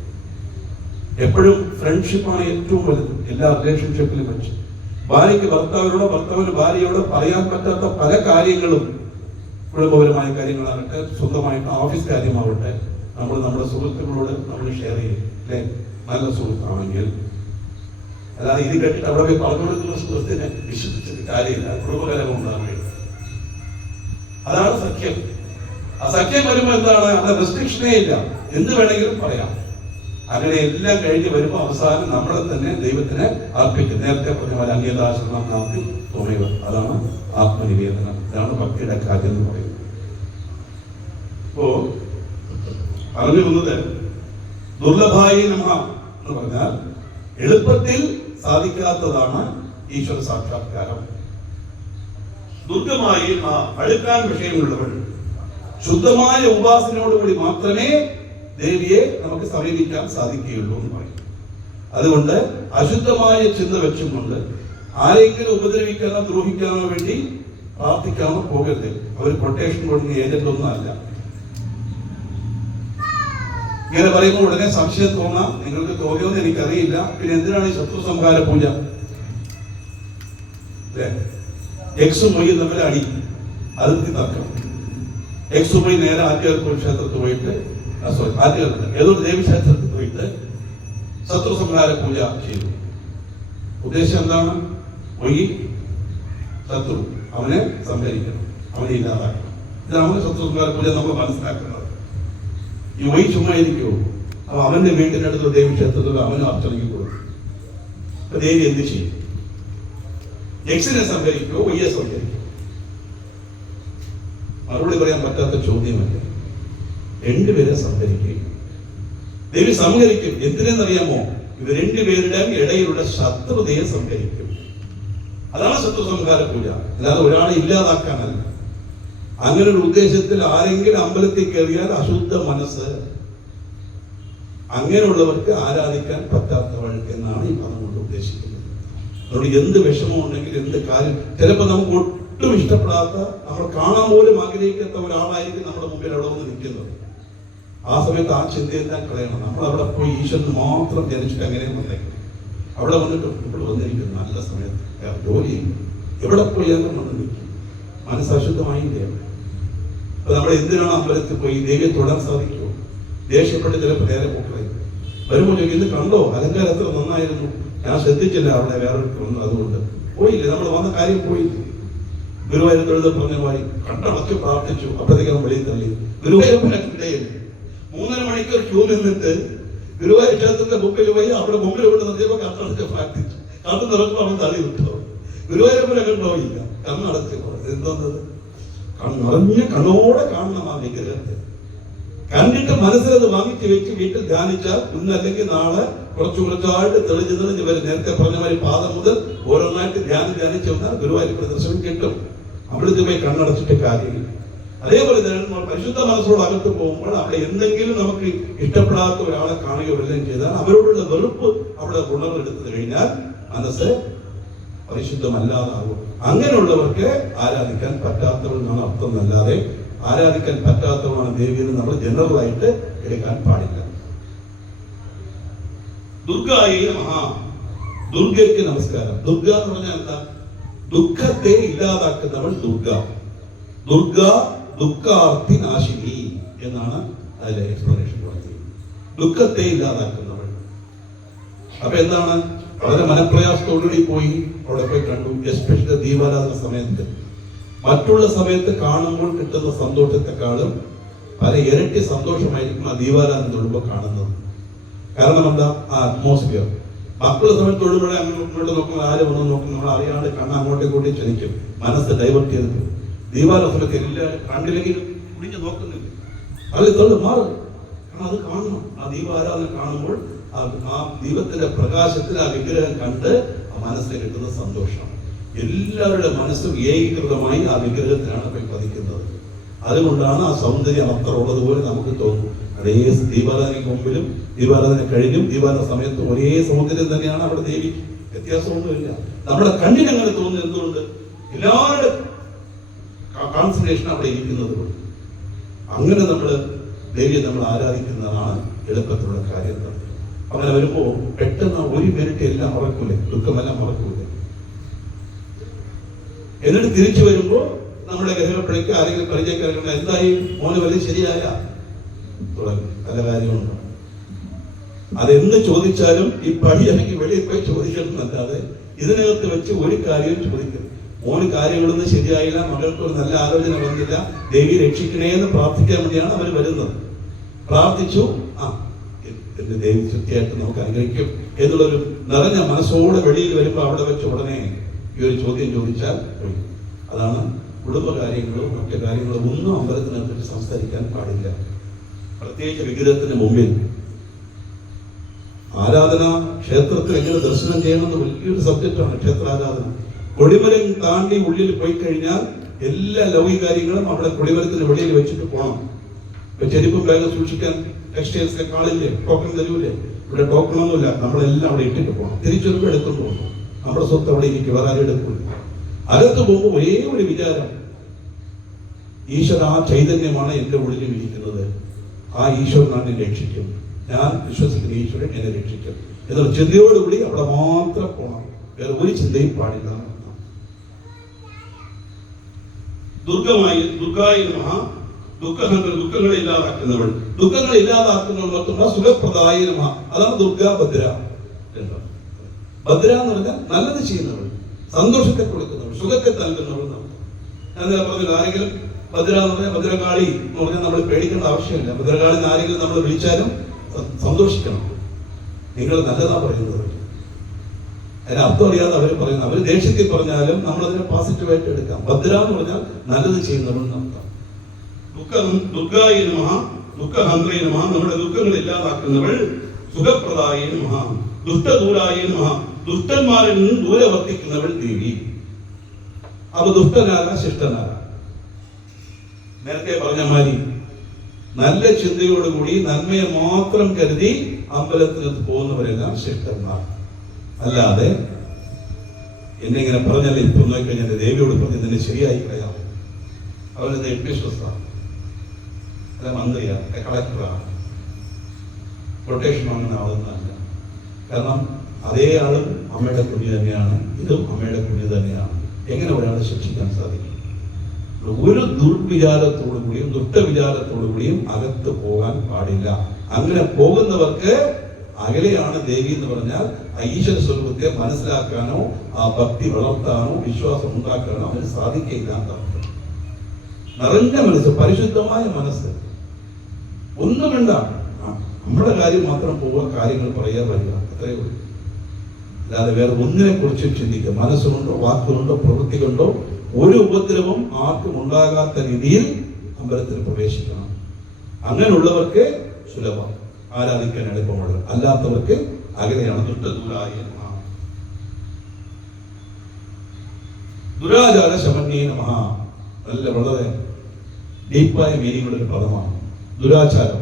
എപ്പോഴും ഫ്രണ്ട്ഷിപ്പാണ് ഏറ്റവും വലുത് എല്ലാ റിലേഷൻഷിപ്പിലും വെച്ച്. ഭാര്യയ്ക്ക് ഭർത്താവിനോടോ ഭർത്താവിന് ഭാര്യയോടോ പറയാൻ പറ്റാത്ത പല കാര്യങ്ങളും, കുടുംബപരമായ കാര്യങ്ങളാകട്ടെ, സ്വന്തമായിട്ട് ഓഫീസ് കാര്യമാവട്ടെ, നമ്മൾ നമ്മുടെ സുഹൃത്തുക്കളോട് നമ്മൾ ഷെയർ ചെയ്യും. അല്ലെ? നല്ല സുഹൃത്താണെങ്കിൽ. അല്ലാതെ ഇത് കേട്ടിട്ട് അവിടെ പോയി പറഞ്ഞുകൊടുക്കുന്ന സുഹൃത്തിനെ വിശ്വസിച്ചിട്ട് കാര്യമില്ല. കുടുംബകലകം ഉണ്ടാകും. അതാണ് സഖ്യം. ആ സഖ്യം വരുമ്പോൾ എന്താണ്? അവിടെ റെസ്ട്രിക്ഷനേ ഇല്ല, എന്ത് വേണമെങ്കിലും പറയാം. അങ്ങനെ എല്ലാം കഴിഞ്ഞ് വരുമ്പോൾ അവസാനം നമ്മളെ തന്നെ ദൈവത്തിന് അർപ്പിക്കും. നേരത്തെ പറഞ്ഞ പോലെ അന്യദാശ്രമം നാമത്തിൽ തോന്നുക. അതാണ് ആത്മനിവേദനം. ഇതാണ് ഭക്തിയുടെ കാര്യം എന്ന് പറയുന്നത്. ഇപ്പോ പറഞ്ഞു വന്നത് ദുർലഭായി നമഃ എന്ന് പറഞ്ഞാൽ എളുപ്പത്തിൽ സാധിക്കാത്തതാണ് ഈശ്വര സാക്ഷാത്കാരം. ദുർഗമായി അടുക്കാൻ വിഷയമുള്ളവൾ ശുദ്ധമായ ഉപാസനയോടുകൂടി മാത്രമേ ദേവിയെ നമുക്ക് സമീപിക്കാൻ സാധിക്കുകയുള്ളൂ എന്ന് പറയും. അതുകൊണ്ട് അശുദ്ധമായ ചിന്ത വെച്ചും കൊണ്ട് ആരെങ്കിലും ഉപദ്രവിക്കാനോ ദ്രോഹിക്കാനോ വേണ്ടി പ്രാർത്ഥിക്കാനോ പോകരുത്. അവർ കൊട്ടേഷൻ കൊടുക്കുന്ന ഏജന്റ് ഒന്നും അല്ല. ഇങ്ങനെ പറയുമ്പോൾ ഉടനെ സംശയം തോന്നാം. നിങ്ങൾക്ക് തോന്നിയോന്ന് എനിക്കറിയില്ല. പിന്നെ എന്തിനാണ് ഈ ശത്രു സംഹാര പൂജ? എക്സും വൈയും തമ്മിൽ അടി, അതിർത്തി തർക്കം. എക്സും വൈ നേരെ ആറ്റുകാൽ ക്ഷേത്രത്തിൽ പോയിട്ട്, ഏതൊരു ദേവീക്ഷേത്രത്തിൽ പോയിട്ട് ശത്രു സംഹാര പൂജ ചെയ്തു. ഉദ്ദേശം എന്താണ്? വൈകി ശത്രു, അവനെ സംഹരിക്കണം, അവനെ ഇല്ലാതാക്കണം. ഇതാണ് ശത്രു സംഹാര പൂജ നമ്മൾ മനസ്സിലാക്കുന്നത്. ഈ വൈ ചുമ്മാ ഇരിക്കുമോ? അപ്പൊ അവന്റെ വീട്ടിനടുത്ത് ദേവീക്ഷേത്രത്തിൽ അവനും അർച്ചനയ്ക്ക് കൊടുക്കും. അപ്പൊ ദേവി എന്ത് ചെയ്യും? എക്സിനെ സംഹരിക്കുമോ വൈയെ സംഹരിക്കുമോ? മറുപടി പറയാൻ പറ്റാത്ത ചോദ്യമല്ല. രണ്ടുപേരെ സംഹരിക്കും. ദേവി സംഹരിക്കും. എന്തിനെന്നറിയാമോ? ഇവർ രണ്ടുപേരുടെയും ഇടയിലുള്ള ശത്രുതയെ സംഹരിക്കും. അതാണ് ശത്രു സംഹാര പൂജ. അല്ലാതെ ഒരാളെ ഇല്ലാതാക്കാനല്ല. അങ്ങനെ ഒരു ഉദ്ദേശത്തിൽ ആരെങ്കിലും അമ്പലത്തിൽ കയറിയാൽ അശുദ്ധ മനസ്സ്, അങ്ങനെയുള്ളവർക്ക് ആരാധിക്കാൻ പറ്റാത്തവൾ എന്നാണ് ഈ പദം കൊണ്ട് ഉദ്ദേശിക്കുന്നത്. അതുകൊണ്ട് എന്ത് വിഷമം ഉണ്ടെങ്കിൽ, എന്ത് കാര്യം, ചിലപ്പോൾ നമുക്ക് ഒട്ടും ഇഷ്ടപ്പെടാത്ത, നമ്മൾ കാണാൻ പോലും ആഗ്രഹിക്കാത്ത ഒരാളായിരിക്കും നമ്മുടെ മുമ്പിൽ അവിടെ വന്ന് നിൽക്കുന്നത്. ആ സമയത്ത് ആ ചിന്തയെല്ലാം കളയണം. നമ്മൾ അവിടെ പോയി ഈശ്വരന് മാത്രം ജനിച്ചിട്ട് എങ്ങനെയും വന്നേക്കും. അവിടെ വന്നിട്ട് ഇവിടെ വന്നിരിക്കും നല്ല സമയത്ത് ജോലി ചെയ്യും. എവിടെ പോയാലും വന്ന് നിൽക്കും. മനസ്സ് അശുദ്ധമായില്ലേ? അപ്പൊ നമ്മൾ എന്തിനാണ് അമ്പലത്തിൽ പോയി ദേവിയെ തൊടാൻ സാധിക്കുമോ? ദേഷ്യപ്പെട്ട് ചിലപ്പോൾ നേരെ പോക്കളയും. വരുമ്പോൾ ചോദിക്കും, ഇത് കണ്ടോ, അലങ്കാരം എത്ര നന്നായിരുന്നു, ഞാൻ ശ്രദ്ധിച്ചില്ല അവിടെ വേറെ വന്നു, അതുകൊണ്ട് പോയില്ലേ, നമ്മൾ വന്ന കാര്യം പോയില്ലേ? ഗുരുവായൂർ തൊഴുത് പറഞ്ഞമായി കണ്ടടച്ച് പ്രാർത്ഥിച്ചു. അപ്പോഴത്തേക്ക് നമ്മൾ വെളിയിൽ തള്ളി. ഗുരുവായൂരപ്പനിടയിൽ 3.5 മണിക്കൂർ ക്യൂ നിന്നിട്ട് ഗുരുവായൂർ ക്ഷേത്രത്തിന്റെ മുമ്പിൽ പോയി അവിടെ മുമ്പിൽ കൊണ്ട് നിർത്തിയപ്പോൾ കണ്ടടച്ച് പ്രാർത്ഥിച്ചു. കണ്ടു നിറക്കുമ്പോൾ അവൻ തള്ളി വിട്ടോ. ഗുരുവായൂരപ്പനെ കണ്ടോ? ഇല്ല. കണ്ണടച്ച് എന്തോന്നത് നിറഞ്ഞ കണ്ണോടെ കാണണം ആ വിഗ്രഹത്തെ. കണ്ടിട്ട് മനസ്സിലത് വാങ്ങിച്ചു വെച്ച് വീട്ടിൽ ധ്യാനിച്ചാൽ ഇന്നല്ലെങ്കിൽ നാളെ കുറച്ചായിട്ട് തെളിഞ്ഞ് വരും. നേരത്തെ പറഞ്ഞ മാതിരി പാദം മുതൽ ഓരോന്നായിട്ട് ധ്യാനിച്ച് വന്നാൽ ഗുരുവായൂർ ദർശനം കിട്ടും. അവിടുത്തെ പോയി കണ്ണടച്ചിട്ട് കാര്യമില്ല. അതേപോലെ തന്നെ നമ്മൾ പരിശുദ്ധ മനസ്സോട് അകത്ത് പോകുമ്പോൾ അവിടെ എന്തെങ്കിലും നമുക്ക് ഇഷ്ടപ്പെടാത്ത ഒരാളെ കാണുകയോ വല്ലതും ചെയ്താൽ അവരോടുള്ള വെറുപ്പ് അവിടെ ഉണർന്നെടുത്തു കഴിഞ്ഞാൽ മനസ്സ് പരിശുദ്ധമല്ലാതാകും. അങ്ങനെയുള്ളവർക്ക് ആരാധിക്കാൻ പറ്റാത്തവരെന്നാണ് അർത്ഥം എന്നല്ലാതെ ആരാധിക്കാൻ പറ്റാത്തവരാണ് ദേവിയെന്ന് നമ്മൾ ജനറലായിട്ട് എടുക്കാൻ പാടില്ല. ദുർഗായി മഹാ, ദുർഗയ്ക്ക് നമസ്കാരം. ദുർഗ എന്ന് പറഞ്ഞാൽ എന്താ? ദുഃഖത്തെ ഇല്ലാതാക്കുന്നവൾ ദുർഗ. ദുർഗ ദുഃഖാർത്ഥി നാശിനി എന്നാണ് അതിലെ എക്സ്പ്ലനേഷൻ പറഞ്ഞത്. ദുഃഖത്തെ ഇല്ലാതാക്കുന്നവൾ. അപ്പൊ എന്താണ്? വളരെ മനപ്രയാസത്തോടുകൂടി പോയി അവിടെ പോയി കണ്ടു. എസ്പെഷ്യലി ദീപാരാധന സമയത്ത്, മറ്റുള്ള സമയത്ത് കാണുമ്പോൾ കിട്ടുന്ന സന്തോഷത്തെക്കാളും പല ഇരട്ടി സന്തോഷമായിരിക്കും ആ ദീപാരാധന തൊഴുമ്പോൾ കാണുന്നത്. കാരണം എന്താ? ആ അറ്റ്മോസ്ഫിയർ. മക്കളുടെ സമയത്ത് തൊഴുമ്പോഴേ അങ്ങോട്ട് നോക്കുമ്പോൾ ആര് വന്ന് നോക്കും, നമ്മൾ അറിയാണ്ട് കണ്ണ് അങ്ങോട്ടേ കൂട്ടി ചലിക്കും, മനസ്സ് ഡൈവേർട്ട് ചെയ്തിട്ട്. ദീപാരാധന സമയത്ത് എല്ലാവരും കണ്ടില്ലെങ്കിലും കുടിഞ്ഞു നോക്കുന്നില്ല, അത് തൊഴിൽ മാറും. കാരണം അത് കാണണം. ആ ദീപാരാധന കാണുമ്പോൾ ആ ദീപത്തിന്റെ പ്രകാശത്തിൽ ആ വിഗ്രഹം കണ്ട് ആ മനസ്സിൽ കിട്ടുന്ന സന്തോഷം. എല്ലാവരുടെ മനസ്സും ഏകീകൃതമായി ആ വിഗ്രഹത്തിലാണ് പോയി പതിക്കുന്നത്. അതുകൊണ്ടാണ് ആ സൗന്ദര്യം അത്ര ഉള്ളതുപോലെ നമുക്ക് തോന്നും. അതേ ദീപാരാധനയ്ക്ക് മുമ്പിലും ദീപാരാധന കഴിഞ്ഞും ദീപാരാധന സമയത്തും ഒരേ സൗന്ദര്യം തന്നെയാണ് അവിടെ ദേവി. വ്യത്യാസമൊന്നുമില്ല. നമ്മുടെ കണ്ണിന് അങ്ങനെ തോന്നുന്നത് എന്തുകൊണ്ട്? എല്ലാവരുടെ കോൺസെൻട്രേഷൻ അവിടെ ഇരിക്കുന്നത് കൊണ്ട്. അങ്ങനെ നമ്മൾ ദേവിയെ നമ്മൾ ആരാധിക്കുന്നതാണ് എളുപ്പത്തിലുള്ള കാര്യം. അങ്ങനെ വരുമ്പോ പെട്ടെന്ന് ഒരു മിനിറ്റ് എല്ലാം മറക്കൂലേ, ദുഃഖമെല്ലാം മറക്കൂലേ. എന്നിട്ട് തിരിച്ചു വരുമ്പോ നമ്മുടെ ഗ്രഹപ്പഴയ്ക്ക് ആരെങ്കിലും പരിചയക്കാരൊക്കെ എന്തായി മോന് വലിയ ശരിയായ തുടങ്ങി പല കാര്യങ്ങളുണ്ട്. അതെന്ന് ചോദിച്ചാലും ഈ പടിയിറങ്ങി വെളിയിൽ പോയി ചോദിക്കണമെന്നല്ലാതെ ഇതിനകത്ത് വെച്ച് ഒരു കാര്യവും ചോദിക്കും. മോന് കാര്യങ്ങളൊന്നും ശരിയായില്ല, മകൾക്ക് ഒരു നല്ല ആലോചന വന്നില്ല, ദേവി രക്ഷിക്കണേ എന്ന് പ്രാർത്ഥിക്കാൻ വേണ്ടിയാണ് അവർ വരുന്നത്. പ്രാർത്ഥിച്ചു, എന്റെ ദേവി ശക്തിയായിട്ട് നമുക്ക് അനുഗ്രഹിക്കും എന്നുള്ളൊരു നിറഞ്ഞ മനസ്സോടെ വെളിയിൽ വരുമ്പോൾ അവിടെ വെച്ച് ഉടനെ ഈ ഒരു ചോദ്യം ചോദിച്ചാൽ അതാണ് കുടുംബകാര്യങ്ങളോ മറ്റു കാര്യങ്ങളോ ഒന്നും അമ്പലത്തിനകത്ത് സംസാരിക്കാൻ പാടില്ല. പ്രത്യേകിച്ച് വിഗ്രഹത്തിന് മുമ്പിൽ ആരാധന ക്ഷേത്രത്തിൽ എങ്ങനെ ദർശനം ചെയ്യണമെന്ന് വലിയൊരു സബ്ജക്റ്റാണ് ക്ഷേത്രാരാധന. കൊടിമരം താണ്ടി ഉള്ളിൽ പോയി കഴിഞ്ഞാൽ എല്ലാ ലൗകിക കാര്യങ്ങളും അവിടെ കൊടിമരത്തിന് വെളിയിൽ വെച്ചിട്ട് പോകണം. ചെരുപ്പും ബാഗും സൂക്ഷിക്കാൻ ടെക്സ്റ്റൈൽസിലെ കാളില്ലേ, ടോക്കൺ തരൂല്ലേ? ഇവിടെ ടോക്കൺ ഒന്നുമില്ല, നമ്മളെല്ലാം അവിടെ ഇട്ടിട്ട് പോകണം. തിരിച്ചൊരുമ്പോൾ എടുക്കുന്നു പോകും. നമ്മുടെ സ്വത്ത് അവിടെ ഇരിക്കും, വേറെ ആരും എടുക്കില്ല. അകത്ത് പോകുമ്പോൾ ഒരേ ഒരു വിചാരം, ഈശ്വര ആ ചൈതന്യമാണ് എൻ്റെ ഉള്ളിൽ ഇരിക്കുന്നത്, ആ ഈശ്വരനാണ് എന്നെ രക്ഷിക്കും, ഞാൻ വിശ്വസിക്കുന്ന ഈശ്വരൻ എന്നെ രക്ഷിക്കും എന്നുള്ള ചിന്തയോടുകൂടി അവിടെ മാത്രം പോകണം. വേറെ ഒരു ചിന്തയും പാടില്ല. ദുർഗായി നമഃ, ദുഃഖങ്ങളെ ഇല്ലാതാക്കുന്നവൾ. ദുഃഖങ്ങളെ ഇല്ലാതാക്കുന്നവൾ മറ്റുള്ള സുഖപ്രദായി നമഃ. അതാണ് ദുർഗാ ഭദ്ര. ഭദ്ര എന്ന് പറഞ്ഞാൽ നല്ലത് ചെയ്യുന്നവൾ, സന്തോഷത്തെ കൊടുക്കുന്നവൾ, സുഖത്തെ നൽകുന്നവൾ. ഞാൻ പറഞ്ഞത് ആരെങ്കിലും ഭദ്ര എന്ന് പറഞ്ഞാൽ ഭദ്രകാളി എന്ന് പറഞ്ഞാൽ നമ്മൾ പേടിക്കേണ്ട ആവശ്യമില്ല. ഭദ്രകാളി ആരെങ്കിലും നമ്മൾ വിളിച്ചാലും സന്തോഷിക്കണം. നിങ്ങൾ നല്ലതാ പറയുന്നത്. അതിന് അർത്ഥം അറിയാതെ അവർ പറയുന്നത്, അവർ ദേഷ്യത്തിൽ പറഞ്ഞാലും നമ്മളതിനെ പോസിറ്റീവായിട്ട് എടുക്കാം. ഭദ്ര എന്ന് പറഞ്ഞാൽ നല്ലത് ചെയ്യുന്നവൾ എന്നർത്ഥം. ദുർഗായി നമഃ, ദുഃഖഹന്ത്രൈ നമഃ, നമ്മുടെ ദുഃഖങ്ങൾ ഇല്ലാതാക്കുന്നവൾ. സുഖപ്രദായി നമഃ, ദുഷ്ടദൂരായി നമഃ, ദുഷ്ടന്മാരിൽ നിന്ന് ദൂരെ വർത്തിക്കുന്നവൾ ദേവി. അപ്പൊ ദുഷ്ടനാരാ ശിഷ്ടനാരാ? നേരത്തെ പറഞ്ഞ മാതിരി നല്ല ചിന്തയോടുകൂടി നന്മയെ മാത്രം കരുതി അമ്പലത്തിനകത്ത് പോകുന്നവരെല്ലാം ശിഷ്ടന്മാർ. അല്ലാതെ എന്നെ ഇങ്ങനെ പറഞ്ഞാൽ ഇപ്പൊ നോക്കിക്കഴിഞ്ഞാൽ ദേവിയോട് പറഞ്ഞ് തന്നെ ശരിയായി കളയാം. അവരെന്താ എഡ്മിനിസ്ട്രേറ്ററാണ്, അല്ല മന്ത്രിയാണ്, കളക്ടറാണ്, കൊട്ടേഷൻ വാങ്ങുന്ന ആളൊന്നല്ല. കാരണം അതേ ആളും അമ്മയുടെ കുഞ്ഞ് തന്നെയാണ്, ഇതും അമ്മയുടെ കുഞ്ഞ് തന്നെയാണ്. എങ്ങനെ ഒരാളെ ശിക്ഷിക്കാൻ സാധിക്കും? ഒരു ദുർവിചാരത്തോടു കൂടിയും ദുഷ്ടവിചാരത്തോടു കൂടിയും അകത്ത് പോകാൻ പാടില്ല. അങ്ങനെ പോകുന്നവർക്ക് അകലെയാണ് ദേവി എന്ന് പറഞ്ഞാൽ ഈശ്വര സ്വരൂപത്തെ മനസ്സിലാക്കാനോ ആ ഭക്തി വളർത്താനോ വിശ്വാസം ഉണ്ടാക്കാനോ അവന് സാധിക്കില്ലാത്ത നിറഞ്ഞ മനസ്സ്, പരിശുദ്ധമായ മനസ്സ്. ഒന്നും വേണ്ട, നമ്മുടെ കാര്യം മാത്രം പോവുക, കാര്യങ്ങൾ പറയാൻ വരിക, അത്രയേ ഉള്ളൂ. അല്ലാതെ വേറെ ഒന്നിനെ കുറിച്ചും ചിന്തിക്കുക. മനസ്സുകൊണ്ടോ വാക്കുകൊണ്ടോ പ്രവൃത്തി കൊണ്ടോ ഒരു ഉപദ്രവം ആർക്കും ഉണ്ടാകാത്ത രീതിയിൽ അമ്പലത്തിൽ പ്രവേശിക്കണം. അങ്ങനെയുള്ളവർക്ക് സുലഭം, ആരാധിക്കാൻ എളുപ്പമുള്ള, അല്ലാത്തവർക്ക് അകലെയാണ്. ദുഷ്ടദൂരായ ദുരാചാര ശമന്യേ നമഃ. നല്ല വളരെ ഡീപ്പായ മീനിങ്ങുള്ള ഒരു പദമാണ് ദുരാചാരം.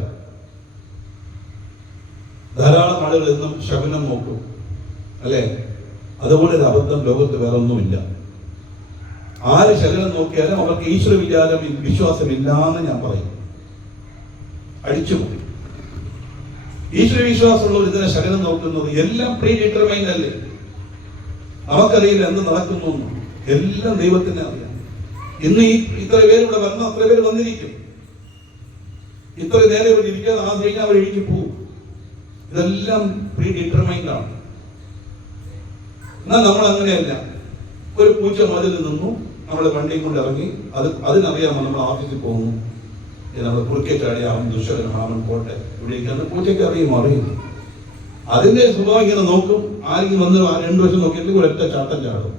ധാരാളം ആളുകൾ എന്നും ശകുനം നോക്കും, അല്ലെ? അതുപോലെ ഒരു അബദ്ധം ലോകത്ത് വേറെ ഒന്നുമില്ല. ആര് ശകുനം നോക്കിയാലും അവർക്ക് ഈശ്വര വിശ്വാസമില്ലാന്ന് ഞാൻ പറയും. അടിച്ചുപോയി. ഈശ്വര വിശ്വാസമുള്ളവർ ഇതിനെ ശകുനം നോക്കുന്നത് എല്ലാം പ്രീ ഡിറ്റർമൈൻഡ് അല്ലേ? നമുക്കറിയില്ല എന്ത് നടക്കുന്നു, എല്ലാം ദൈവത്തിന് അറിയാം. ഇന്ന് ഇത്ര പേര് ഇവിടെ വന്ന അത്ര പേര് വന്നിരിക്കും, ഇത്ര നേരെ ഇവിടെ ഇരിക്കാതെ ആ കഴിഞ്ഞാൽ അവർ എഴുതി പോകും. ഇതെല്ലാം പ്രീ ഡിറ്റർമൈൻഡ് ആണ്. എന്നാൽ നമ്മൾ അങ്ങനെയല്ല. ഒരു പൂച്ച മതിൽ നിന്നു, നമ്മൾ വണ്ടിയും കൊണ്ട് ഇറങ്ങി, അതിനറിയാമോ നമ്മൾ ഓഫീസിൽ പോകുന്നു, നമ്മൾ കുറുക്കെ ചാടിയാവും ദുശ്ശകൻ മാമൻ പോട്ടെ ഇവിടേക്കാണ് പൂച്ചയ്ക്ക് അറിയും. അതിന്റെ സ്വഭാവം ഇങ്ങനെ നോക്കും. ആരെങ്കിലും വന്ന് 2 വർഷം നോക്കിയിട്ട് ഒരൊറ്റ ചാട്ടം ചാടും.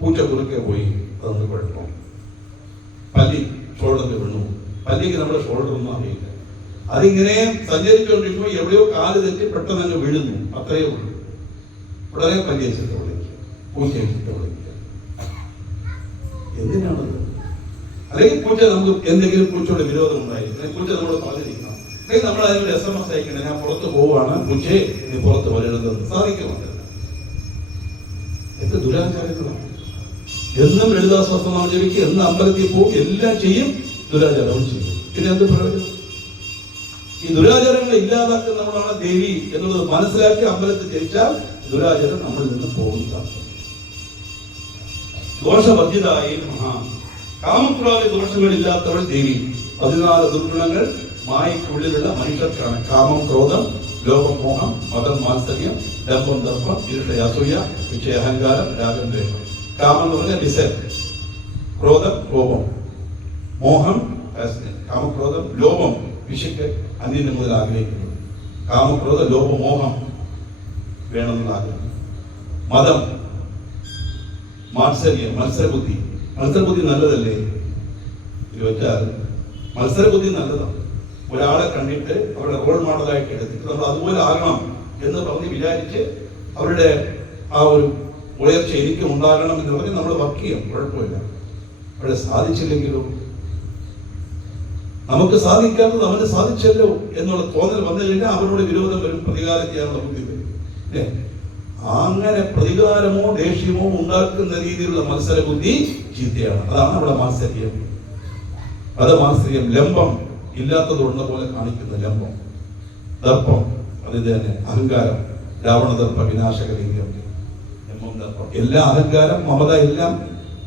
പൂച്ച കുറുക്കെ പോയി, അതൊന്നും കുഴപ്പം. പല്ലി ഷോൾഡറിൽ വീണു. പല്ലിക്ക് നമ്മുടെ ഷോൾഡറൊന്നും അറിയില്ല. അതിങ്ങനെ സഞ്ചരിച്ചുകൊണ്ടിരിക്കുമ്പോൾ എവിടെയോ കാല് തെറ്റി പെട്ടെന്ന് അങ്ങ് വീഴുന്നു, അത്രയേ ഉള്ളൂ. ഉടനെ പല്ലിയെ ചീത്ത വിളിക്കുക, പൂച്ചയെ ചീത്ത വിളിക്കുക. എന്തിനാണത്? അല്ലെങ്കിൽ പൂച്ച നമുക്ക് എന്തെങ്കിലും പൂച്ചയോട് വിരോധം ഉണ്ടായിരിക്കും, പൂച്ച നമ്മൾ പറഞ്ഞിരിക്കണം. അല്ലെങ്കിൽ നമ്മൾ അതിനൊരു SMS അയക്കണം, ഞാൻ പുറത്ത് പോവുകയാണ്, പൂച്ചയെ നീ പുറത്ത് വരരുതെന്ന്. സാധിക്കുമല്ല. എന്ത് ദുരാചാരങ്ങളാണ്! എന്നും ലളിതാസഹസ്രനാമം ജപിക്കും, എന്നും അമ്പലത്തിൽ പോകും, എല്ലാം ചെയ്യും, ദുരാചാരവും ചെയ്യും. പിന്നെ എന്ത് പ്രയോജനം? ഈ ദുരാചാരങ്ങളെ ഇല്ലാതാക്കുന്നവളാണ് ദേവി എന്നുള്ളത് മനസ്സിലാക്കി അമ്പലത്തിൽ ജയിച്ചാൽ ദുരാചാരം നമ്മളിൽ നിന്ന് പോകുന്നതാണ്. ദോഷവർജിതായ മഹാ. കാമക്രോധ ദോഷങ്ങളില്ലാത്തവൾ ദേവി. 14 ദുർഗുണങ്ങൾ മായയ്ക്കുള്ളിലുള്ള മനുഷ്യർക്കാണ്. കാമം, ക്രോധം, ലോകം, മോഹം, മതം, മാത്സര്യം, ഡംഭം, ദർപ്പം, ഇരുട്ട, അസൂയ, വിഷയ, അഹങ്കാരം, രാഗം, ദ്വേഷം. കാമം എന്ന് പറഞ്ഞാൽ ഡിസൈർ, ക്രോധം, കോപം, മോഹം, കാമക്രോധം, ലോപം, വിശക്ക്, അന്യന് മുതൽ ആഗ്രഹിക്കുന്നത്. കാമക്രോധ, ലോപ, മോഹം വേണമെന്നുള്ള ആഗ്രഹം. മതം, മാത്സര്യം, മത്സരബുദ്ധി. മത്സരബുദ്ധി നല്ലതല്ലേ? ചോദിച്ചാൽ മത്സരബുദ്ധി നല്ലതാണ്. ഒരാളെ കണ്ടിട്ട് അവരുടെ റോൾ മോഡലായിട്ട് എടുത്തിട്ട് നമ്മൾ അതുപോലെ ആകണം എന്ന് പറഞ്ഞ് വിചാരിച്ച് അവരുടെ ആ ഒരു ഉയർച്ച എനിക്ക് ഉണ്ടാകണം എന്ന് പറഞ്ഞ് നമ്മൾ വർക്ക് ചെയ്യാം, കുഴപ്പമില്ല. അവിടെ സാധിച്ചില്ലെങ്കിലോ? നമുക്ക് സാധിക്കാത്തത് അവന് സാധിച്ചല്ലോ എന്നുള്ള തോന്നൽ വന്നില്ലെങ്കിൽ അവനോട് വിരോധം വരും, പ്രതികാരം ചെയ്യാനുള്ള ബുദ്ധി വരും. അല്ലേ? അങ്ങനെ പ്രതികാരമോ ദേഷ്യമോ ഉണ്ടാക്കുന്ന രീതിയിലുള്ള മത്സര ബുദ്ധി ചീത്തയാണ്. അതാണ് അവിടെ മാത്സര്യം. അത് മാത്സര്യം. ലംബം, ഇല്ലാത്തതുള്ള പോലെ കാണിക്കുന്ന ലംബം. ദർപ്പം, അത് തന്നെ അഹങ്കാരം. രാവണദർപ്പ വിനാശകലിംഗം. ദർപ്പം, എല്ലാ അഹങ്കാരം, മമത എല്ലാം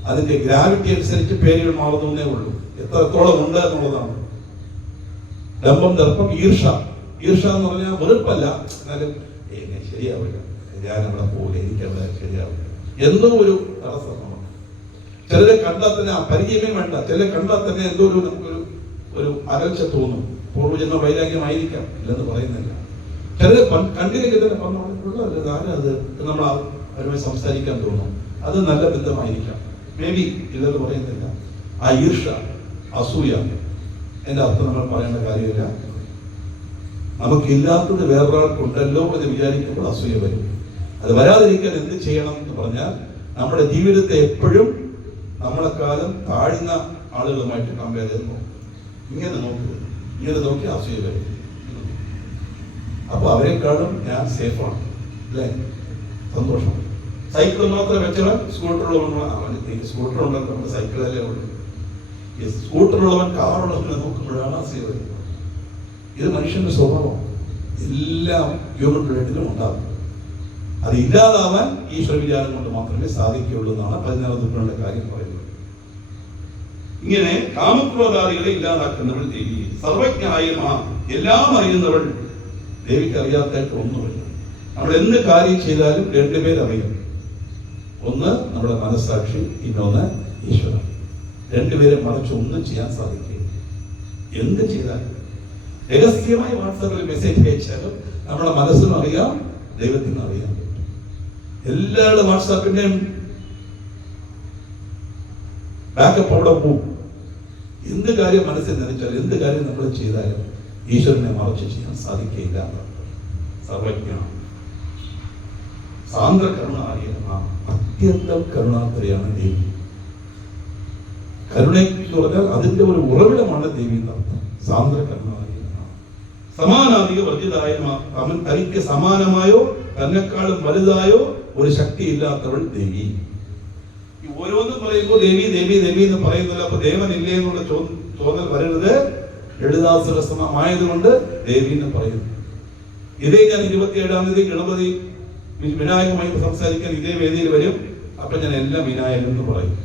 അതിന്റെ ഗ്രാവിറ്റി അനുസരിച്ച് പേരുകൾ മാറുന്നേ ഉള്ളൂ. എത്രത്തോളം ഉണ്ട് എന്നുള്ളതാണ്. ലംബം, ദർപ്പം, ഈർഷ. ഈർഷ എന്ന് പറഞ്ഞാൽ വെറുപ്പല്ല, എന്നാലും ശരിയാവില്ല, ഞാൻ അവിടെ പോകില്ല, എനിക്കവിടെ ശരിയാവില്ല, എന്തോ ഒരു തടസ്സം നമുക്ക്. ചിലരെ കണ്ടാൽ തന്നെ ആ പരിചയമേ വേണ്ട, ചിലരെ കണ്ടാൽ തന്നെ എന്തോ ഒരു നമുക്കൊരു അകൽച്ച തോന്നും. പൂർവ്വജന്മ വൈരാഗ്യമായിരിക്കാം, ഇല്ലെന്ന് പറയുന്നില്ല. ചിലരെ കണ്ടില്ലെങ്കിൽ തന്നെ പറഞ്ഞത് ആരത് നമ്മൾ അവരുമായി സംസാരിക്കാൻ തോന്നും. അത് നല്ല ബന്ധമായിരിക്കാം, മേ ബി, ഇല്ലെന്ന് പറയുന്നില്ല. ആ ഈർഷ, അസൂയ, എന്റെ അർത്ഥം നമ്മൾ പറയേണ്ട കാര്യമില്ല. നമുക്കില്ലാത്തത് വേറൊരാൾക്കുണ്ടല്ലോ എന്ന് വിചാരിക്കുമ്പോൾ അസൂയ വരും. അത് വരാതിരിക്കാൻ എന്ത് ചെയ്യണം എന്ന് പറഞ്ഞാൽ നമ്മുടെ ജീവിതത്തെ എപ്പോഴും നമ്മളെക്കാലം താഴ്ന്ന ആളുകളുമായിട്ട് കമ്പയർ ചെയ്ത് നോക്കും. ഇങ്ങനെ നോക്കി അസൂയ വരും. അപ്പൊ അവരെക്കാളും ഞാൻ സേഫാണ്, അല്ലേ? സന്തോഷം. സൈക്കിൾ മാത്രം വെച്ചവൻ സ്കൂട്ടറുള്ളവൻ, സ്കൂട്ടർ ഉണ്ടല്ലോ, നമ്മുടെ സൈക്കിളല്ലേ ഉള്ളൂ. ഈ സ്കൂട്ടറുള്ളവൻ കാറുള്ളവനെ നോക്കുമ്പോഴാണ് അസൂയ വരുന്നത്. ഇത് മനുഷ്യന്റെ സ്വഭാവം, എല്ലാം ഹ്യൂമൻ ബ്ലഡിലും ഉണ്ടാകും. അത് ഇല്ലാതാവാൻ ഈശ്വര വിചാരം കൊണ്ട് മാത്രമേ സാധിക്കുകയുള്ളൂ എന്നാണ് 14 ദുഃഖങ്ങളുടെ കാര്യം പറയുന്നത്. ഇങ്ങനെ കാമക്രോധാദികളെ ഇല്ലാതാക്കുന്നവൾ ദേവി. സർവജ്ഞായ എല്ലാം അറിയുന്നവൾ. ദേവിക്ക് അറിയാത്തായിട്ട് ഒന്നുമില്ല. നമ്മൾ എന്ത് കാര്യം ചെയ്താലും 2 പേരറിയും. ഒന്ന് നമ്മുടെ മനസ്സാക്ഷി, ഇന്നൊന്ന് ഈശ്വരൻ. 2 പേരെ മറിച്ച് ഒന്നും ചെയ്യാൻ സാധിക്കുക. എന്ത് ചെയ്താലും രഹസ്യമായി വാട്സാപ്പിൽ മെസ്സേജ് അയച്ചാലും നമ്മുടെ മനസ്സിനും അറിയാം, ദൈവത്തിനും അറിയാൻ പറ്റും. എല്ലാവരുടെ വാട്സാപ്പിന്റെയും ബാക്കപ്പ് അവിടെ പോവും. എന്ത് കാര്യം മനസ്സിൽ നനച്ചാൽ, എന്ത് കാര്യം നമ്മൾ ചെയ്താലും ഈശ്വരനെ മറച്ച് ചെയ്യാൻ സാധിക്കുകയില്ല. സർവജ്ഞാണ്, സാന്ദ്ര കരുണാലയമാണ്, അത്യന്തം കരുണാത്രയാണ് ദേവി. കരുണയ്ക്ക് പറഞ്ഞാൽ അതിന്റെ ഒരു ഉറവിടമാണ് ദേവി എന്നർത്ഥം. സാന്ദ്ര കരുണാലയമാണ്. സമാനാധിക വർജിതായ, അവൻ തനിക്ക് സമാനമായോ തന്നെക്കാളും വലുതായോ ഒരു ശക്തി ഇല്ലാത്തവൾ ദേവി. ഈ ഓരോന്നും പറയുമ്പോൾ ദേവി ദേവി ദേവി എന്ന് പറയുന്നില്ല. അപ്പൊ ദേവൻ ഇല്ലേ എന്നുള്ള തോന്നൽ വരരുത്. ലളിതാസഹസ്രനാമമായതുകൊണ്ട് ദേവി എന്ന് പറയുന്നു. ഇതേ ഞാൻ 27-ാം തീയതി ഗണപതി വിനായകമായി സംസാരിക്കാൻ ഇതേ വേദിയിൽ വരും. അപ്പൊ ഞാൻ എല്ലാം വിനായകൻ എന്ന് പറയും.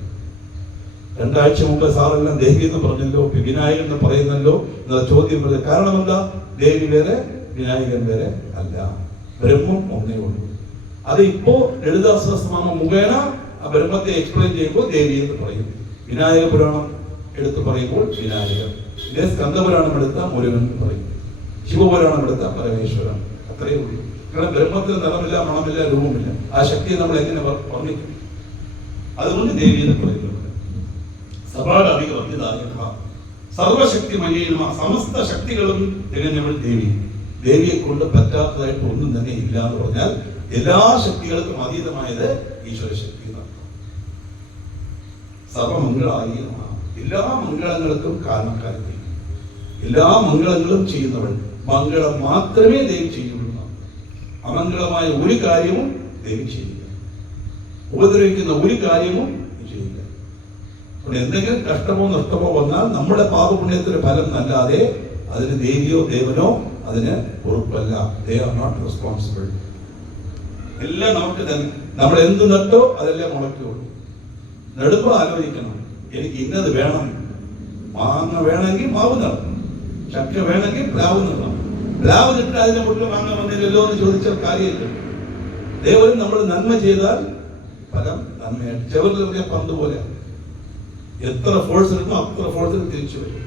2 ആഴ്ച മുമ്പ് സാറെല്ലാം ദേവി എന്ന് പറഞ്ഞല്ലോ, വിനായകൻ എന്ന് പറയുന്നല്ലോ എന്നുള്ള ചോദ്യം വരും. കാരണം എന്താ? ദേവി വേറെ വിനായകൻ വേറെ അല്ല, ബ്രഹ്മം ഒന്നേ ഉള്ളൂ. അത് ഇപ്പോ ലളിതാസഹസ്രനാമം മുഖേന ആ ബ്രഹ്മത്തെ എക്സ്പ്ലെയിൻ ചെയ്യുമ്പോൾ ദേവി എന്ന് പറയും. വിനായക പുരാണം എടുത്ത് പറയുമ്പോൾ വിനായകൻ, ഇതേ സ്കന്ദപുരാണം എടുത്ത മുരുകൻ എന്ന് പറയും, ശിവപുരാണം എടുത്ത പരമേശ്വരൻ. അത്രയേ ഉള്ളൂ. കാരണം ബ്രഹ്മത്തിന് നിറമില്ല, മണമില്ല, രൂപമില്ല. ആ ശക്തിയെ നമ്മൾ എങ്ങനെ വർണ്ണിക്കും? അതുകൊണ്ട് ദേവി എന്ന് പറയുന്നത്. സഭാധിക വർദ്ധിതായ സർവശക്തിമയേന, സമസ്ത ശക്തികളും തികഞ്ഞവൾ ദേവി. ദേവിയെ കൊണ്ട് പറ്റാത്തതായിട്ട് ഒന്നും തന്നെ ഇല്ല എന്ന് പറഞ്ഞാൽ എല്ലാ ശക്തികൾക്കും അതീതമായത് ഈശ്വരശക്തി. സർവമംഗളായി, എല്ലാ മംഗളങ്ങൾക്കും കാരണക്കാരി, എല്ലാ മംഗളങ്ങളും ചെയ്യുന്നവൾ. മംഗളം മാത്രമേ ദേവി ചെയ്യുള്ളൂ. അമംഗളമായ ഒരു കാര്യവും ദേവി ചെയ്യില്ല. ഉപദ്രവിക്കുന്ന ഒരു കാര്യവും ചെയ്യില്ല. എന്തെങ്കിലും കഷ്ടമോ നഷ്ടമോ വന്നാൽ നമ്മുടെ പാപപുണ്യത്തിന് ഫലം നല്ലാതെ അതിന് ദേവിയോ ദേവനോ അതിന് ഉറപ്പല്ല. They are not responsible. എല്ലാം നമുക്ക് തന്നെ. നമ്മൾ എന്ത് നട്ടോ അതെല്ലാം മുളയ്ക്കുള്ളൂ. നെടുപ്പം ആലോചിക്കണം, എനിക്ക് ഇന്നത് വേണം. മാങ്ങ വേണമെങ്കിൽ മാവ് നടണം, ചക്ക വേണമെങ്കിൽ പ്ലാവ് നടണം. പ്ലാവ് നിട്ട് അതിനെ മുട്ടിൽ മാങ്ങ വന്നില്ലല്ലോ എന്ന് ചോദിച്ചാൽ കാര്യമില്ല. ദേവൻ നമ്മൾ നന്മ ചെയ്താൽ ഫലം നന്മയായിട്ട്. ചെറുതെറിയ പന്ത് പോലെ എത്ര ഫോഴ്സ് എടുക്കും അത്ര ഫോഴ്സിൽ തിരിച്ചു വരും.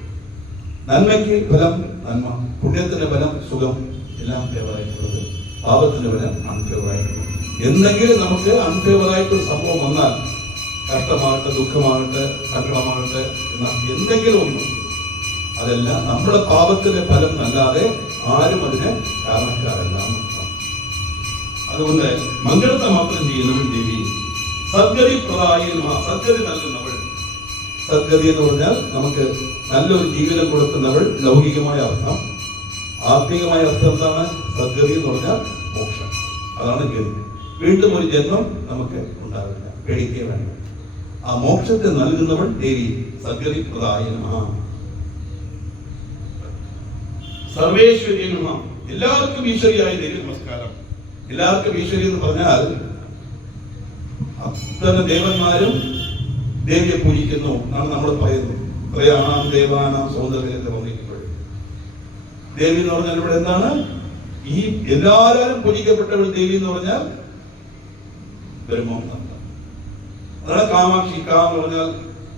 നന്മയ്ക്ക് ഫലം നന്മ, പുണ്യത്തിന്റെ ഫലം സുഖം, എല്ലാം ഫേവറായിട്ടുള്ളത്. പാപത്തിന്റെ ഫലം അൺഫേവറായിട്ടുള്ളത്. എന്തെങ്കിലും നമുക്ക് അൺഫേവറായിട്ടൊരു സംഭവം വന്നാൽ, കഷ്ടമാകട്ടെ, ദുഃഖമാകട്ടെ, സങ്കടമാകട്ടെ, എന്തെങ്കിലും ഒന്ന്, അതെല്ലാം നമ്മുടെ പാപത്തിന്റെ ഫലം നല്ലാതെ ആരും അതിന് കാരണക്കാരല്ല. അതുകൊണ്ട് മംഗളത്തെ മാത്രം ചെയ്യുന്നവൾ ദേവി. സദ്ഗതി പ്രദായിക, സദ്ഗതി നൽകുന്നവൾ. സദ്ഗതി എന്ന് പറഞ്ഞാൽ നമുക്ക് നല്ലൊരു ജീവിതം കൊടുക്കുന്നവൾ. ലൗകികമായ അർത്ഥം. ആത്മീയമായ അർത്ഥം എന്താണ്? സദ്ഗതി എന്ന് പറഞ്ഞാൽ മോക്ഷം. അതാണ് ഗതി. വീണ്ടും ഒരു ജന്മം നമുക്ക് ഉണ്ടാവില്ല, പേടിക്കുക വേണ്ട. ആ മോക്ഷത്തെ നൽകുന്നവൾ ദേവി. സദ്ഗതി പ്രദായിക. സർവേശ്വരി, എല്ലാവർക്കും ഈശ്വരിയായ ദേവി നമസ്കാരം. എല്ലാവർക്കും ഈശ്വരി എന്ന് പറഞ്ഞാൽ അത്തരം ദേവന്മാരും ദേവിയെ പൂജിക്കുന്നു എന്നാണ് നമ്മൾ പറയുന്നത്. ത്രയാണാം ദേവാനാം സൗന്ദര്യത്തെ വന്നിരിക്കുമ്പോൾ ദേവി എന്ന് പറഞ്ഞാൽ ഇവിടെ എന്താണ്? ഈ എല്ലാവരും പൂജിക്കപ്പെട്ടവൾ ദേവി എന്ന് പറഞ്ഞാൽ ബ്രഹ്മം. അതാണ് കാമാക്ഷി. കാ എന്ന് പറഞ്ഞാൽ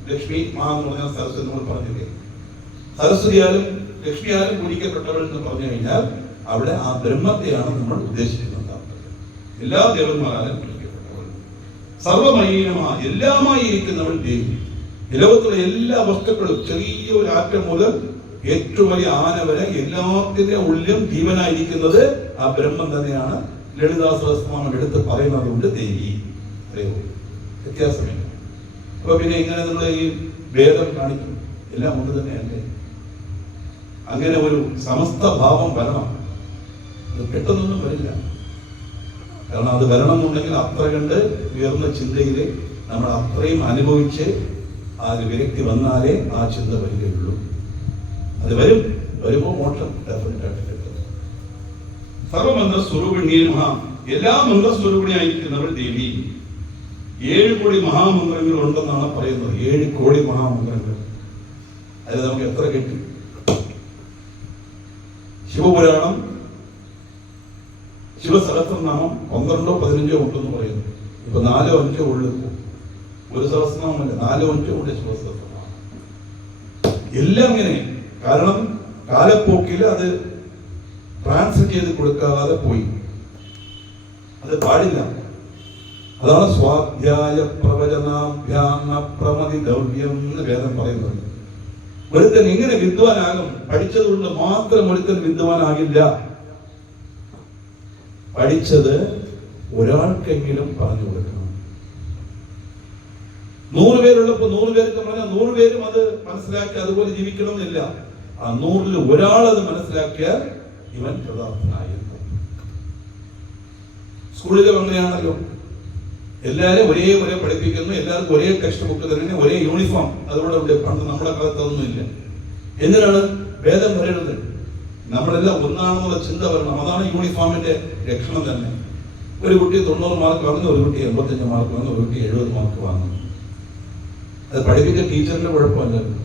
ലക്ഷ്മി, മാ എന്ന് പറഞ്ഞാൽ സരസ്വതി. നമ്മൾ പറഞ്ഞില്ലേ, സരസ്വതിയാലും ലക്ഷ്മിയാലും പൂജിക്കപ്പെട്ടവൾ എന്ന് പറഞ്ഞു കഴിഞ്ഞാൽ അവിടെ ആ ബ്രഹ്മത്തെയാണ് നമ്മൾ ഉദ്ദേശിക്കുന്നത്. എല്ലാ ദേവന്മാരാലും പൂജിക്കപ്പെട്ടവൾ. സർവമയീനമായ, എല്ലാമായി ഇരിക്കുന്നവൾ ദേവി. ലോകത്തുള്ള എല്ലാ വസ്തുക്കളും, ചെറിയൊരു ആറ്റം മുതൽ ഏറ്റവും വലിയ ആന വരെ എല്ലാത്തിന്റെ ഉള്ളിലും ജീവനായിരിക്കുന്നത് ആ ബ്രഹ്മം തന്നെയാണ്. ലളിതാസഹസ്രനാമം എടുത്ത് പറയുന്നത് കൊണ്ട് ദേവി. വ്യത്യാസമില്ല. അപ്പൊ പിന്നെ ഇങ്ങനെ നമ്മൾ ഈ ഭേദം കാണിക്കും. എല്ലാം കൊണ്ട് തന്നെയല്ലേ. അങ്ങനെ ഒരു സമസ്ത ഭാവം വരണം. അത് പെട്ടെന്നൊന്നും വരില്ല. കാരണം അത് വരണം എന്നുണ്ടെങ്കിൽ അത്ര കണ്ട് ഉയർന്ന ചിന്തയിൽ നമ്മൾ അത്രയും അനുഭവിച്ച് ആ ഒരു വിരക്തി വന്നാലേ ആ ചിന്ത വരികയുള്ളൂ. അത് വരും. വരുമ്പോൾ മോക്ഷം ഡെഫിനറ്റായിട്ട് കിട്ടും. സർവമന്ത്ര സ്വരൂപിണിയനുമ, എല്ലാ മന്ത്രസ്വരൂപിണിയായിരിക്കുന്നവൾ ദേവി. 7 കോടി മഹാമന്ത്രങ്ങൾ ഉണ്ടെന്നാണ് പറയുന്നത്. 7 കോടി മഹാമന്ത്രങ്ങൾ. അത് നമുക്ക് എത്ര കിട്ടി? ശിവപുരാണം, ശിവസഹസ്രനാമം 12 15 ഉണ്ടെന്ന് പറയുന്നു. ഇപ്പൊ 4 5 ഉള്ളു. ഒരു സഹസ്രനാമല്ല, 4 5 ഉണ്ട് ശിവസഹസ്രനാമം. എല്ലാം ഇങ്ങനെ. കാരണം കാലപ്പോക്കിൽ അത് ട്രാൻസ്ലേറ്റ് ചെയ്ത് കൊടുക്കാതെ പോയി. അത് പാടില്ല. അതാണ് സ്വാധ്യായ പ്രവചനാഭ്യാം അപ്രമതിദ്രവ്യം എന്ന് വേദം പറയുന്നുണ്ട്. ഒരുത്തൻ എങ്ങനെ വിദ്വാനാകും? പഠിച്ചതുകൊണ്ട് മാത്രം ഒരുത്തൻ വിദ്വാനാകില്ല. പഠിച്ചത് ഒരാൾക്കെങ്കിലും പറഞ്ഞു കൊടുക്കണം. 100 പേരുള്ളപ്പോ 100 പേർക്ക് പറഞ്ഞാൽ 100 പേരും അത് മനസ്സിലാക്കി അതുപോലെ ജീവിക്കണമെന്നില്ല. ആ 100-ൽ ഒരാൾ അത് മനസ്സിലാക്കിയാൽ ഇവൻ കൃതാർത്ഥനായി. സ്കൂളിലും അങ്ങനെയാണല്ലോ. എല്ലാവരും ഒരേ പഠിപ്പിക്കുന്നു, എല്ലാവർക്കും ഒരേ ടെക്സ്റ്റ് ബുക്ക് തന്നെ, ഒരേ യൂണിഫോം. അതുകൂടെ ഉണ്ട്. പണ്ട് നമ്മുടെ കാലത്ത് അതൊന്നുമില്ല. എന്തിനാണ്? ഭേദം വരരുത്, നമ്മളെല്ലാം ഒന്നാണെന്നുള്ള ചിന്ത വരണം. അതാണ് യൂണിഫോമിന്റെ ലക്ഷണം തന്നെ. ഒരു കുട്ടി 90 മാർക്ക് വാങ്ങുന്നു, ഒരു കുട്ടി 85 മാർക്ക് വാങ്ങുന്നു, ഒരു കുട്ടി 70 മാർക്ക് വാങ്ങുന്നു. അത് പഠിപ്പിക്കുന്ന ടീച്ചറിന്റെ കുഴപ്പമല്ലല്ലോ.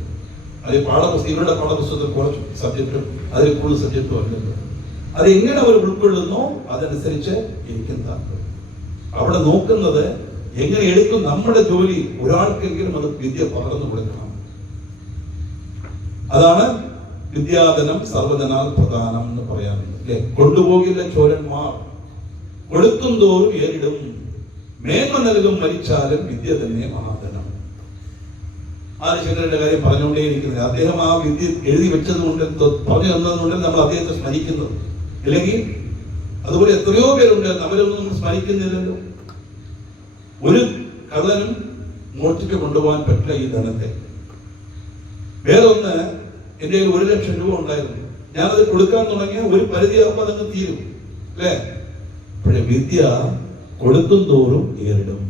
അത് ഇവരുടെ പാഠപുസ്തകത്തിൽ കുറച്ച് സബ്ജക്റ്റും അതിൽ കൂടുതൽ സബ്ജക്റ്റും അല്ലല്ലോ. അത് എങ്ങനെ അവർ ഉൾക്കൊള്ളുന്നോ അതനുസരിച്ച് ഇരിക്കും താല്പര്യം. അവിടെ നോക്കുന്നത് എങ്ങനെ എടുക്കും. നമ്മുടെ ജോലി ഒരാൾക്കെങ്കിലും അത് വിദ്യ പകർന്നു കൊടുക്കണം. അതാണ് വിദ്യാധനം സർവ്വജനാൽ പ്രധാനം എന്ന് പറയാറുണ്ട് അല്ലെ. കൊണ്ടുപോകില്ല ചോരന്മാർ, കൊടുക്കും തോറും ഏറിടും, മേന്മ നൽകും മരിച്ചാലും വിദ്യ തന്നെ മഹാധനം. ആദിശങ്കരന്റെ കാര്യം പറഞ്ഞുകൊണ്ടേയിരിക്കുന്നത്. അദ്ദേഹം ആ വിദ്യ എഴുതി വെച്ചത് കൊണ്ട്, പറഞ്ഞു തന്നതുകൊണ്ട് നമ്മൾ അദ്ദേഹത്തെ സ്മരിക്കുന്നത്. ഇല്ലെങ്കിൽ അതുപോലെ എത്രയോ പേരുണ്ട്, അവരൊന്നും നമ്മൾ സ്മരിക്കുന്നില്ലല്ലോ. ഒരു കള്ളനും മോഷ്ടിച്ച് കൊണ്ടുപോകാൻ പറ്റില്ല ഈ ധനത്തെ. വേറൊന്ന്, എൻ്റെ കയ്യിൽ 1 ലക്ഷം രൂപ ഉണ്ടായിരുന്നു. ഞാനത് കൊടുക്കാൻ തുടങ്ങിയ ഒരു പരിധിയാകുമ്പോൾ അതങ്ങ് തീരും അല്ലേ. പക്ഷെ വിദ്യ കൊടുക്കും തോറും ഏറിടും.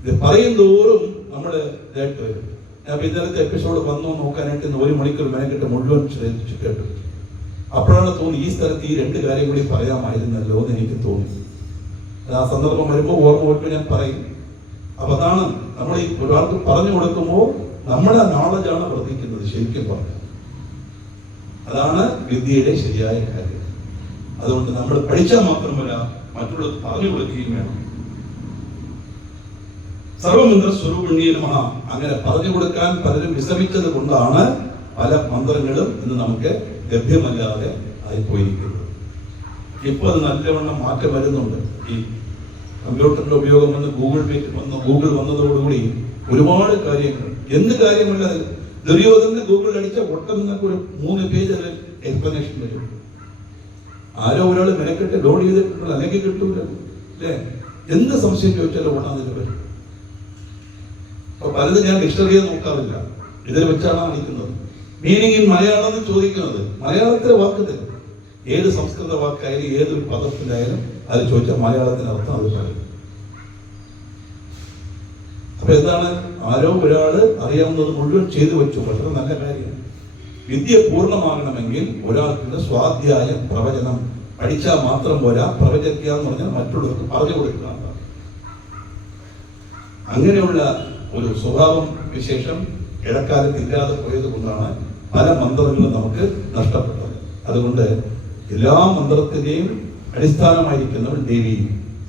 ഇത് പറയും തോറും നമ്മൾ ഇതായിട്ട് വരും. ഞാൻ ഇന്നലത്തെ എപ്പിസോഡ് വന്നോ നോക്കാനായിട്ട് 1 മണിക്കൂർ മെനക്കെട്ട് മുഴുവൻ ശ്രദ്ധിച്ചു കേട്ടു. അപ്പോഴാണ് തോന്നി ഈ സ്ഥലത്ത് ഈ 2 കാര്യം കൂടി പറയാമായിരുന്നല്ലോ എന്ന് എനിക്ക് തോന്നി. ആ സന്ദർഭം വരുമ്പോൾ ഓർമ്മ വെച്ച് ഞാൻ പറയും. അപ്പൊ അതാണ് നമ്മൾ ഈ ഒരാൾക്ക് പറഞ്ഞു കൊടുക്കുമ്പോൾ നമ്മുടെ നോളജാണ് വർദ്ധിക്കുന്നത്. ശരിക്കും പറഞ്ഞു അതാണ് വിദ്യയുടെ ശരിയായ കാര്യം. അതുകൊണ്ട് നമ്മൾ പഠിച്ചാൽ മാത്രമല്ല മറ്റുള്ളവർക്ക് പറഞ്ഞു കൊടുക്കുകയും വേണം. സർവമന്ത്ര സ്വരൂപിണ്യേ നമഃ അങ്ങനെ പറഞ്ഞു കൊടുക്കാൻ പലരും വിശ്രമിച്ചത് കൊണ്ടാണ് പല മന്ത്രങ്ങളും ഇന്ന് നമുക്ക് ലഭ്യമല്ലാതെ ആയിപ്പോയിരിക്കുന്നത്. ഇപ്പൊ അത് നല്ലവണ്ണം മാറ്റം വരുന്നുണ്ട്. ഈ കമ്പ്യൂട്ടറിന്റെ ഉപയോഗം വന്ന് ഗൂഗിൾ വന്നതോടുകൂടി ഒരുപാട് കാര്യങ്ങൾ, എന്ത് കാര്യമല്ല, ദുര്യോധന ഗൂഗിൾ അടിച്ച ഒട്ടൊന്നൊക്കെ ഒരു 3 പേജ് എക്സ്പ്ലനേഷൻ വരും. ആരോ ഒരാൾ മെനക്കെട്ട് ലോഡ് ചെയ്തിട്ടുള്ള അല്ലെങ്കിൽ കിട്ടൂല അല്ലേ. എന്ത് സംശയം ചോദിച്ചാലും ഓടാതിന് വരും. അപ്പൊ പലതും ഞാൻ ഡിക്ഷണറിയെ നോക്കാറില്ല, ഇതിൽ വെച്ചാണ് കാണിക്കുന്നത്. മീനിങ് ഇൻ മലയാളം എന്ന് ചോദിക്കുന്നത്, മലയാളത്തിലെ വാക്ക് തരും. ഏത് സംസ്കൃത വാക്കായാലും ഏതൊരു പദത്തിലായാലും അത് ചോദിച്ചാൽ മലയാളത്തിന് അർത്ഥം അത് പറയും. അപ്പൊ എന്താണ്, ആരോ ഒരാള് അറിയാവുന്നത് മുഴുവൻ ചെയ്തു വെച്ചു. വളരെ നല്ല കാര്യമാണ്. വിദ്യ പൂർണ്ണമാകണമെങ്കിൽ ഒരാൾക്കുള്ള സ്വാധ്യായം പ്രവചനം പഠിച്ചാൽ മാത്രം പോരാ. പ്രവചിക്കുക എന്ന് പറഞ്ഞാൽ മറ്റുള്ളവർക്ക് പറഞ്ഞു കൊടുക്കുക. അങ്ങനെയുള്ള ഒരു സ്വഭാവം വിശേഷം ഇടക്കാലത്ത് ഇല്ലാതെ പോയത് കൊണ്ടാണ് പല മന്ത്രങ്ങളും നമുക്ക് നഷ്ടപ്പെട്ടത്. അതുകൊണ്ട് എല്ലാ മന്ത്രത്തിന്റെയും അടിസ്ഥാനമായിരിക്കുന്നവൾ ദേവി.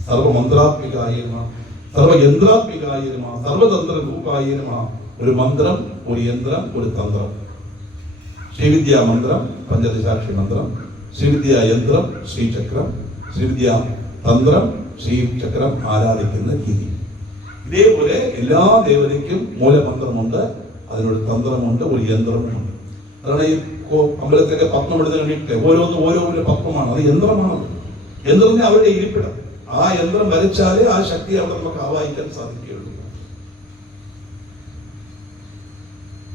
സർവമന്ത്രാത്മികായ നമഃ, സർവയന്ത്രാത്മികായ നമഃ, സർവതന്ത്ര രൂപായ നമഃ. ഒരു മന്ത്രം, ഒരു യന്ത്രം, ഒരു തന്ത്രം. ശ്രീവിദ്യാ മന്ത്രം പഞ്ചദശാക്ഷി മന്ത്രം, ശ്രീവിദ്യാ യന്ത്രം ശ്രീചക്രം, ശ്രീവിദ്യാ തന്ത്രം ശ്രീചക്രം ആരാധിക്കുന്ന രീതി. ഇതേപോലെ എല്ലാ ദേവതയ്ക്കും മൂലമന്ത്രമുണ്ട്, അതിനൊരു തന്ത്രമുണ്ട്, ഒരു യന്ത്രമുണ്ട്. അതാണ് ഈ അമ്പലത്തിലൊക്കെ പത്മം എടുത്ത് കണ്ടിട്ട് ഓരോന്ന് പത്മമാണ്. അത് യന്ത്രമാണ്. യന്ത്രം അവരുടെ ഇരിപ്പിടം. ആ യന്ത്രം വരച്ചാലേ ആ ശക്തി അവിടെ നമുക്ക് ആവാഹിക്കാൻ സാധിക്കുകയുള്ളൂ.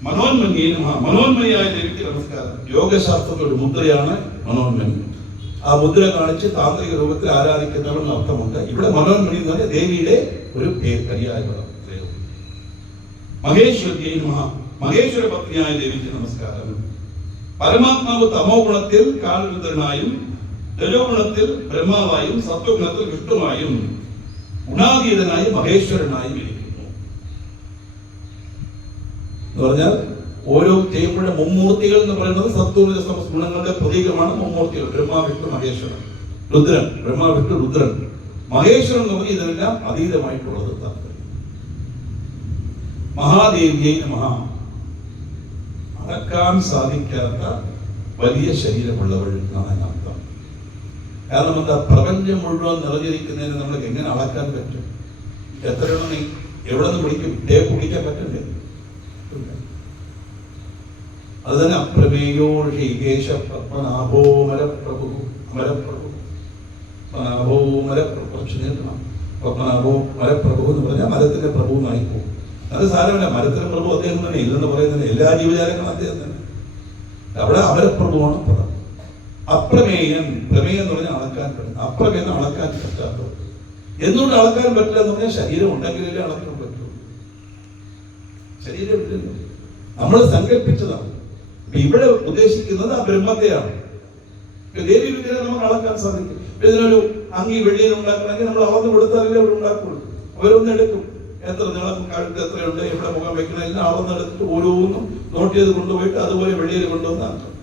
മനോന്മന്യേ നമഃ, മനോന്മനിയായ ദേവിക്ക് നമസ്കാരം. യോഗശാസ്ത്രത്തിന്റെ ഒരു മുദ്രയാണ് മനോന്മനി. ആ മുദ്ര കാണിച്ച് താന്ത്രിക രൂപത്തിൽ ആരാധിക്കുന്നവരെന്ന് അർത്ഥമുണ്ട്. ഇവിടെ മനോന്മനി എന്ന് പറഞ്ഞാൽ ദേവിയുടെ ഒരു പര്യായ പദം. മഹേശ്വര്യേ നമഃ, മഹേശ്വര പത്നിയായ ദേവിക്ക് നമസ്കാരം. പരമാത്മാവ് തമോ ഗുണത്തിൽ കാലരുദ്രനായും, രജോ ഗുണത്തിൽ ബ്രഹ്മാവായും, സത്വഗുണത്തിൽ വിഷ്ണുവായും, ഗുണാതീതനായി മഹേശ്വരനായും ഇരിക്കുന്നു എന്ന് പറഞ്ഞാൽ ഓരോ ചെയ്യുമ്പോഴും മുമ്മൂർത്തികൾ എന്ന് പറയുന്നത് സത്വ ഗുണങ്ങളുടെ പ്രതീകമാണ്. മുമ്മൂർത്തികൾ ബ്രഹ്മ വിഷ്ണു മഹേശ്വരൻ, രുദ്രൻ, ബ്രഹ്മ വിഷ്ണു രുദ്രൻ. മഹേശ്വരൻ എന്ന് പറഞ്ഞാൽ ഇതിനെല്ലാം അതീതമായിട്ടുള്ളത് താല്പര്യം. മഹാദേവിയെ നമഃ, അളക്കാൻ സാധിക്കാത്ത വലിയ ശരീരമുള്ളവൾ എന്നാണ് അർത്ഥം. കാരണം എന്താ, പ്രപഞ്ചം മുഴുവൻ നിറഞ്ഞിരിക്കുന്നതിന് നമ്മൾക്ക് എങ്ങനെ അളക്കാൻ പറ്റും? എത്ര എണ്ണം നീ എവിടെ നിന്ന് പിടിക്കും? ടേപ്പ് പിടിക്കാൻ പറ്റണ്ടേ? അത് തന്നെ അപ്രമേയോ ഋഷികേശ പത്മനാഭോ മരപ്രഭു മരപ്രഭു പത്മനാഭോ മരപ്രഭു. കുറച്ച് നീട്ടണം. പത്മനാഭോ മരപ്രഭു എന്ന് പറഞ്ഞാൽ മരത്തിന്റെ പ്രഭുവായി പോകും. അത് സാരമല്ല, മരത്തിന്റെ പ്രഭു അദ്ദേഹം തന്നെ, ഇല്ലെന്ന് പറയുന്നത് എല്ലാ ജീവജാലങ്ങളും അദ്ദേഹം തന്നെ. അവിടെ അമരപ്രഭുവാണ് പദം. അപ്രമേയൻ, പ്രമേയം എന്ന് പറഞ്ഞാൽ അളക്കാൻ പറ്റും. അപ്രമേയം അളക്കാൻ പറ്റാത്തത്. എന്തുകൊണ്ട് അളക്കാൻ പറ്റില്ല എന്ന് പറഞ്ഞാൽ ശരീരം ഉണ്ടെങ്കിലല്ലേ അളക്കാൻ പറ്റൂ. ശരീരം ഇല്ലല്ലോ, നമ്മൾ സങ്കല്പിച്ചതാണ്. ഇവിടെ ഉദ്ദേശിക്കുന്നത് ആ ബ്രഹ്മത്തെയാണ്. ദേവി വിഗ്രഹം നമുക്ക് അളക്കാൻ സാധിക്കും. ഇതിനൊരു അങ്കി വെള്ളിയിൽ ഉണ്ടാക്കണമെങ്കിൽ നമ്മൾ അളന്ന് കൊടുത്താലല്ലേ അവർ ഉണ്ടാക്കുള്ളൂ. അവരൊന്നും എടുക്കും, എത്ര നീളം, കഴുത്ത് എത്രയുണ്ട്, എവിടെ മുഖം വെക്കണം, എല്ലാം അളന്നെടുത്തിട്ട് ഓരോന്നും നോട്ട് ചെയ്ത് കൊണ്ടുപോയിട്ട് അതുപോലെ വെള്ളിയിൽ കൊണ്ടുവന്ന് ആക്കും.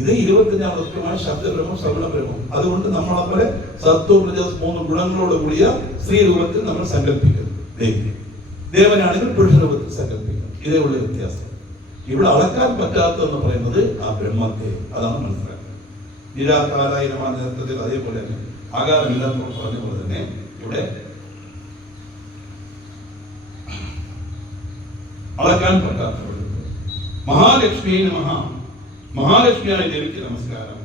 ഇത് 25 വൃത്തമായ ശബ്ദബ്രഹ്മം, ശ്രവണബ്രഹ്മം. അതുകൊണ്ട് നമ്മളെ സത്വം രജസ് 3 ഗുണങ്ങളോട് കൂടിയ സ്ത്രീ രൂപത്തിൽ നമ്മൾ സങ്കല്പിക്കുന്നു. ദേവനാണെങ്കിൽ പുരുഷ രൂപത്തിൽ സങ്കല്പിക്കുന്നു. ഇതേ ഉള്ള വ്യത്യാസം. ഇവിടെ അളക്കാൻ പറ്റാത്തെന്ന് പറയുന്നത് ആ ബ്രഹ്മത്തെ, അതാണ് മനസ്സിലാക്കുന്നത്. നിരാകാരായ നേതൃത്വത്തിൽ അതേപോലെ തന്നെ ആകാരമില്ലാത്ത പറഞ്ഞ പോലെ തന്നെ ഇവിടെ അളക്കാൻ പറ്റാത്ത മഹാലക്ഷ്മി മഹാലക്ഷ്മിയായ ദേവിക്ക് നമസ്കാരം.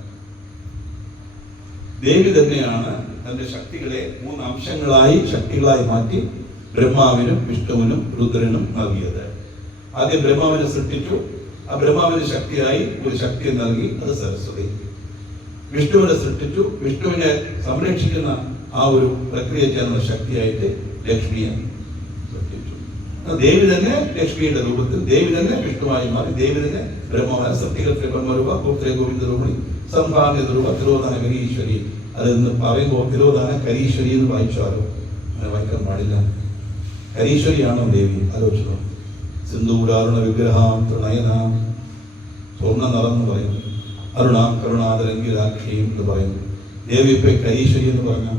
ദേവി തന്നെയാണ് തന്റെ ശക്തികളെ 3 അംശങ്ങളായി ശക്തികളായി മാറ്റി ബ്രഹ്മാവിനും വിഷ്ണുവിനും രുദ്രനും നൽകിയത്. ആദ്യം ബ്രഹ്മാവിനെ സൃഷ്ടിച്ചു. ആ ബ്രഹ്മാവിന് ശക്തിയായി ഒരു ശക്തിയെ നൽകി, അത് സരസ്വതി. വിഷ്ണുവിനെ സൃഷ്ടിച്ചു. വിഷ്ണുവിനെ സംരക്ഷിക്കുന്ന ആ ഒരു പ്രക്രിയ ചെയ്യാനുള്ള ശക്തിയായിട്ട് ലക്ഷ്മിയെ സൃഷ്ടിച്ചു. ദേവി തന്നെ ലക്ഷ്മിയുടെ രൂപത്തിൽ, ദേവി തന്നെ വിഷ്ണുവായി മാറി, ദേവി തന്നെ ബ്രഹ്മമായ സത്യകത്ര ബ്രഹ്മരൂപ ഗോത്രേ ഗോവിന്ദ രൂപി സംഭാഗ്യ രൂപ തിരോധാന കരീശ്വരി. അതിൽ നിന്ന് പറയുമ്പോൾ തിരോധാന കരീശ്വരി എന്ന് വായിച്ചാലോ? അങ്ങനെ വായിക്കാൻ പാടില്ല. കരീശ്വരിയാണോ ദേവി? ആലോചിച്ചോ. സിന്ദൂരാരുണ വിഗ്രഹാം തൃണയന, സ്വർണ്ണ നിറം എന്ന് പറയുന്നു. അരുണാം കരുണാതരംഗിരാക്ഷിയും എന്ന് പറയുന്നു. ദേവി ഇപ്പൊ കരീശ്വരി എന്ന് പറഞ്ഞാൽ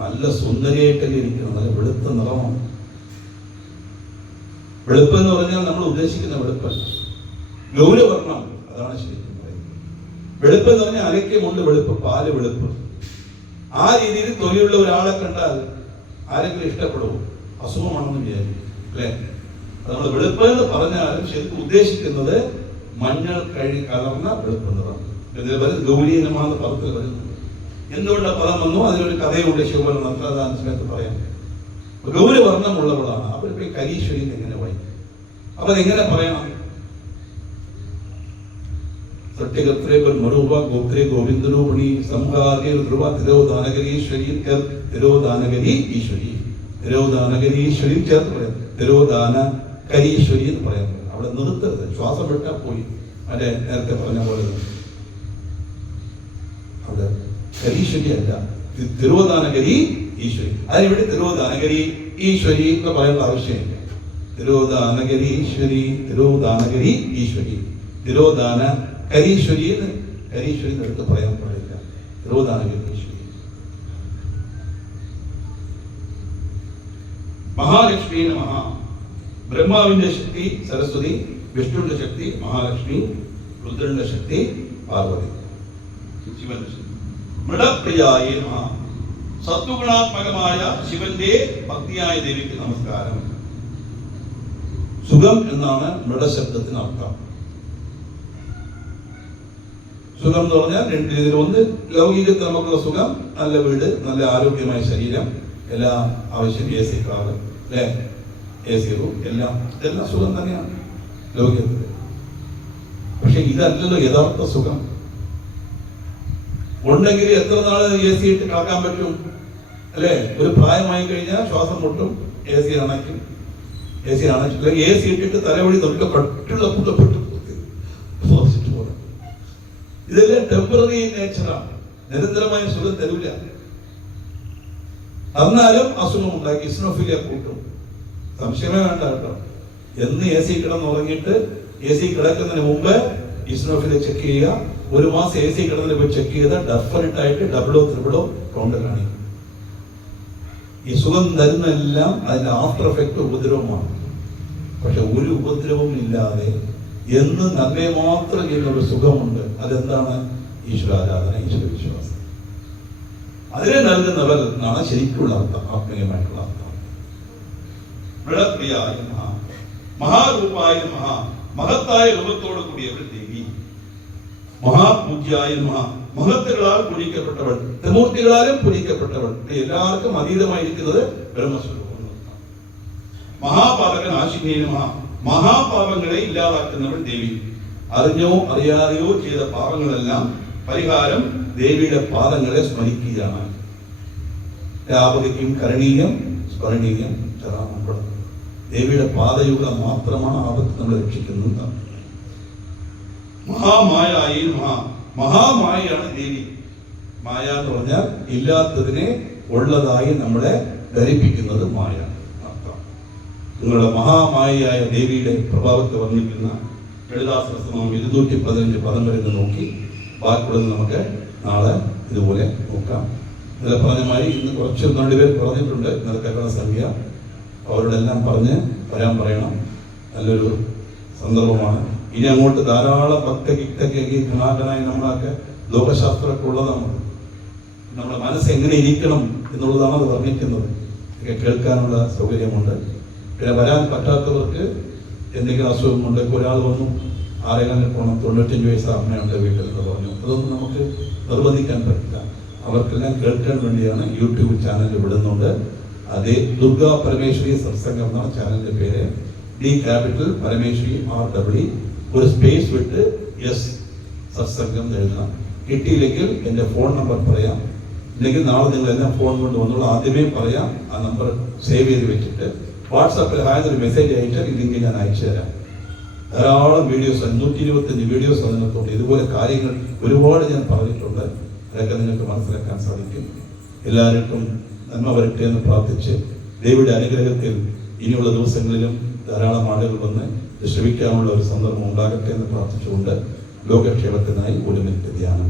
നല്ല സുന്ദരിയായിട്ടല്ലേ ഇരിക്കണം, നല്ല വെളുത്ത നിറമാണ്. വെളുപ്പെന്ന് പറഞ്ഞാൽ നമ്മൾ ഉദ്ദേശിക്കുന്ന വെളുപ്പല്ല, ഗൗരവർണ്ണം, അതാണ് ശരിക്കും പറയുന്നത്. വെളുപ്പെന്ന് പറഞ്ഞാൽ അരയ്ക്കുമുണ്ട് വെളുപ്പ്, പാല് വെളുപ്പ്. ആ രീതിയിൽ തൊലിയുള്ള ഒരാളെ കണ്ടാൽ ആരെങ്കിലും ഇഷ്ടപ്പെടുമോ? അസുഖമാണെന്ന് വിചാരിക്കും അല്ലേ? നമ്മൾ വെളുപ്പ് എന്ന് പറഞ്ഞാലും ശരിക്കും ഉദ്ദേശിക്കുന്നത് മഞ്ഞൾ കലർന്ന വെളുപ്പ് നിറം. ഗൗരീനമാണെന്ന് പദത്തിൽ വരുന്നു. എന്തുകൊണ്ടാണ് പദം വന്നു? അതിനൊരു കഥയുണ്ട്. ശിവപുരം നത്രദാന സമയത്ത് പറയാം. ഗൗരവർണ്ണമുള്ളവളാണ്. അവരിപ്പോ കരീശ്വരി എങ്ങനെ വായിക്കും? അപ്പൊ അതെങ്ങനെ പറയണം? സത്യകത്രേ മരൂപ ഗോത്രേ ഗോവിന്ദരൂപിണി സംഹാരേ ധ്രുവ തിരോധാനകരീശ്വരി തിരോധാനകരി ഈശ്വരി. തിരോധാനകരീശ്വരി ചേർത്ത് പറയാം. തിരോധാന കരീശ്വരി എന്ന് പറയാൻ പറ്റും. അവിടെ നിർത്തരുത്, ശ്വാസം വിട്ടാൽ പോയി. മറ്റേ നേരത്തെ പറഞ്ഞ പോലെ അവിടെ കരീശ്വരി അല്ല, തിരോധാനകരി ഈശ്വരി. അതിനിവിടെ തിരോധാനകരി ഈശ്വരി എന്ന് പറയേണ്ട ആവശ്യമില്ല. തിരോധാനകരീശ്വരി, തിരോധാനകരി ഈശ്വരി, തിരോധാന കരീശ്വരി എന്ന് കരീശ്വരി എടുത്ത് പറയാൻ പാടില്ല. തിരോധാനകരി ഈശ്വരി. മഹാലക്ഷ്മി നമഃ. ബ്രഹ്മാവിന്റെ ശക്തി സരസ്വതി, വിഷ്ണുവിന്റെ ശക്തി മഹാലക്ഷ്മി, രുദ്രന്റെ ശക്തി പാർവതി, ശിവന്റെ ശക്തി. മൃഡപ്രിയായ നമഃ. സത്വഗുണാത്മകമായ ശിവന്റെ ഭക്തിയായ ദേവിക്ക് നമസ്കാരം. സുഖം എന്നാണ് മൃഡശബ്ദത്തിന് അർത്ഥം. സുഖം എന്ന് പറഞ്ഞാൽ 2 രീതിയിൽ. ഒന്ന്, ലൗകികത്തിൽ നമുക്കുള്ള സുഖം, നല്ല വീട്, നല്ല ആരോഗ്യമായ ശരീരം, എല്ലാ ആവശ്യം, AC കാറ് അല്ലേ, AC റൂം, എല്ലാം ഇതെല്ലാം സുഖം തന്നെയാണ് ലൗകികത്തിൽ. പക്ഷെ ഇതല്ലല്ലോ യഥാർത്ഥ സുഖം. ഉണ്ടെങ്കിൽ എത്ര നാള് AC ഇട്ട് കളക്കാൻ പറ്റും അല്ലേ? ഒരു പ്രായമായി കഴിഞ്ഞാൽ ശ്വാസം മുട്ടും, AC അണയ്ക്കും. AC അണച്ചില്ല, AC ഇട്ടിട്ട് തലവഴി തൊട്ട് കട്ടുള്ള പുട്ടപ്പെട്ട് പോലെ. ഇതെല്ലാം ടെമ്പററി നേച്ചറാണ്, നിരന്തരമായ സുഖം തരൂല. എന്നാലും അസുഖം ഉണ്ടാക്കി, ഇസ്നോഫിലിയ കൂട്ടും. സംശയമേ വേണ്ട കേട്ടോ. എന്ന് AC കിടന്നുറങ്ങിയിട്ട് AC കിടക്കുന്നതിന് മുമ്പ് ഇസ്നോഫിലിയ ചെക്ക് ചെയ്യുക. 1 മാസം AC കിടന്നതിന് പോയി ചെക്ക് ചെയ്താൽ ഡെഫിനറ്റ് ആയിട്ട് ഡബിളോ ത്രിബിളോ കൗണ്ട് കാണിക്കും. ഈ സുഖം തരുന്നെല്ലാം അതിന്റെ ആഫ്റ്റർ എഫക്ട് ഉപദ്രവമാണ്. പക്ഷെ ഒരു ഉപദ്രവവും ഇല്ലാതെ എന്ന് നന്മയെ മാത്രം ചെയ്യുന്നൊരു സുഖമുണ്ട്. അതെന്താണ്? ഈശ്വരാരാധന, ഈശ്വര വിശ്വാസം. അതിനെ നൽകുന്നവർ എന്നാണ് ശരിക്കുള്ള അർത്ഥം, ആത്മീയമായിട്ടുള്ള അർത്ഥം. മൃഡപ്രിയായ നമഃ. മഹാരൂപായ നമഃ. മഹത്തായ രൂപത്തോട് കൂടിയവൾ ദേവി. മഹാപൂജ്യായ നമഃ. മഹത്തുകളാൽ പൂജിക്കപ്പെട്ടവൾ, ത്രിമൂർത്തികളാലും പൂജിക്കപ്പെട്ടവൾ. എല്ലാവർക്കും അതീതമായിരിക്കുന്നത് ബ്രഹ്മസ്വരൂപം. മഹാപാപകനാശിനിയെ നമഃ. മഹാപാപങ്ങളെ ഇല്ലാതാക്കുന്നവൾ ദേവി. അറിഞ്ഞോ അറിയാതെയോ ചെയ്ത പാപങ്ങളെല്ലാം പരിഹാരം ദേവിയുടെ പാദങ്ങളെ സ്മരിക്കുകയാണ്. രാപതിക്കും കരണീയം സ്മരണീയം ചരാമമ്പളം. ദേവിയുടെ പാദയുഗം മാത്രമാണ് ആപത്ത് നമ്മളെ രക്ഷിക്കുന്നത്. മഹാമായ മഹാമായയാണ് ദേവി. മായ എന്ന് പറഞ്ഞാൽ ഇല്ലാത്തതിനെ ഉള്ളതായി നമ്മളെ ധരിപ്പിക്കുന്നത് മായ. നിങ്ങളുടെ മഹാമായയായ ദേവിയുടെ പ്രഭാവത്തെ വർണ്ണിക്കുന്ന ലളിതാ സഹസ്രനാമം 215 പദം വരെ നോക്കി ബാക്കിയുള്ളത് നമുക്ക് നാളെ ഇതുപോലെ നോക്കാം. ഇന്നലെ പറഞ്ഞ മാതിരി ഇന്ന് കുറച്ച് 2 പേർ പറഞ്ഞിട്ടുണ്ട്. ഇന്നലെ കല്യാണ സംഖ്യ അവരോടെല്ലാം പറഞ്ഞ് വരാൻ പറയണം. നല്ലൊരു സന്ദർഭമാണ്. ഇനി അങ്ങോട്ട് ധാരാളം ഭക്തഗീതനായി നമ്മളൊക്കെ ലോകശാസ്ത്രമൊക്കെ ഉള്ളതാണ്. നമ്മുടെ മനസ്സ് എങ്ങനെ ഇരിക്കണം എന്നുള്ളതാണ് അത് വർണ്ണിക്കുന്നത്. ഒക്കെ കേൾക്കാനുള്ള സൗകര്യമുണ്ട്. പിന്നെ വരാൻ പറ്റാത്തവർക്ക് എന്തെങ്കിലും അസുഖം കൊണ്ട് ഒരാൾ വന്നു 6 പോകണം, 95 വയസ്സ് അമ്മയുണ്ട് വീട്ടിൽ എന്ന് പറഞ്ഞു. അതൊന്നും നമുക്ക് നിർബന്ധിക്കാൻ പറ്റില്ല. അവർക്കെല്ലാം കേൾക്കാൻ വേണ്ടിയാണ് യൂട്യൂബ് ചാനൽ വിടുന്നുണ്ട്. അതേ ദുർഗാ പരമേശ്വരി സത്സംഗം എന്നാണ് ചാനലിന്റെ പേര്. D ക്യാപിറ്റൽ പരമേശ്വരി REE ഒരു സ്പേസ് വിട്ട് യെസ് സത്സംഗം എഴുതണം. കിട്ടിയില്ലെങ്കിൽ എൻ്റെ ഫോൺ നമ്പർ പറയാം. ഇല്ലെങ്കിൽ നാളെ നിങ്ങളെല്ലാം ഫോൺ കൊണ്ട് വന്നോളൂ. ആദ്യമേ പറയാം. ആ നമ്പർ സേവ് ചെയ്ത് വെച്ചിട്ട് വാട്സാപ്പിൽ ആയതൊരു മെസ്സേജ് അയച്ചാൽ ഈ ലിങ്ക് ഞാൻ അയച്ചു തരാം. ധാരാളം വീഡിയോസ് 125 വീഡിയോസ് അതിനകത്തുണ്ട്. ഇതുപോലെ കാര്യങ്ങൾ ഒരുപാട് ഞാൻ പറഞ്ഞിട്ടുണ്ട്. അതൊക്കെ നിങ്ങൾക്ക് മനസ്സിലാക്കാൻ സാധിക്കും. എല്ലാവർക്കും നന്മ വരട്ടെ എന്ന് പ്രാർത്ഥിച്ച് ദേവിയുടെ അനുഗ്രഹത്തിൽ ഇനിയുള്ള ദിവസങ്ങളിലും ധാരാളം ആളുകൾ വന്ന് ശ്രമിക്കാനുള്ള ഒരു സന്ദർഭം ഉണ്ടാകട്ടെ എന്ന് പ്രാർത്ഥിച്ചുകൊണ്ട് ലോകക്ഷേമത്തിനായി ഒരു മിനിറ്റ് ധ്യാനം.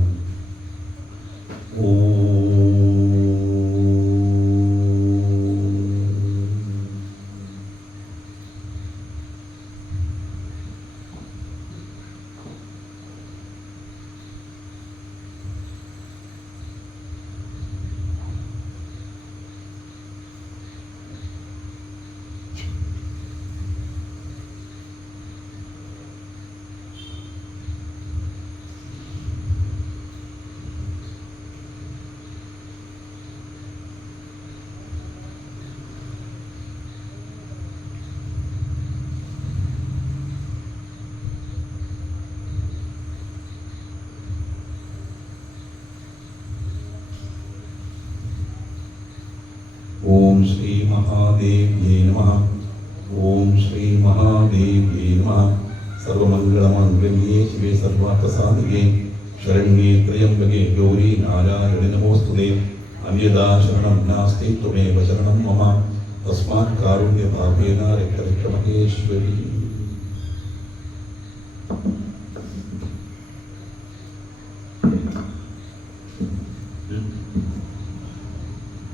ഓം ശ്രീ മഹാദേവ്യേ നമഃ. ഓം ശ്രീ മഹാദേവ്യേ നമഃ. സർവമംഗളമംഗല്യേ ശിവേ സർവാർത്ഥസാധികേ ശരണ്യേ ത്രയംബകേ ഗൗരി നാരായണി നമോസ്തുതേ. അന്യഥാ ശരണം നാസ്തി ത്വമേവ ശരണം മമ. തസ്മാത് കാരുണ്യഭാവേന രക്ഷ രക്ഷ മഹേശ്വരി.